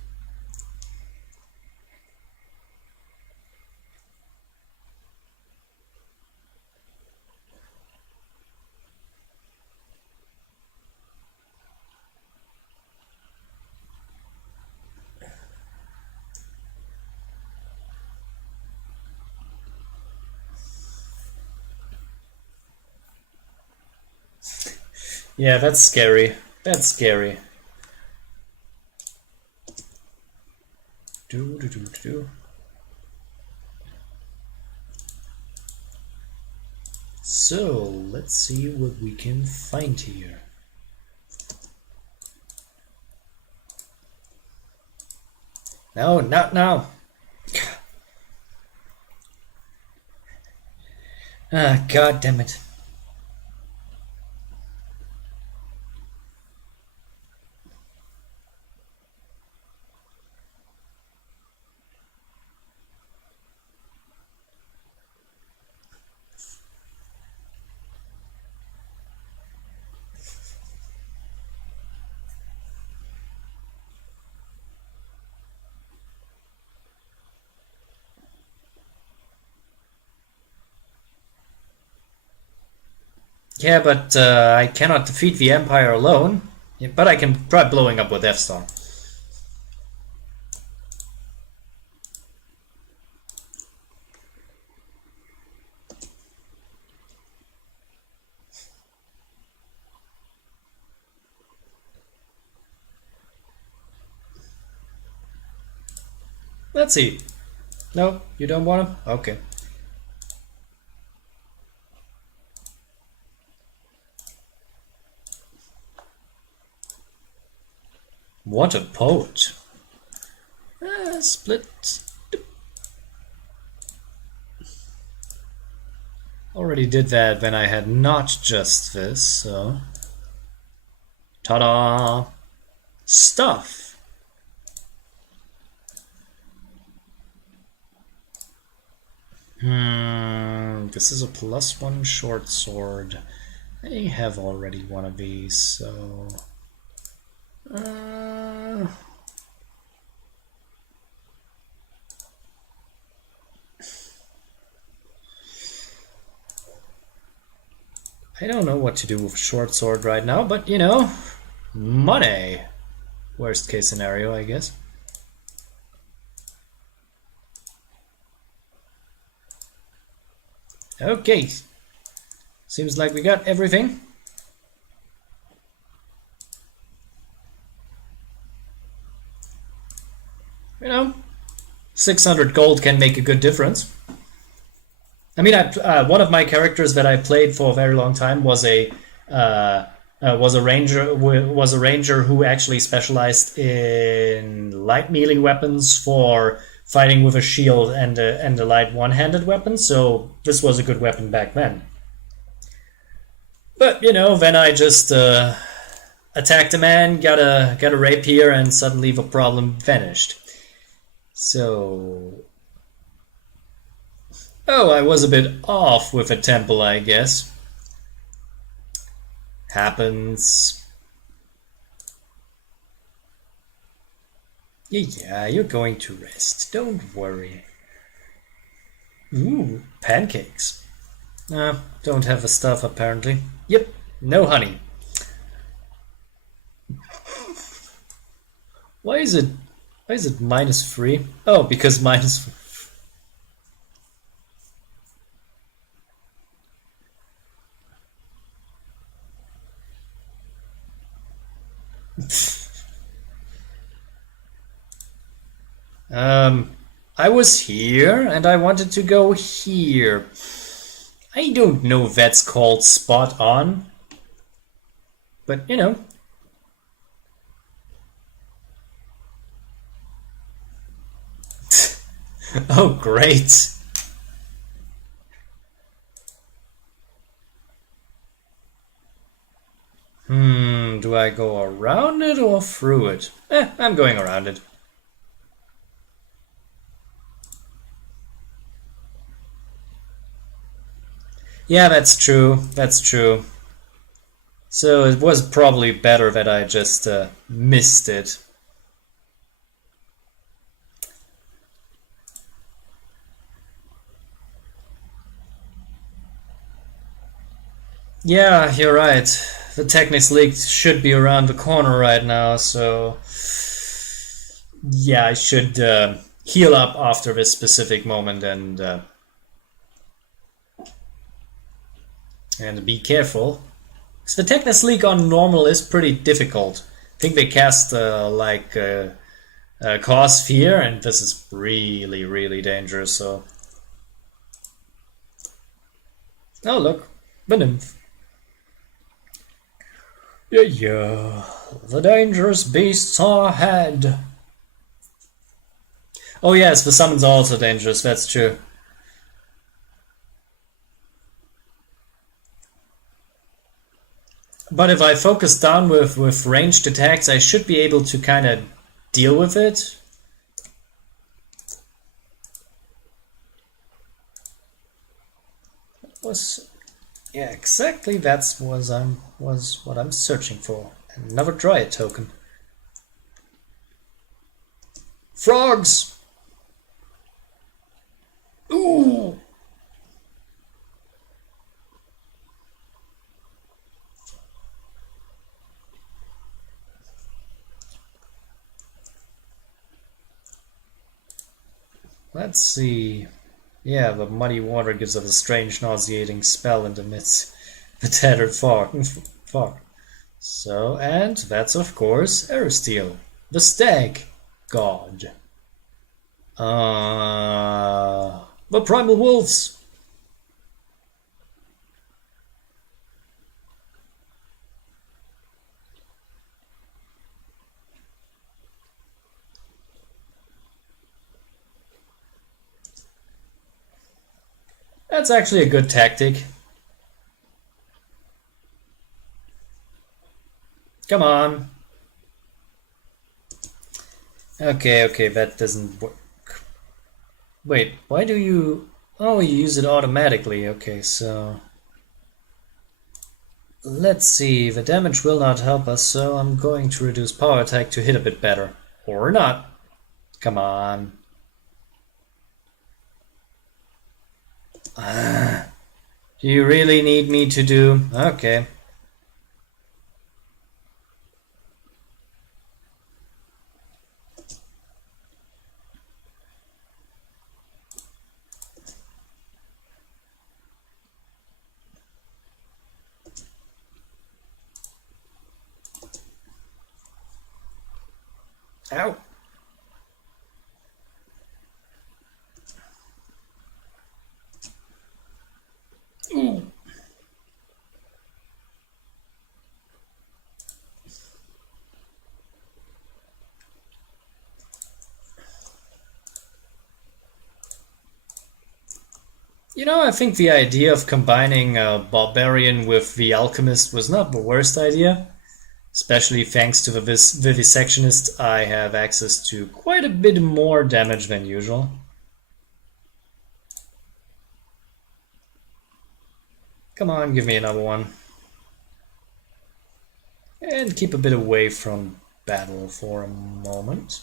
Yeah, that's scary. That's scary. Do. So, let's see what we can find here. No, not now. Ah, god damn it. Yeah, but I cannot defeat the Empire alone. Yeah, but I can try blowing up with F-Star. Let's see. No, you don't want him? Okay. What a poet. Split. Already did that when I had not just this, so... Ta-da! Stuff! This is a +1 short sword. I have already one of these, so... I don't know what to do with a short sword right now, but you know, money. Worst case scenario, I guess. Okay. Seems like we got everything. You know, 600 gold can make a good difference. I mean, one of my characters that I played for a very long time was a ranger who actually specialized in light melee weapons for fighting with a shield and a light one-handed weapon. So this was a good weapon back then. But you know, then I just attacked a man, got a rapier, and suddenly the problem vanished. So. Oh, I was a bit off with a temple, I guess. Happens. Yeah, you're going to rest. Don't worry. Ooh, pancakes. Don't have the stuff apparently. Yep, no honey. Why is it -3? Oh, because minus. I was here and I wanted to go here. I don't know if that's called spot on, but you know. Oh, great. Do I go around it or through it? I'm going around it. Yeah, that's true. That's true. So it was probably better that I just missed it. Yeah, you're right. The Technics League should be around the corner right now, so yeah, I should heal up after this specific moment and be careful. So the Technics League on normal is pretty difficult. I think they cast Cause Fear, and this is really, really dangerous. So, oh look, the nymph. Yeah, the dangerous beasts are ahead. Oh yes, the summons are also dangerous, that's true. But if I focus down with ranged attacks, I should be able to kind of deal with it. Yeah, exactly. That's was what I'm searching for. Another Dryad token. Frogs. Ooh. Let's see. Yeah, the muddy water gives us a strange nauseating spell and emits the tattered fog. So, and that's of course Aristeal, the stag god. The primal wolves. That's actually a good tactic. Come on. Okay, okay, that doesn't work. Wait, why do you... Oh, you use it automatically. Okay, so... Let's see, the damage will not help us, so I'm going to reduce power attack to hit a bit better. Or not. Come on. Do you really need me to do... Okay. Ow. Ooh. You know, I think the idea of combining a barbarian with the alchemist was not the worst idea. Especially thanks to the vivisectionist, I have access to quite a bit more damage than usual. Come on, give me another one. And keep a bit away from battle for a moment.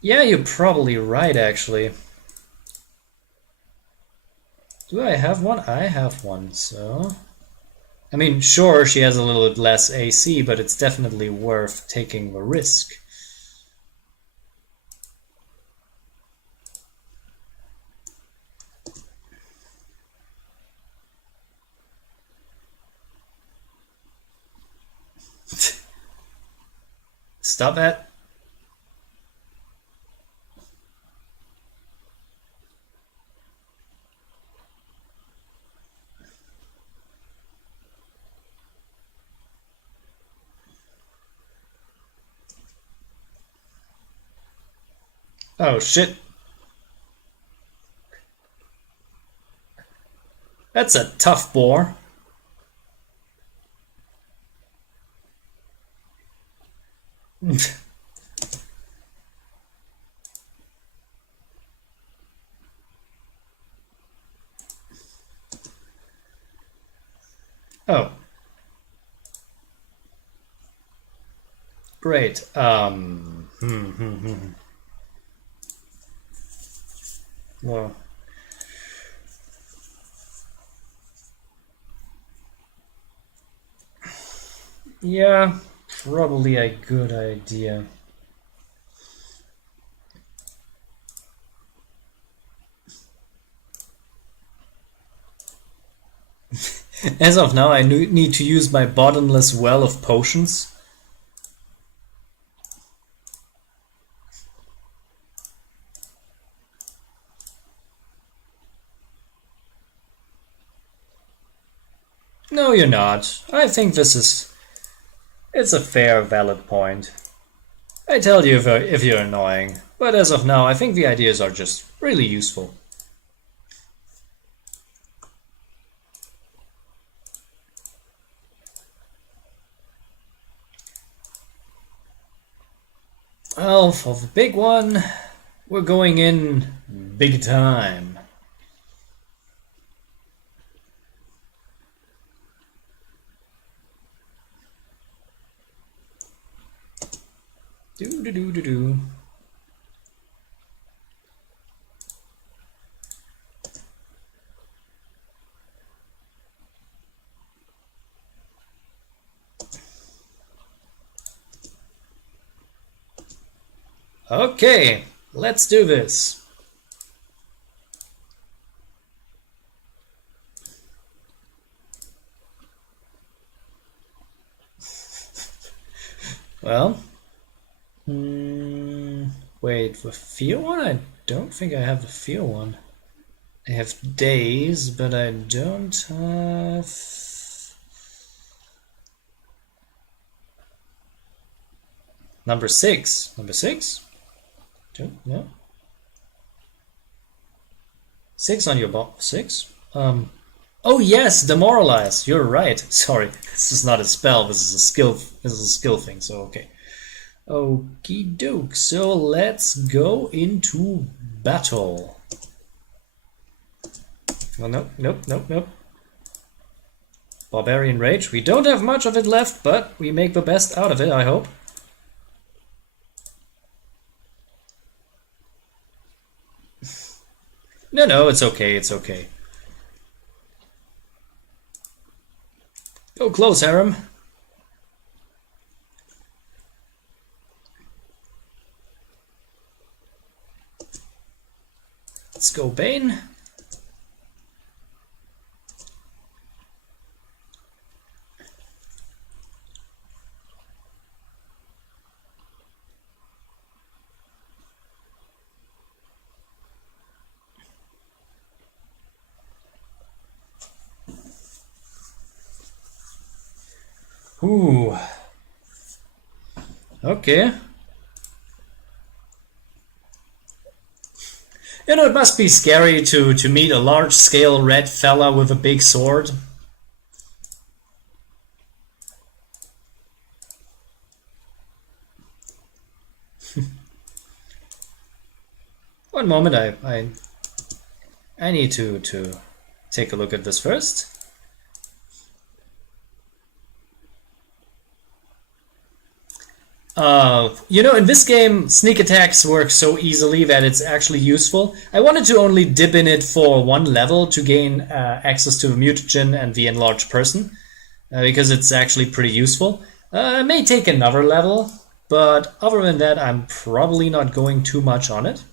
Yeah, you're probably right, actually. Do I have one? I have one, so... I mean, sure, she has a little bit less AC, but it's definitely worth taking the risk. Stop that. Oh, shit. That's a tough boar. Oh. Great. Well. Yeah, probably a good idea. As of now, I need to use my bottomless well of potions. No, you're not. I think this is... It's a fair, valid point. I tell you if you're annoying, but as of now, I think the ideas are just really useful. Well, for the big one, we're going in big time. Do. Okay, let's do this. Well, wait, the fear one? I don't think I have the fear one. I have days, but I don't have... Number 6. Number 6? 2? No. 6 on your box. 6? Oh yes, demoralize. You're right. Sorry, this is not a spell. This is a skill. This is a skill thing. So okay. Okie doke. So let's go into battle. Well, nope. Barbarian Rage. We don't have much of it left, but we make the best out of it, I hope. No, it's okay, it's okay. Go close, Harem. Let's go, Bane. Ooh. Okay. You know, it must be scary to meet a large-scale red fella with a big sword. One moment, I need to take a look at this first. You know, in this game, sneak attacks work so easily that it's actually useful. I wanted to only dip in it for one level to gain access to the mutagen and the enlarged person, because it's actually pretty useful. I may take another level, but other than that, I'm probably not going too much on it.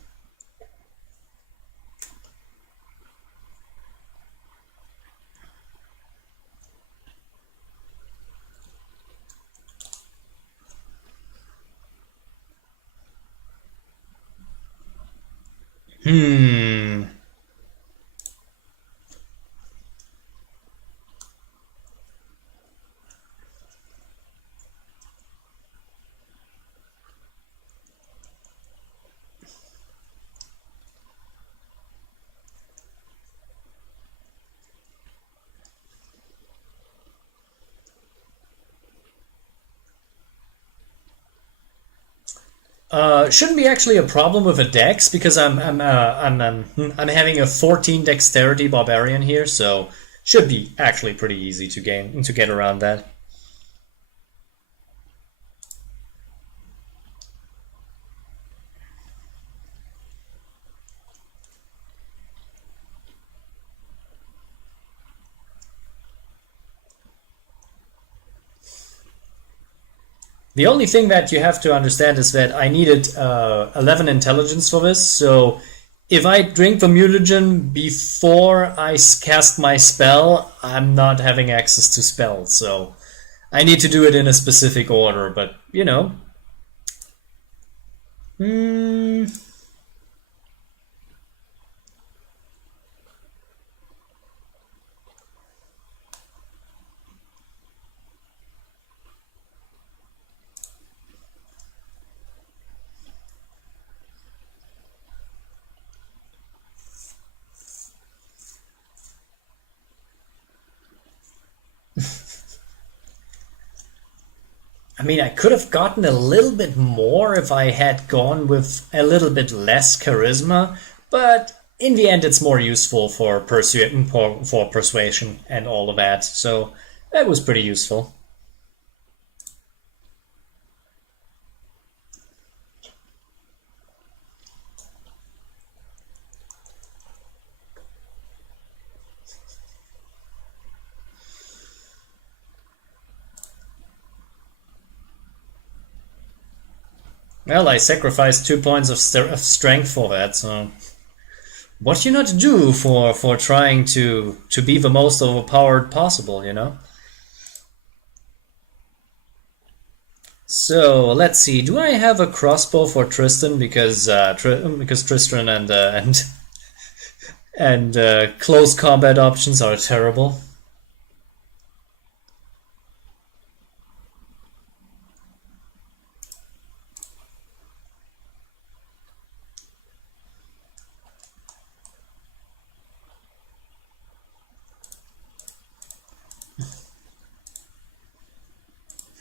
Shouldn't be actually a problem with a dex because I'm having a 14 dexterity barbarian here, so should be actually pretty easy to get around that. The only thing that you have to understand is that I needed 11 intelligence for this, so if I drink the mutagen before I cast my spell, I'm not having access to spells, so I need to do it in a specific order, but, you know. I mean, I could have gotten a little bit more if I had gone with a little bit less charisma, but in the end it's more useful for persuasion and all of that, so that was pretty useful. Well, I sacrificed 2 points of strength for that, so what you not do for trying to be the most overpowered possible, you know? So let's see. Do I have a crossbow for Tristan because Tristan and close combat options are terrible?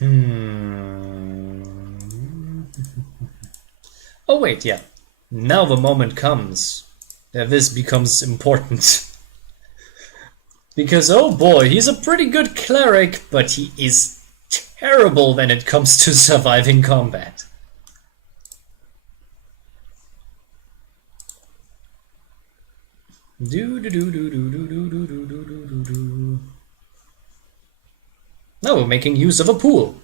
Oh wait, yeah. Now the moment comes that this becomes important. Because, oh boy, he's a pretty good cleric, but he is terrible when it comes to surviving combat. Do do do do do do do do do do do do. Now we're making use of a pool.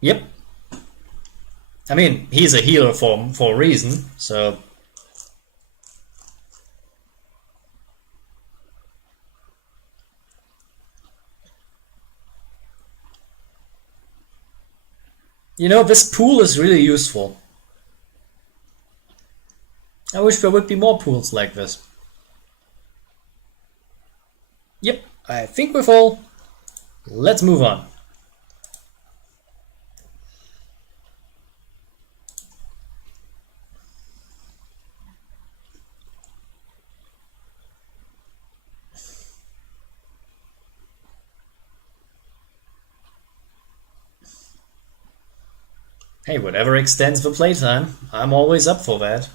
Yep. I mean, he's a healer for a reason, so... You know, this pool is really useful. I wish there would be more pools like this. Yep, I think we're full. Let's move on. Hey, whatever extends the playtime, I'm always up for that.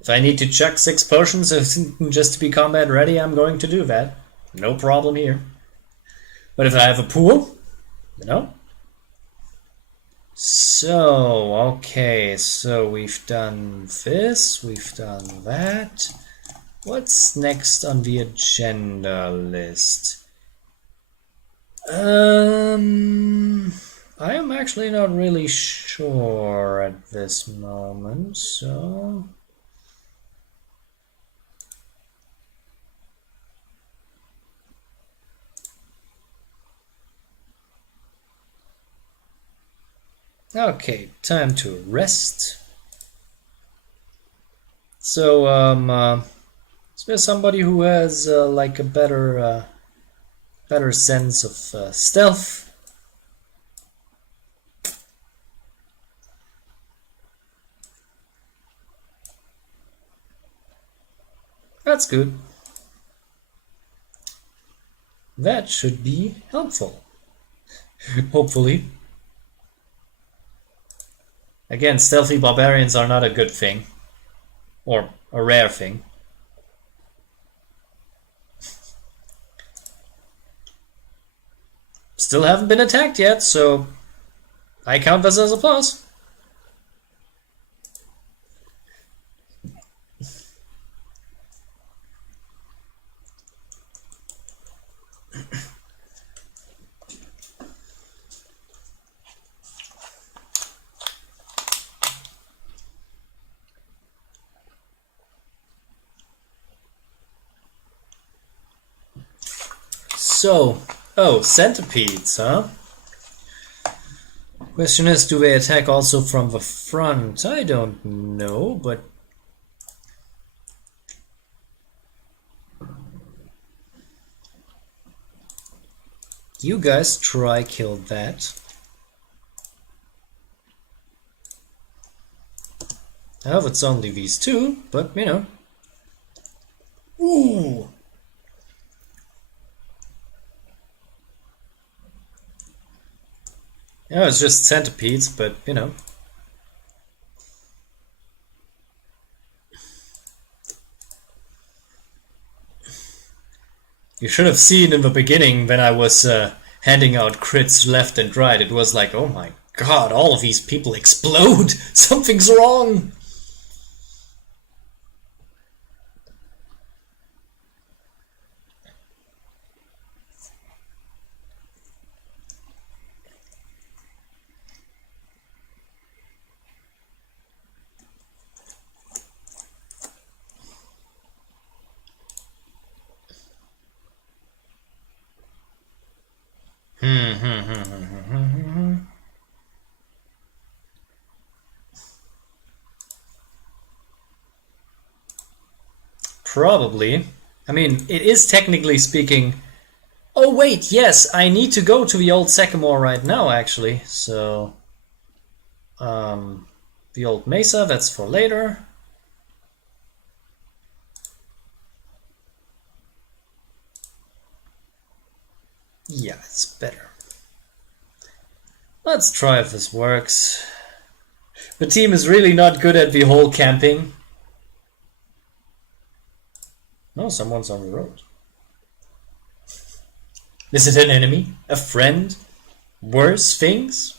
If I need to chuck 6 potions just to be combat ready, I'm going to do that. No problem here. But if I have a pool, you know? So, okay, so we've done this, we've done that. What's next on the agenda list? I am actually not really sure at this moment, so... Okay, time to rest. So, is there somebody who has like a better sense of stealth? That's good. That should be helpful. Hopefully. Again, stealthy barbarians are not a good thing. Or a rare thing. Still haven't been attacked yet, so I count this as a plus. So, oh, centipedes, huh? Question is, do they attack also from the front? I don't know, but... You guys try kill that. I hope it's only these two, but you know. Ooh! Yeah, it's just centipedes, but you know. You should have seen in the beginning when I was handing out crits left and right. It was like, oh my god, all of these people explode! Something's wrong! Probably. I mean, it is technically speaking... Oh wait, yes, I need to go to the old Sycamore right now, actually. So... the old Mesa, that's for later. Yeah, it's better. Let's try if this works. The team is really not good at the whole camping. No, someone's on the road. Is it an enemy? A friend? Worse things?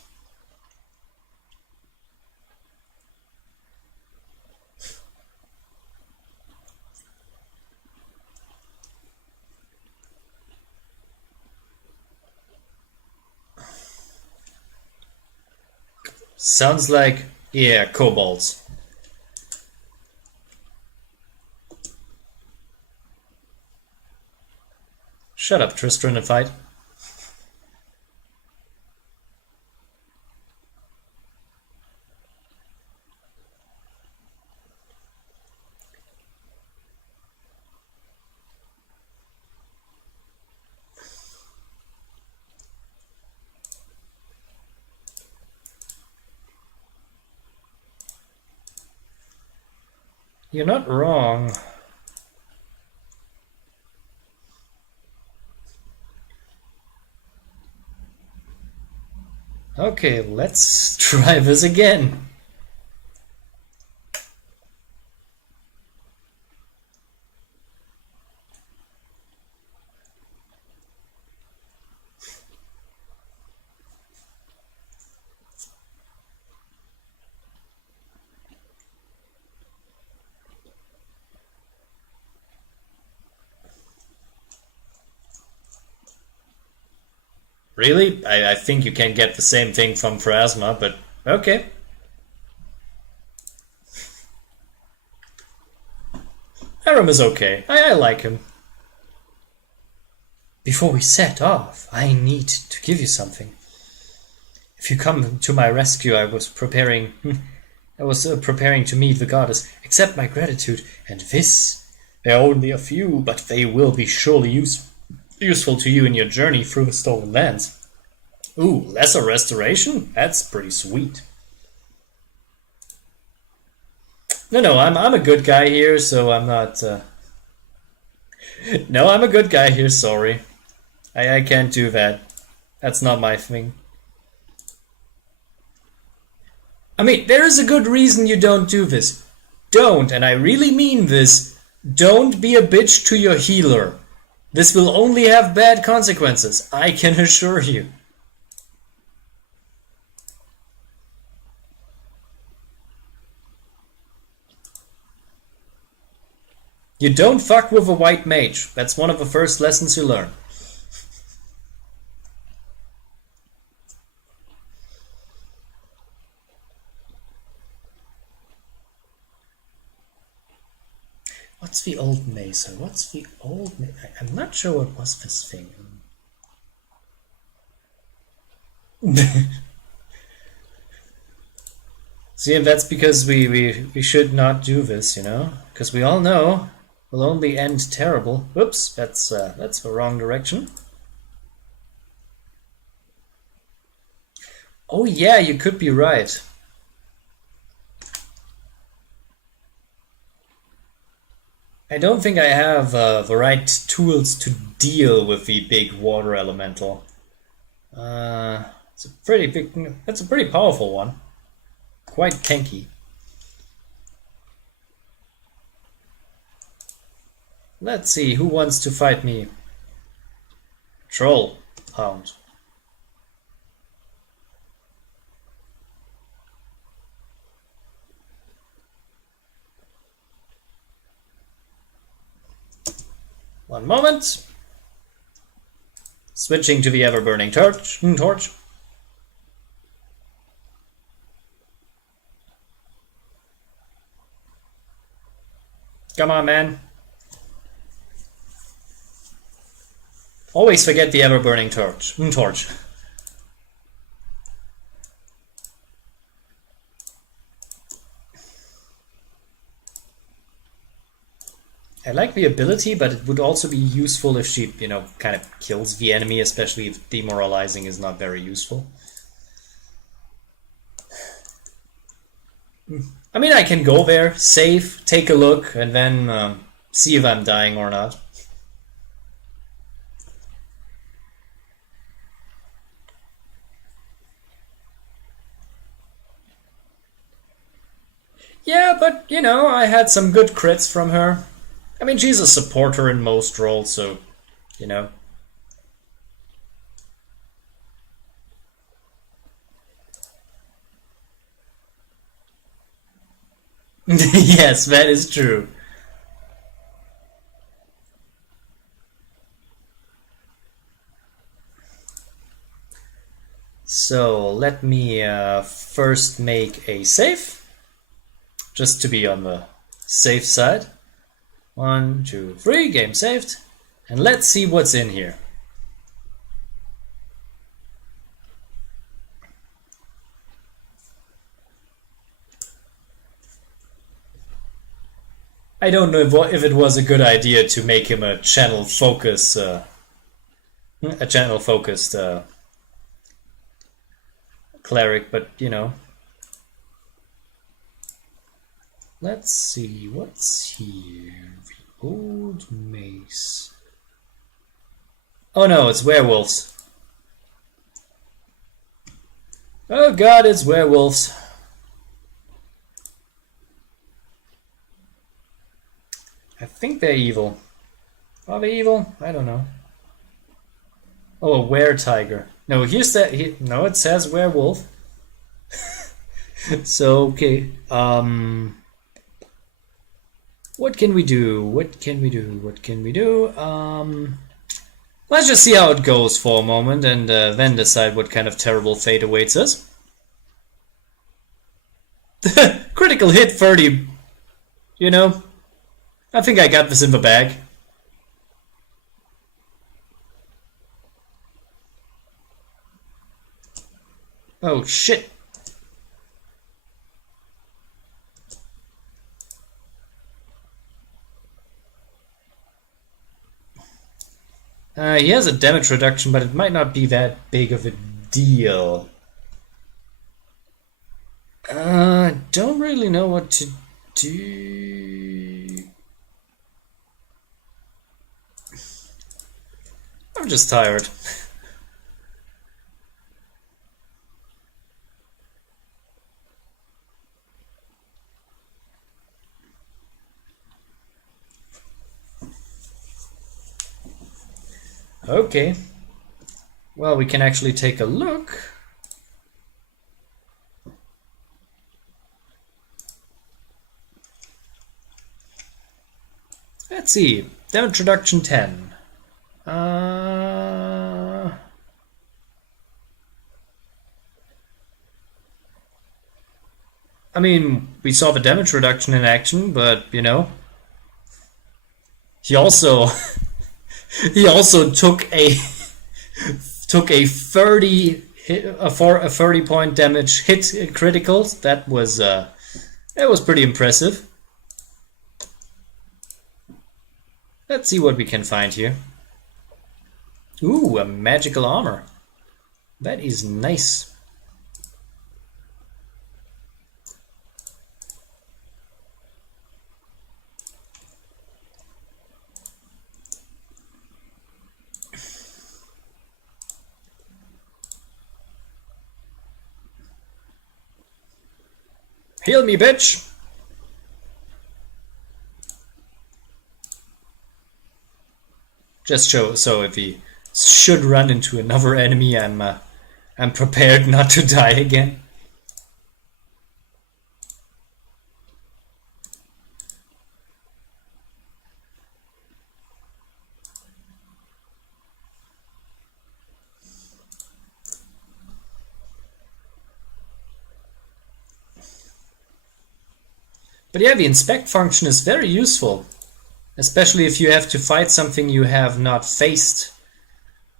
Sounds like, yeah, kobolds. Shut up, Tristan, and fight. You're not wrong. Okay, let's try this again. Really? I think you can get the same thing from Phrasma, but okay. Aram is okay. I like him. Before we set off, I need to give you something. If you come to my rescue, I was preparing to meet the goddess. Accept my gratitude, and this. There are only a few, but they will be surely useful to you in your journey through the stolen lands. Ooh, lesser restoration? That's pretty sweet. No, I'm a good guy here, so I'm not... No, I'm a good guy here, sorry. I can't do that. That's not my thing. I mean, there is a good reason you don't do this. Don't, and I really mean this, don't be a bitch to your healer. This will only have bad consequences, I can assure you. You don't fuck with a white mage. That's one of the first lessons you learn. What's the old macer? What's the old... I'm not sure what was this thing. See, and that's because we should not do this, you know? Because we all know will only end terrible. Whoops, that's the wrong direction. Oh yeah, you could be right. I don't think I have the right tools to deal with the big water elemental. It's a pretty big. That's a pretty powerful one. Quite tanky. Let's see, who wants to fight me? Troll Hound. One moment. Switching to the ever-burning torch. Come on, man. Always forget the ever-burning torch. I like the ability, but it would also be useful if she, you know, kind of kills the enemy, especially if demoralizing is not very useful. I mean, I can go there, save, take a look, and then see if I'm dying or not. Yeah, but, you know, I had some good crits from her. I mean, she's a supporter in most roles, so, you know. Yes, that is true. So, let me first make a save, just to be on the safe side. 1, 2, 3, game saved. And let's see what's in here. I don't know if it was a good idea to make him a channel focused cleric, but you know. Let's see what's here. The old mace. Oh no, it's werewolves. Oh god, it's werewolves. I think they're evil. Are they evil? I don't know. Oh, a were-tiger. No, here's that. No, it says werewolf. So, okay. What can we do? What can we do? What can we do? Let's just see how it goes for a moment and then decide what kind of terrible fate awaits us. Critical hit 30. You know, I think I got this in the bag. Oh shit. He has a damage reduction, but it might not be that big of a deal. Don't really know what to do. I'm just tired. Okay. Well, we can actually take a look. Let's see. Damage reduction 10. I mean, we saw the damage reduction in action, but you know, he also he also took a 30 hit, a 30 point damage hit critical. That was pretty impressive. Let's see what we can find here. Ooh, a magical armor. That is nice. Heal me, bitch! Just so if he should run into another enemy, I'm prepared not to die again. But yeah, the inspect function is very useful, especially if you have to fight something you have not faced.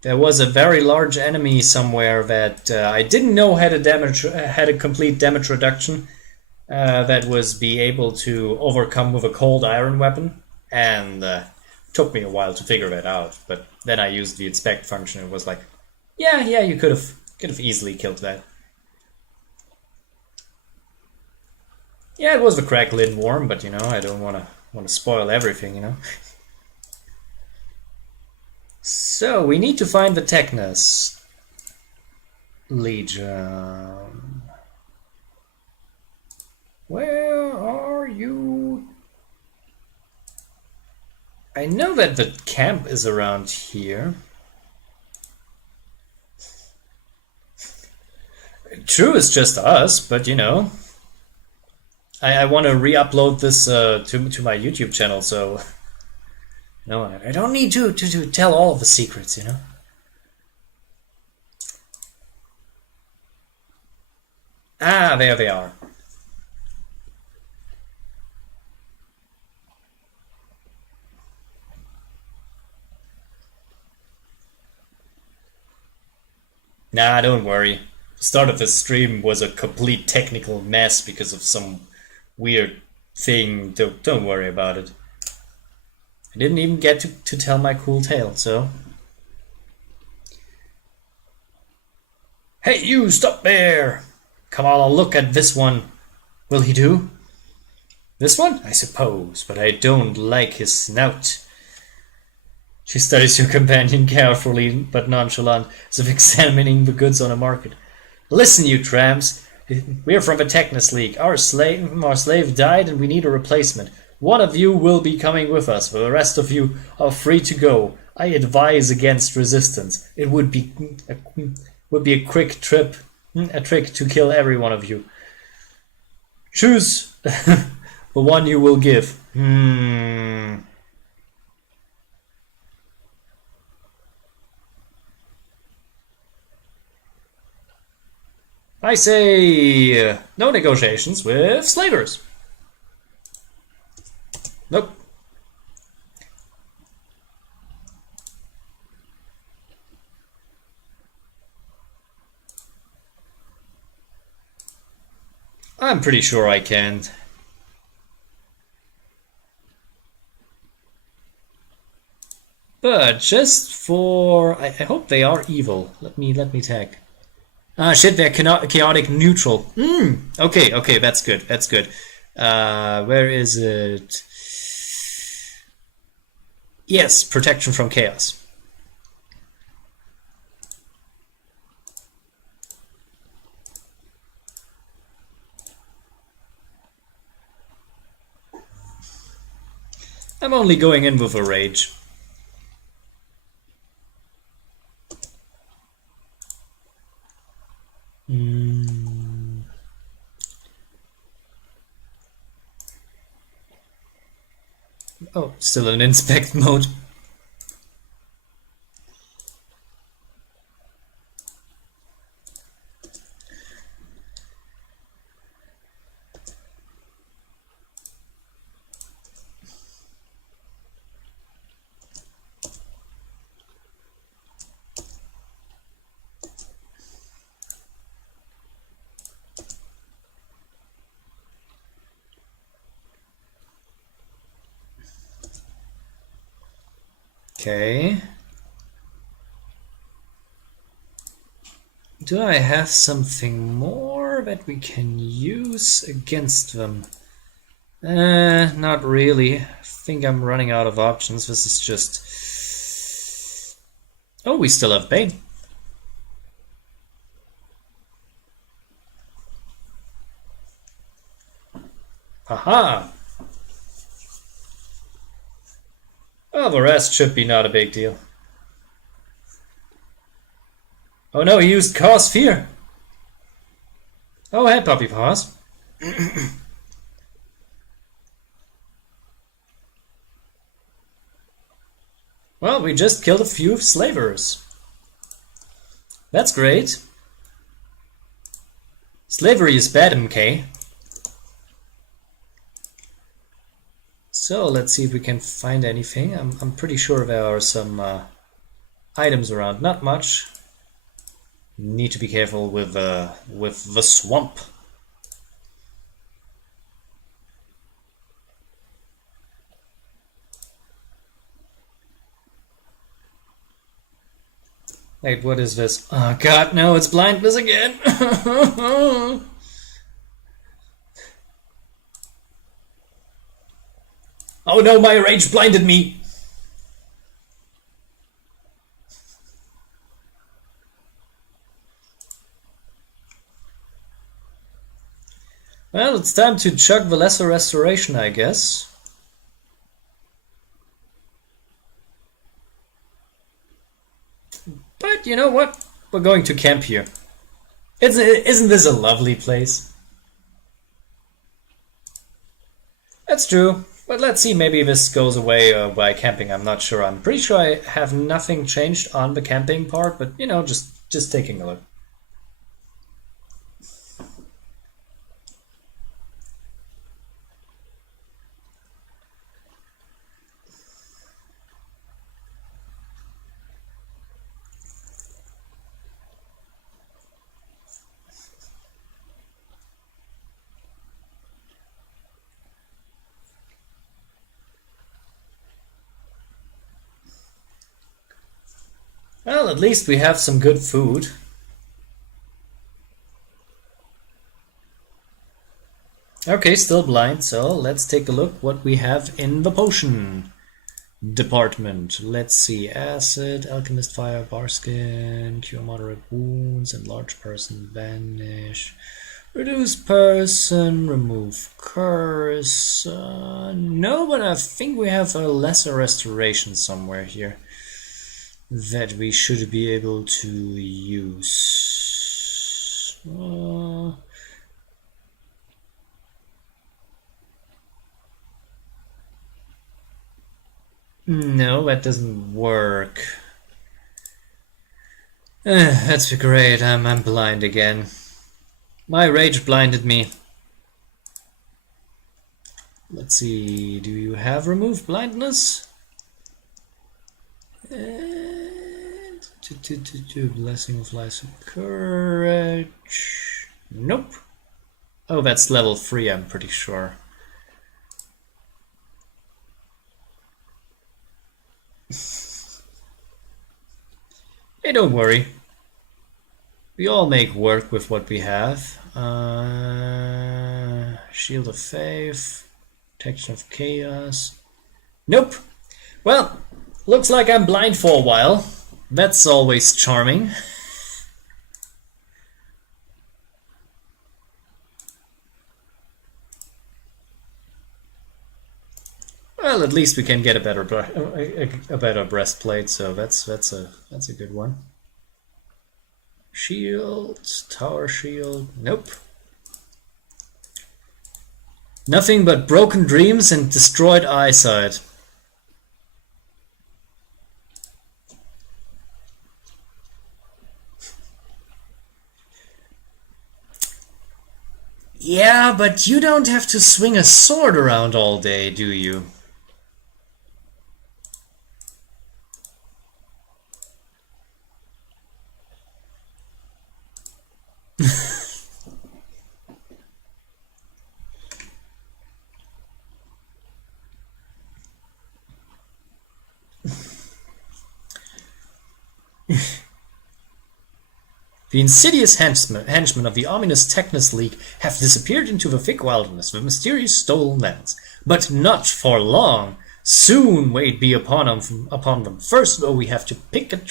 There was a very large enemy somewhere that I didn't know had a complete damage reduction. That was be able to overcome with a cold iron weapon, and took me a while to figure that out. But then I used the inspect function. It was like, yeah, you could have easily killed that. Yeah, it was the cracklin worm, but you know, I don't want to spoil everything, you know. So we need to find the Technus Legion. Where are you? I know that the camp is around here. True, it's just us, but you know. I want to re-upload this to my YouTube channel, so no, I don't need to tell all of the secrets, you know. Ah, there they are. Nah, don't worry. The start of the stream was a complete technical mess because of some weird thing. Don't worry about it. I didn't even get to tell my cool tale, so. Hey, you, stop there! Come on, I'll look at this one. Will he do? This one? I suppose, but I don't like his snout. She studies your companion carefully but nonchalant, as if examining the goods on a market. Listen, you tramps. We are from the Technus League. Our slave died and we need a replacement. One of you will be coming with us, but the rest of you are free to go. I advise against resistance. It would be a quick trip, a trick to kill every one of you. Choose the one you will give. I say no negotiations with slavers. Nope. I'm pretty sure I can. But just for... I hope they are evil. Let me tag. Ah, shit, they're chaotic neutral. Okay, that's good, that's good. Where is it? Yes, protection from chaos. I'm only going in with a rage. Oh, still in inspect mode. Okay. Do I have something more that we can use against them? Not really. I think I'm running out of options. This is just... Oh, we still have Bane. Haha! Oh, the rest should be not a big deal. Oh no, he used Cause Fear! Oh, hey, Puppy Paws. Well, we just killed a few slavers. That's great. Slavery is bad, MK. So let's see if we can find anything. I'm pretty sure there are some items around. Not much. Need to be careful with the swamp. Wait, what is this? Oh god, no, it's blindness again! Oh no, my rage blinded me! Well, it's time to chug the lesser restoration, I guess. But you know what? We're going to camp here. Isn't this a lovely place? That's true. But let's see, maybe this goes away by camping. I'm not sure. I'm pretty sure I have nothing changed on the camping part, but you know, just taking a look. Well, at least we have some good food. Okay, still blind, so let's take a look what we have in the potion department. Let's see, acid, alchemist fire, barskin, cure moderate wounds, enlarge person, vanish, reduce person, remove curse. No, but I think we have a lesser restoration somewhere here that we should be able to use. No, that doesn't work. That's great, I'm blind again. My rage blinded me. Let's see, do you have remove blindness? Blessing of life of courage. Nope. Oh, that's level 3, I'm pretty sure. Hey, don't worry. We all make work with what we have. Shield of Faith. Protection of Chaos. Nope. Well, looks like I'm blind for a while. That's always charming. Well, at least we can get a better breastplate, so that's a good one. Shield, tower shield. Nope. Nothing but broken dreams and destroyed eyesight. Yeah, but you don't have to swing a sword around all day, do you? The insidious henchmen of the ominous Technus League have disappeared into the thick wilderness with mysterious stolen lands. But not for long. Soon weight be upon them. First, though, we have to pick up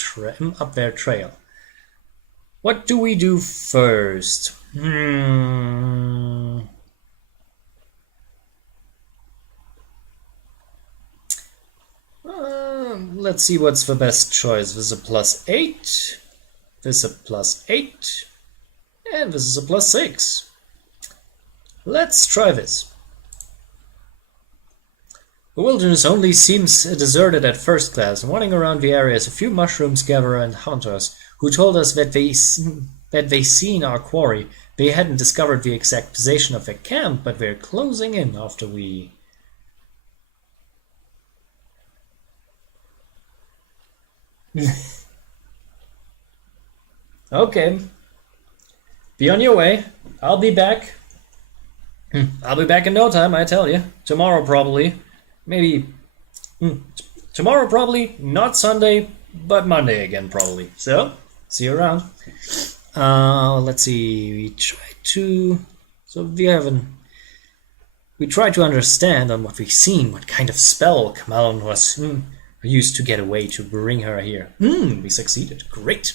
their trail. What do we do first? Let's see what's the best choice. This is a +8. This is a +8. And this is a +6. Let's try this. The wilderness only seems deserted at first glance. Wandering around the area is a few mushrooms gatherer and hunters who told us that they seen our quarry. They hadn't discovered the exact position of their camp, but they're closing in after we... Okay. Be on your way. I'll be back. I'll be back in no time, I tell you. Tomorrow probably. Maybe... tomorrow probably. Not Sunday, but Monday again probably. So, see you around. Let's see. We try to... So we try to understand on what we've seen, what kind of spell Kamalon was used to get away to bring her here. We succeeded. Great.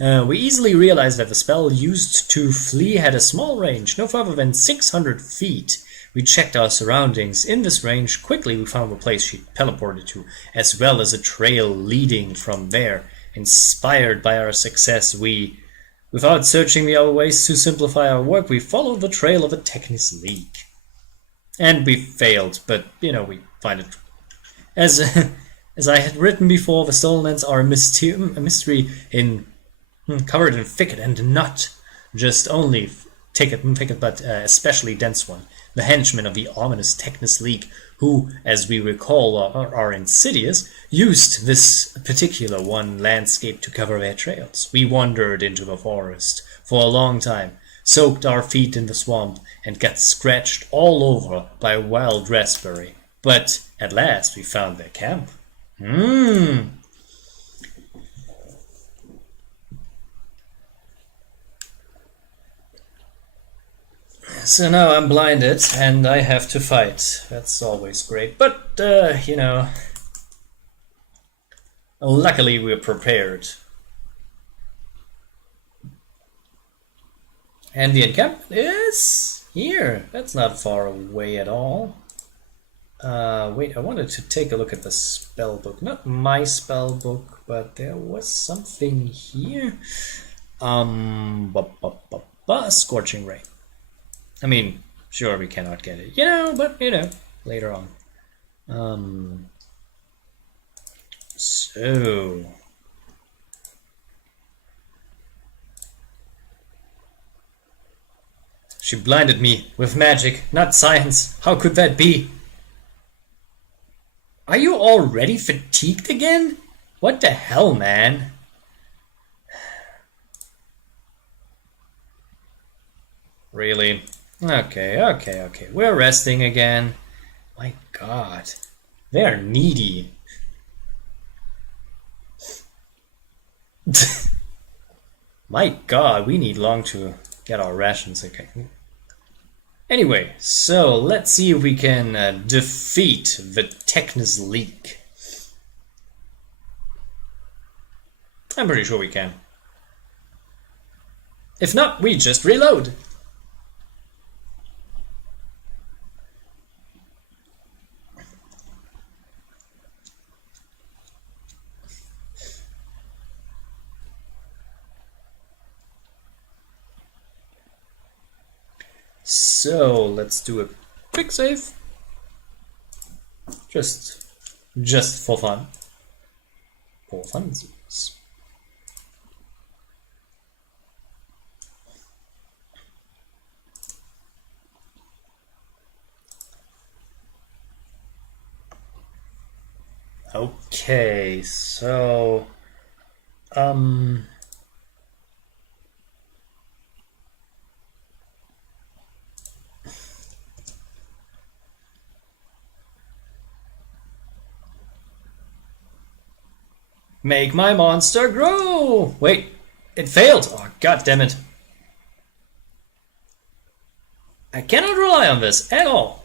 We easily realized that the spell used to flee had a small range, no further than 600 feet. We checked our surroundings. In this range, quickly we found the place she teleported to, as well as a trail leading from there. Inspired by our success, without searching the other ways to simplify our work, we followed the trail of a Technis leak. And we failed, but, we find it. As I had written before, the stolen lands are a mystery covered in thicket, and not just only thicket, but especially dense one. The henchmen of the ominous Technis League, who, as we recall, are insidious, used this particular one landscape to cover their trails. We wandered into the forest for a long time, soaked our feet in the swamp, and got scratched all over by wild raspberry. But at last we found their camp. So now I'm blinded and I have to fight. That's always great. But, luckily we're prepared. And the encampment is here. That's not far away at all. Wait, I wanted to take a look at the spell book. Not my spell book, but there was something here. Scorching Ray. I mean, sure, we cannot get it, but, later on. So... She blinded me with magic, not science. How could that be? Are you already fatigued again? What the hell, man? Really? Okay. We're resting again. My God. They're needy. My God, we need long to get our rations again. Anyway, so let's see if we can defeat the Technis Leak. I'm pretty sure we can. If not, we just reload. So let's do a quick save, just for fun, for funsies. Okay, so make my monster grow! Wait, it failed! Oh, God damn it. I cannot rely on this at all.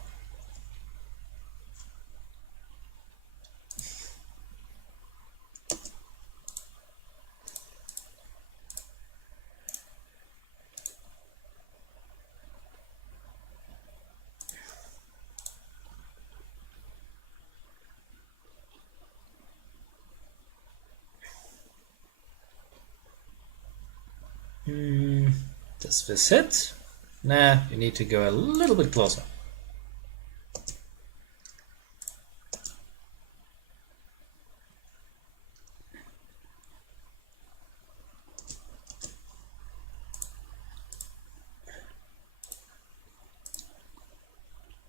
Does this hit? Nah, you need to go a little bit closer.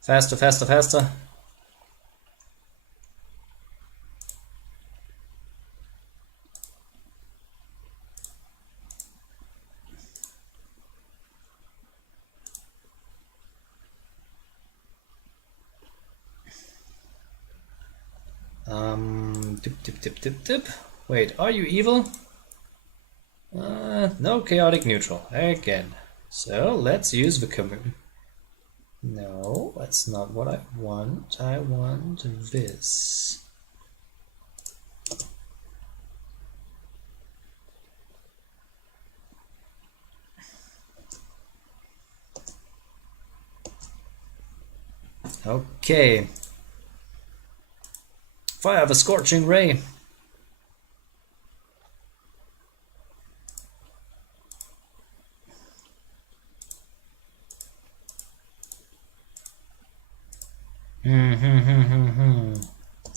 Faster, faster, faster. Tip. Wait, are you evil? No, chaotic neutral. Again. So, let's use the command. No, that's not what I want. I want this. Okay. Fire of a scorching ray.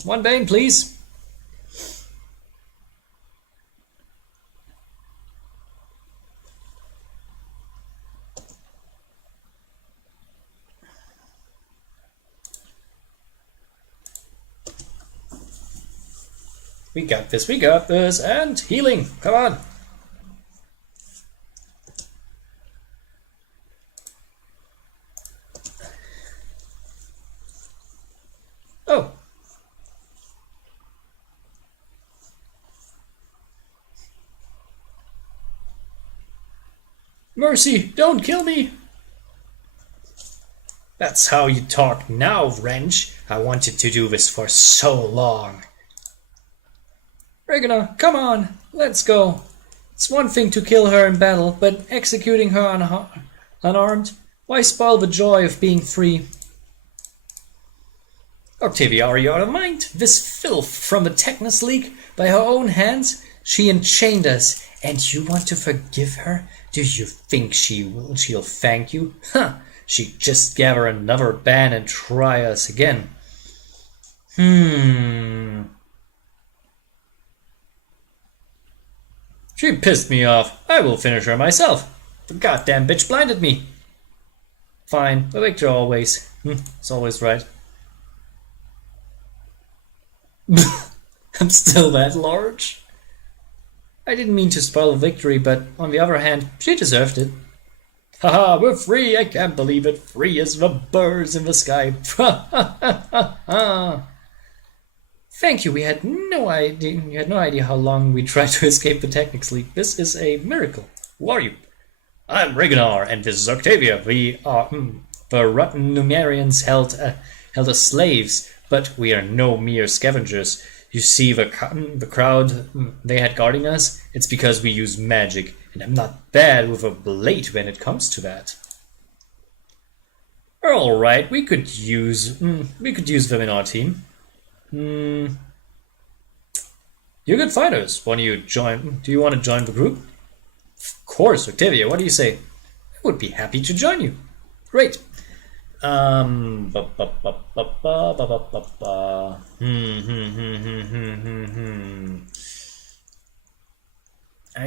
One bane, please. We got this, and healing, come on. Oh. Mercy, don't kill me. That's how you talk now, Wrench. I wanted to do this for so long. Regina, come on, let's go. It's one thing to kill her in battle, but executing her unarmed, why spoil the joy of being free? Octavia, are you out of mind? This filth from the Technos League, by her own hands, she enchained us, and you want to forgive her? Do you think she'll thank you? Huh, she just gave her another ban and try us again. She pissed me off. I will finish her myself. The goddamn bitch blinded me. Fine, the victor always. It's always right. I'm still that large. I didn't mean to spoil the victory, but on the other hand, she deserved it. Haha, we're free, I can't believe it. Free as the birds in the sky. Thank you, we had no idea how long we tried to escape the Technics League. This is a miracle. Who are you? I'm Reginar, and this is Octavia. We are the rotten Numerians held as slaves, but we are no mere scavengers. You see the crowd they had guarding us? It's because we use magic, and I'm not bad with a blade when it comes to that. All right, we could use them in our team. You're good fighters. Do you want to join the group? Of course, Octavia. What do you say? I would be happy to join you. Great. I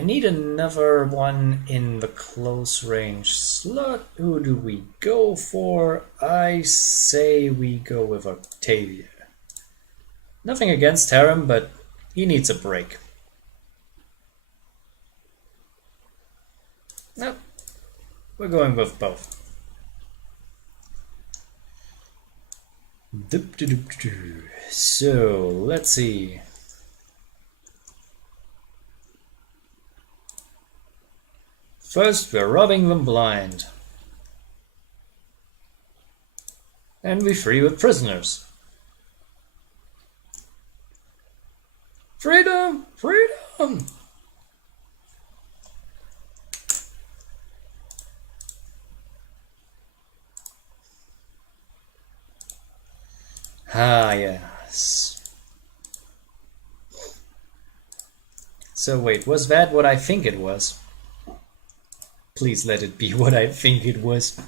need another one in the close range slot. Who do we go for? I say we go with Octavia. Nothing against Taram, but he needs a break. Nope. We're going with both. So, let's see. First, we're robbing them blind. And we free with prisoners. Freedom! Freedom! Ah, yes. So wait, was that what I think it was? Please let it be what I think it was.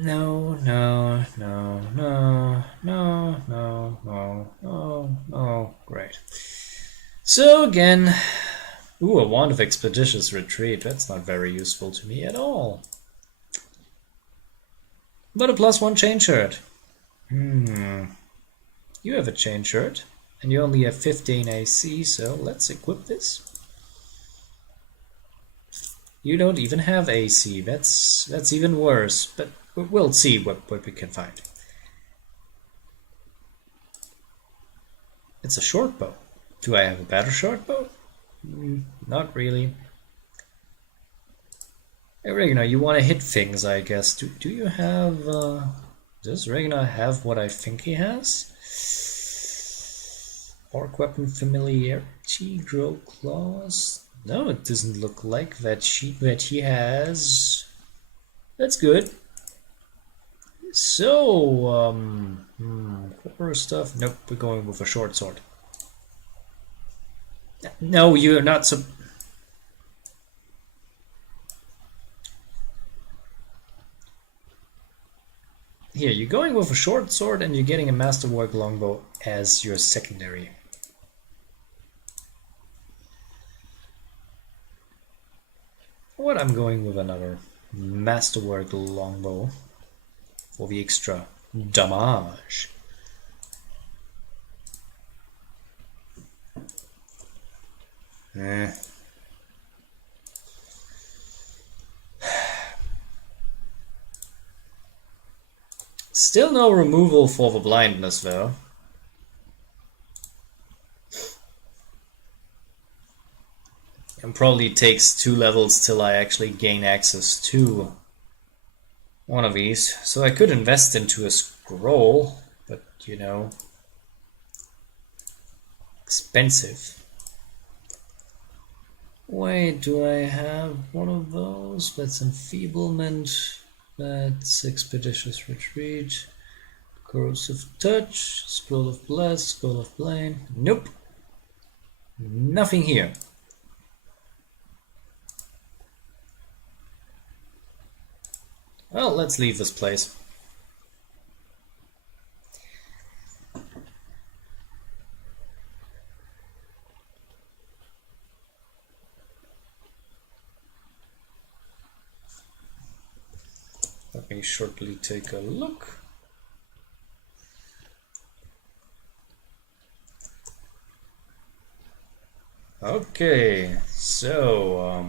No, great. So again, a wand of expeditious retreat. That's not very useful to me at all. But a +1 chain shirt. You have a chain shirt, and you only have 15 AC, so let's equip this. You don't even have AC. That's even worse, but we'll see what we can find. It's a short bow. Do I have a better short bow? Not really. Hey, Regina, you want to hit things, I guess. Do you have... does Regina have what I think he has? Orc weapon familiarity, grow claws. No, it doesn't look like that sheet that he has. That's good. So, horror stuff. Nope, we're going with a short sword. No, you're not so. Here, you're going with a short sword and you're getting a masterwork longbow as your secondary. What I'm going with another masterwork longbow for the extra damage. Still no removal for the blindness though. And probably takes 2 levels till I actually gain access to one of these. So I could invest into a scroll, but you know, expensive. Wait, do I have one of those? That's enfeeblement, that's expeditious retreat, corrosive touch, scroll of bless, scroll of blame. Nope, nothing here. Well, let's leave this place. Let me shortly take a look. Okay, so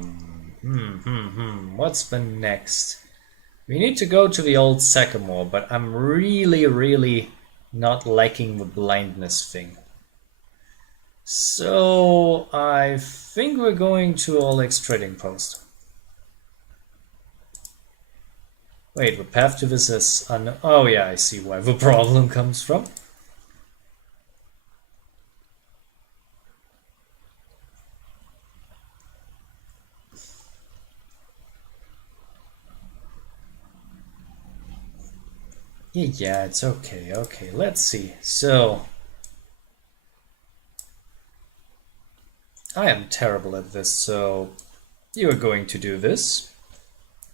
what's the next? We need to go to the old Sycamore, but I'm really not liking the blindness thing. So I think we're going to Oleg's trading post. Wait, the path to this is oh yeah, I see where the problem comes from. Yeah, it's okay. Okay, let's see. So, I am terrible at this, so you are going to do this.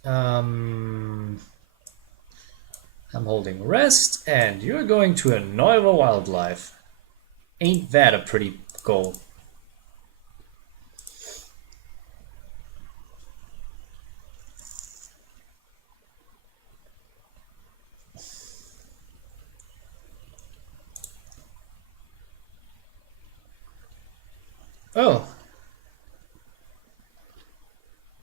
I'm holding rest, and you're going to annoy the wildlife. Ain't that a pretty goal? Oh.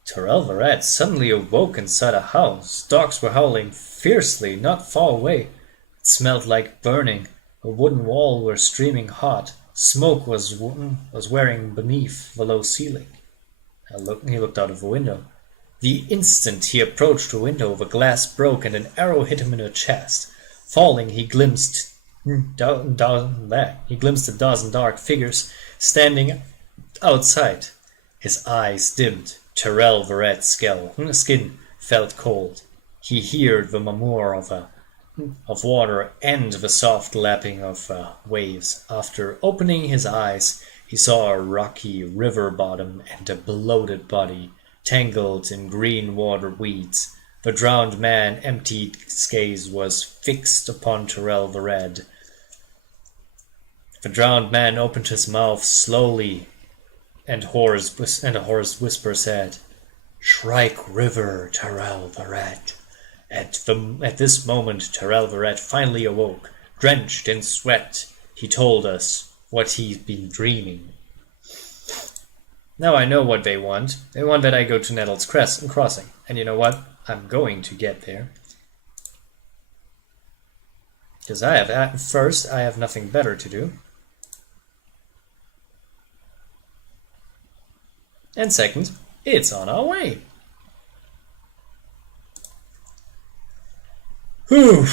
Terrell Varad suddenly awoke inside a house. Dogs were howling fiercely not far away. It smelled like burning. A wooden wall was streaming hot. Smoke was wearing beneath the low ceiling. He looked out of the window. The instant he approached the window, the glass broke and an arrow hit him in the chest. Falling, he glimpsed a dozen dark figures standing outside. His eyes dimmed. Terrell Varet's skin felt cold. He heard the murmur of water and the soft lapping of waves. After opening his eyes, he saw a rocky river bottom and a bloated body tangled in green water weeds. The drowned man emptied gaze was fixed upon Terrell Vared. The drowned man opened his mouth slowly, and a hoarse whisper said, "Shrike River, Terrell Varet." At this moment, Terrell Varet finally awoke. Drenched in sweat, he told us what he'd been dreaming. Now I know what they want. They want that I go to Nettle's Crossing. And you know what? I'm going to get there. Because I have nothing better to do. And second, it's on our way. Whew.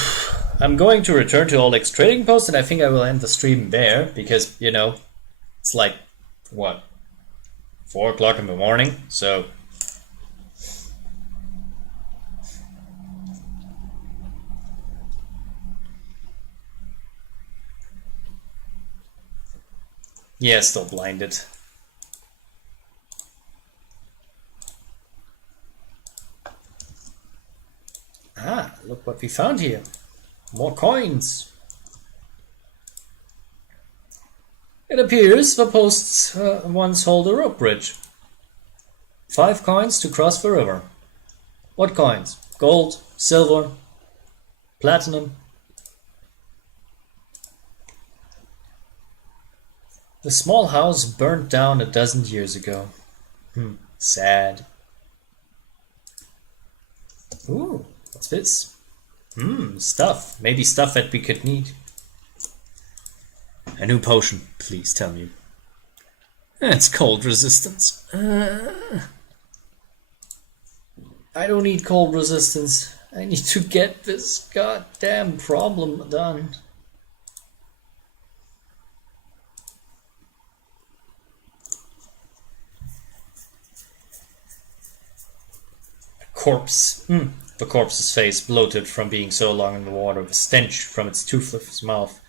I'm going to return to Oleg's trading post, and I think I will end the stream there, because, you know, it's like, what, 4 o'clock in the morning, so... Yeah, still blinded. Ah, look what we found here. More coins. It appears the posts once hold a rope bridge. 5 coins to cross the river. What coins? Gold, silver, platinum. The small house burned down a dozen years ago. Sad. Ooh, what's this? Stuff. Maybe stuff that we could need. A new potion, please tell me. It's cold resistance. I don't need cold resistance. I need to get this goddamn problem done. Corpse. The corpse's face bloated from being so long in the water, the stench from its toothless mouth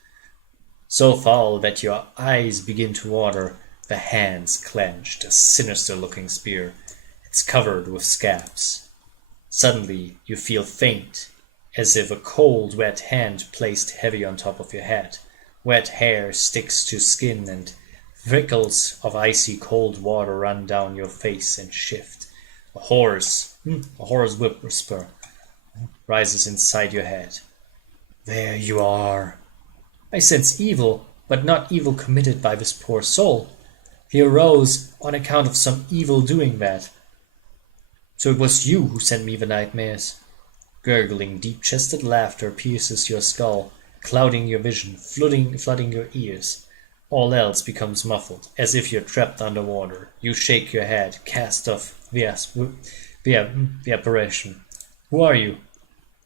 so foul that your eyes begin to water, the hands clenched, a sinister-looking spear. It's covered with scabs. Suddenly you feel faint, as if a cold, wet hand placed heavy on top of your head. Wet hair sticks to skin, and trickles of icy cold water run down your face and shift. A hoarse whip whisper rises inside your head. There you are. I sense evil, but not evil committed by this poor soul. He arose on account of some evil doing that. So it was you who sent me the nightmares. Gurgling, deep-chested laughter pierces your skull, clouding your vision, flooding your ears. All else becomes muffled, as if you're trapped underwater. You shake your head, cast off the apparition. Who are you?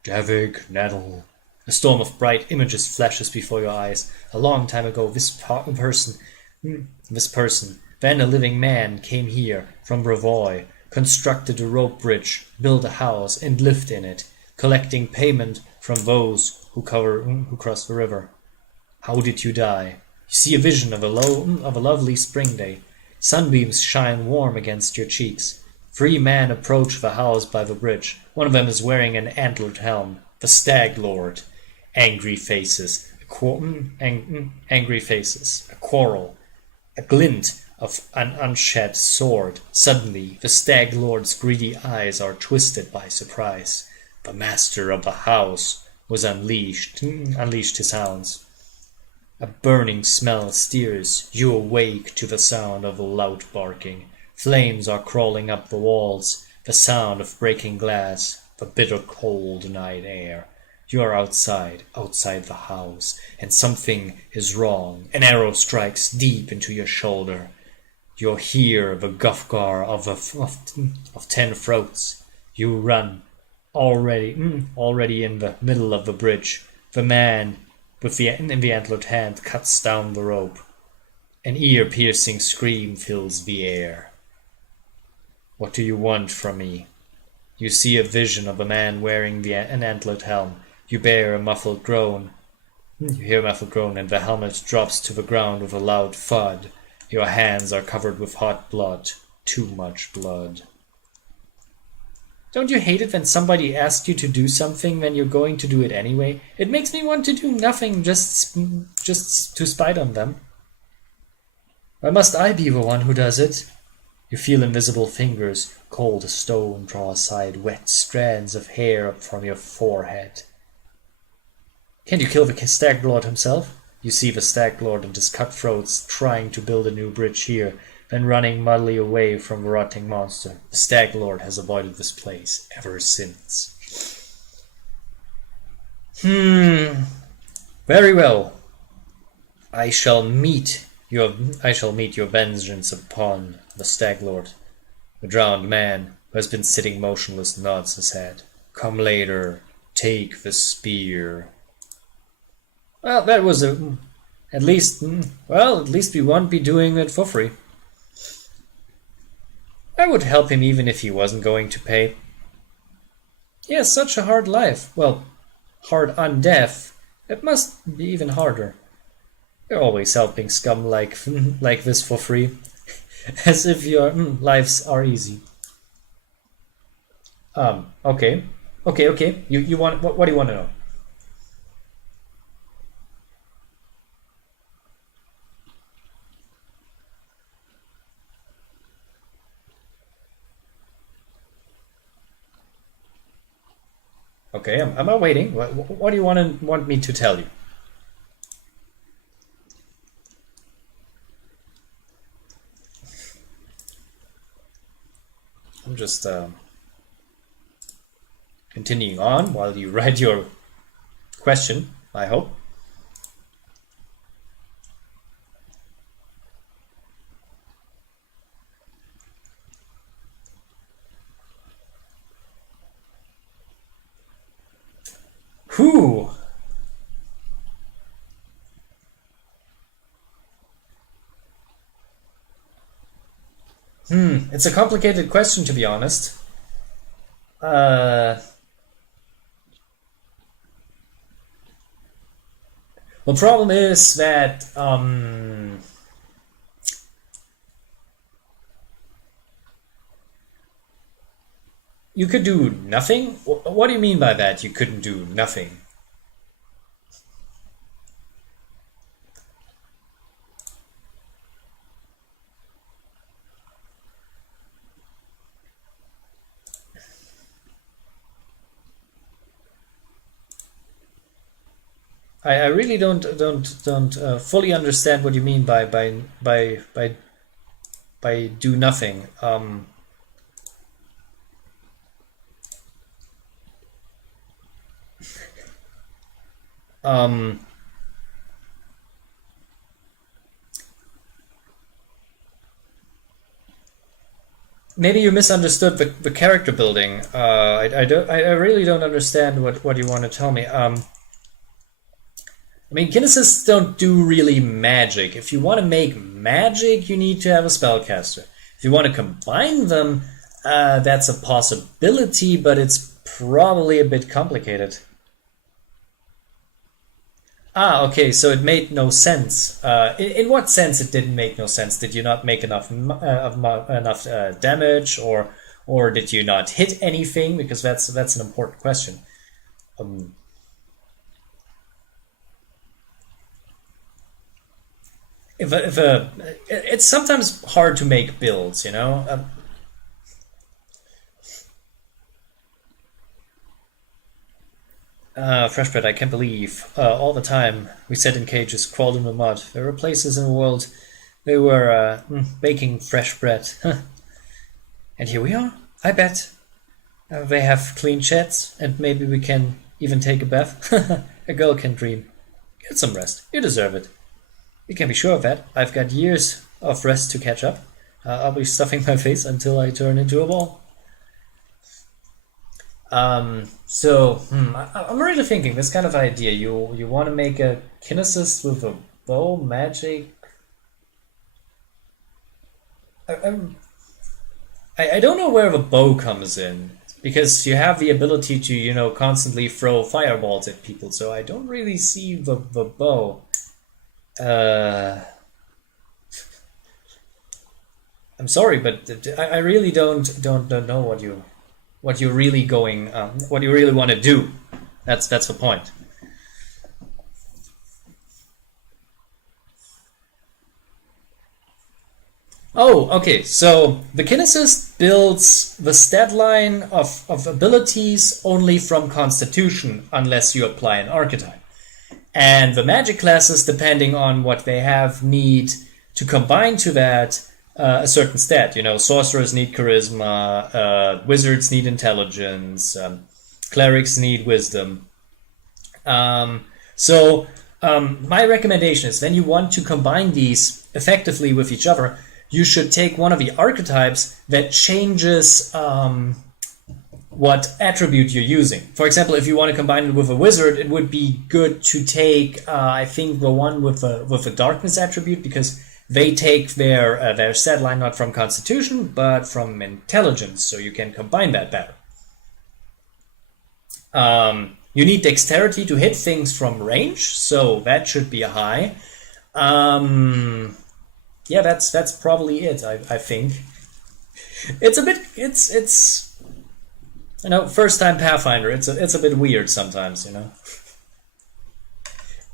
Javik Nettle. A storm of bright images flashes before your eyes. A long time ago, this person, then a living man, came here from Brevoy, constructed a rope bridge, built a house, and lived in it, collecting payment from those who cross the river. How did you die? You see a vision of a lovely spring day. Sunbeams shine warm against your cheeks. 3 men approach the house by the bridge. One of them is wearing an antlered helm. The Stag Lord. Angry faces. A quarrel. A glint of an unshed sword. Suddenly, the Stag Lord's greedy eyes are twisted by surprise. The master of the house was unleashed his hounds. A burning smell steers you awake to the sound of loud barking. Flames are crawling up the walls, the sound of breaking glass, the bitter cold night air. You are outside the house, and something is wrong. An arrow strikes deep into your shoulder. You hear the gufgar of 10 throats. You run, already in the middle of the bridge. The man in the antlered hand cuts down the rope. An ear-piercing scream fills the air. What do you want from me? You see a vision of a man wearing an antlered helm. You hear a muffled groan, and the helmet drops to the ground with a loud thud. Your hands are covered with hot blood. Too much blood. Don't you hate it when somebody asks you to do something when you're going to do it anyway? It makes me want to do nothing just to spite on them. Why must I be the one who does it? You feel invisible fingers, cold as stone, draw aside wet strands of hair up from your forehead. Can't you kill the Stag Lord himself? You see the Stag Lord and his cutthroats trying to build a new bridge here, then running muddily away from the rotting monster. The Stag Lord has avoided this place ever since. Very well. I shall meet your vengeance upon the Stag Lord. The drowned man, who has been sitting motionless, nods his head. Come later. Take the spear. Well, that was a... At least, well, at least we won't be doing it for free. I would help him even if he wasn't going to pay. He has such a hard life. Well, hard undeaf. It must be even harder. You're always helping scum like this for free. As if your lives are easy. Okay. Okay. You want... What do you want to know? Okay, I'm waiting. What do you want me to tell you? I'm just continuing on while you write your question, I hope. Whew. It's a complicated question, to be honest. The problem is that you could do nothing? What do you mean by that, you couldn't do nothing? I really don't fully understand what you mean by do nothing. Maybe you misunderstood the character building. I really don't understand what you want to tell me. I mean, kinesists don't do really magic. If you want to make magic, you need to have a spellcaster. If you want to combine them, that's a possibility, but it's probably a bit complicated. Ah, okay, so it made no sense. In what sense it didn't make no sense? Did you not make enough damage, or did you not hit anything? Because that's an important question. It's sometimes hard to make builds, you know. Fresh bread, I can't believe. All the time we sat in cages, crawled in the mud. There were places in the world they were baking fresh bread. And here we are, I bet. They have clean sheds, and maybe we can even take a bath. A girl can dream. Get some rest. You deserve it. You can be sure of that. I've got years of rest to catch up. I'll be stuffing my face until I turn into a ball. I'm really thinking this kind of idea. You want to make a kinesis with a bow magic. I don't know where the bow comes in, because you have the ability to, you know, constantly throw fireballs at people. So I don't really see the bow. I'm sorry, but I really don't know what you really want to do. That's the point. Oh, okay. So the kinesis builds the stat line of abilities only from Constitution, unless you apply an archetype. And the magic classes, depending on what they have, need to combine to that a certain stat. You know, sorcerers need charisma, wizards need intelligence, clerics need wisdom. My recommendation is, when you want to combine these effectively with each other, you should take one of the archetypes that changes what attribute you're using. For example, if you want to combine it with a wizard, it would be good to take, I think, the one with a darkness attribute, because they take their stat line not from Constitution but from Intelligence, so you can combine that better. You need Dexterity to hit things from range, so that should be a high. Yeah, that's probably it. I think it's a bit it's you know, first time Pathfinder. It's a bit weird sometimes, you know.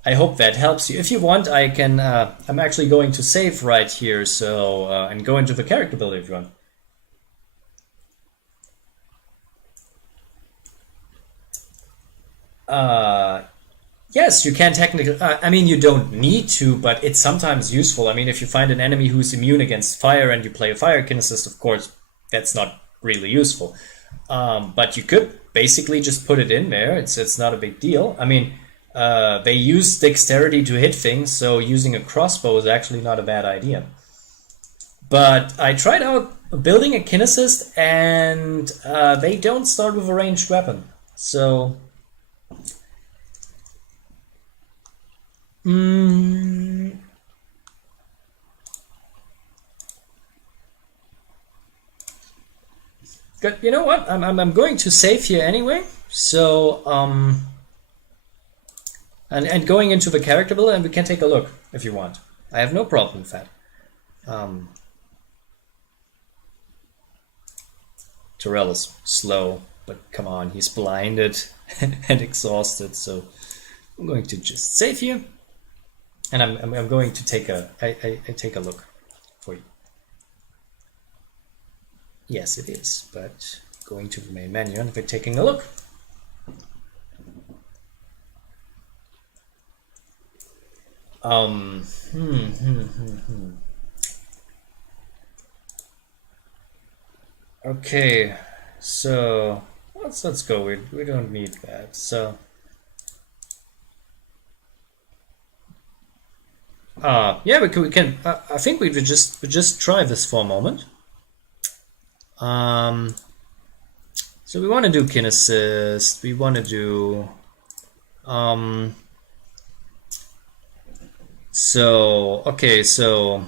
I hope that helps you. If you want, I can. I'm actually going to save right here, so and go into the character builder if you want. Yes, you can technically. I mean, you don't need to, but it's sometimes useful. I mean, if you find an enemy who's immune against fire and you play a fire kineticist, of course, that's not really useful. But you could basically just put it in there. It's not a big deal. I mean, they use dexterity to hit things, so using a crossbow is actually not a bad idea. But I tried out building a kineticist, and they don't start with a ranged weapon. So good. You know what? I'm going to save here anyway. So and going into the character builder, and we can take a look if you want. I have no problem with that. Terrell is slow, but come on, he's blinded and exhausted. So I'm going to just save here, and I'm going to take a take a look for you. Yes, it is, but going to the main menu and we're taking a look. Okay, so let's go. We don't need that. So yeah, we can. I think we would just try this for a moment. So we want to do kineticist. We want to do so okay. So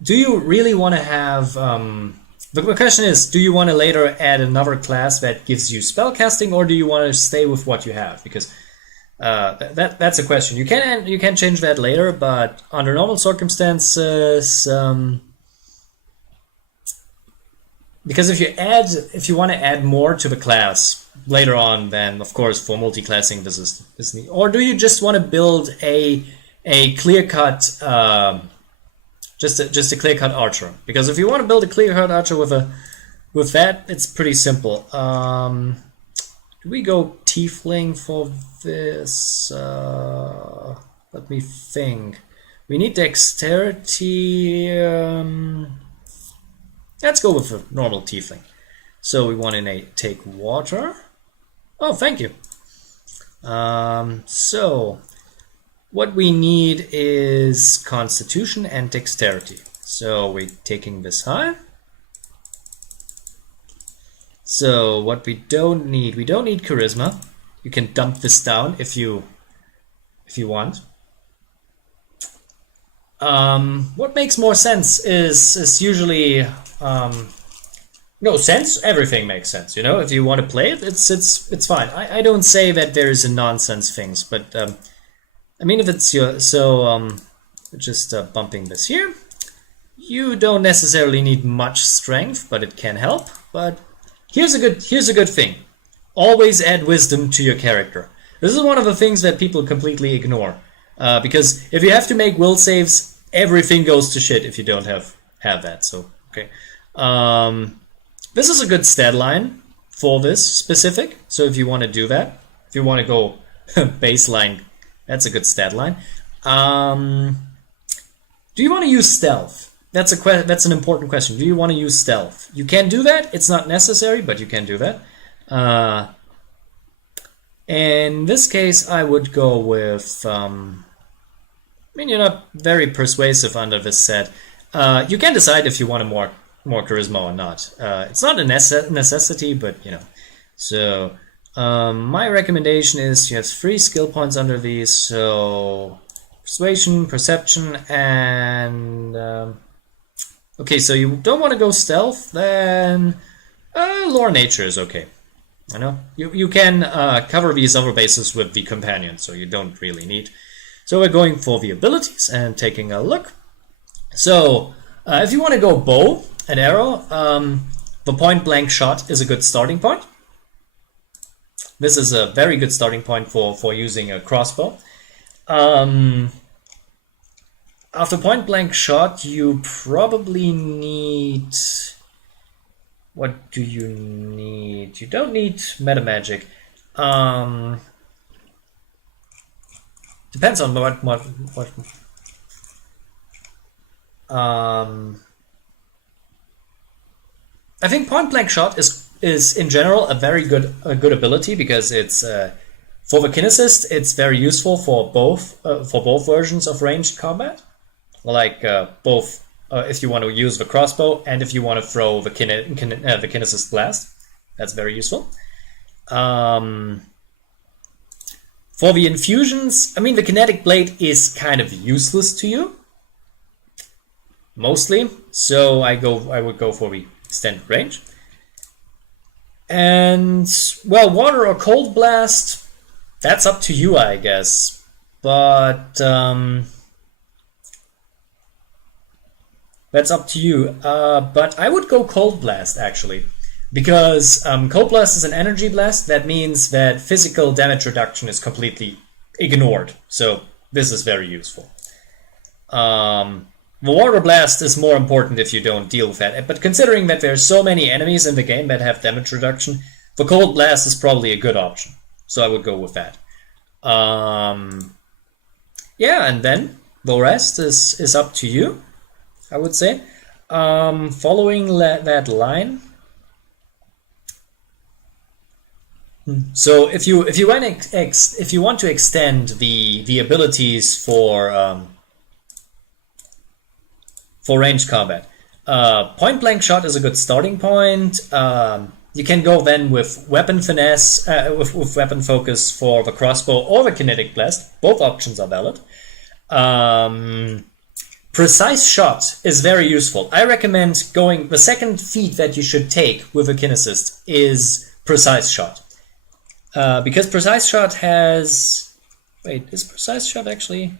do you really want to have the question is, do you want to later add another class that gives you spellcasting, or do you want to stay with what you have? Because that's a question. You can change that later, but under normal circumstances, because if you want to add more to the class later on, then of course for multi-classing this is neat. Or do you just want to build a clear-cut just a clear-cut archer? Because if you want to build a clear-cut archer with that, it's pretty simple. Do we go tiefling for this? Let me think. We need dexterity. Let's go with a normal tiefling. So we want to take water. Oh, thank you. So what we need is constitution and dexterity. So we're taking this high. So what we don't need charisma. You can dump this down if you want. What makes more sense is usually no sense. Everything makes sense, you know. If you want to play it, it's fine. I don't say that there is a nonsense things, but I mean, if it's your just bumping this here. You don't necessarily need much strength, but it can help. But here's a good thing. Always add wisdom to your character. This is one of the things that people completely ignore. Because if you have to make will saves, everything goes to shit if you don't have that. So, okay. This is a good stat line for this specific. So if you want to do that, if you want to go baseline, that's a good stat line. Do you want to use stealth? That's an important question. Do you want to use stealth? You can do that. It's not necessary, but you can do that. In this case, I would go with. I mean, you're not very persuasive under this set. You can decide if you want a more charisma or not. It's not a necessity, but you know. So my recommendation is you have 3 skill points under these. So persuasion, perception, and okay. So you don't want to go stealth, then lore nature is okay. I know you can cover these other bases with the companion, so you don't really need. So we're going for the abilities and taking a look. So if you want to go bow and arrow, the point blank shot is a good starting point. This is a very good starting point for using a crossbow. After point blank shot, you probably need... What do you need? You don't need meta magic. Depends on what I think point blank shot is in general a very good ability, because it's for the kinesist it's very useful for both versions of ranged combat, like both if you want to use the crossbow and if you want to throw the kinesist blast. That's very useful. For the infusions, I mean, the kinetic blade is kind of useless to you, mostly. So I would go for the extended range. And well, water or cold blast, that's up to you, I guess. But that's up to you. But I would go cold blast, actually. Because cold blast is an energy blast. That means that physical damage reduction is completely ignored. So this is very useful. The water blast is more important if you don't deal with that. But considering that there's so many enemies in the game that have damage reduction, the cold blast is probably a good option. So I would go with that. Yeah, and then the rest is up to you, I would say. Following that line. So if you want to extend the abilities for ranged combat, point blank shot is a good starting point. You can go then with weapon finesse, with weapon focus for the crossbow or the kinetic blast. Both options are valid. Precise shot is very useful. I recommend going. The second feat that you should take with a kinesist is precise shot. Because precise shot has... Wait, is precise shot actually...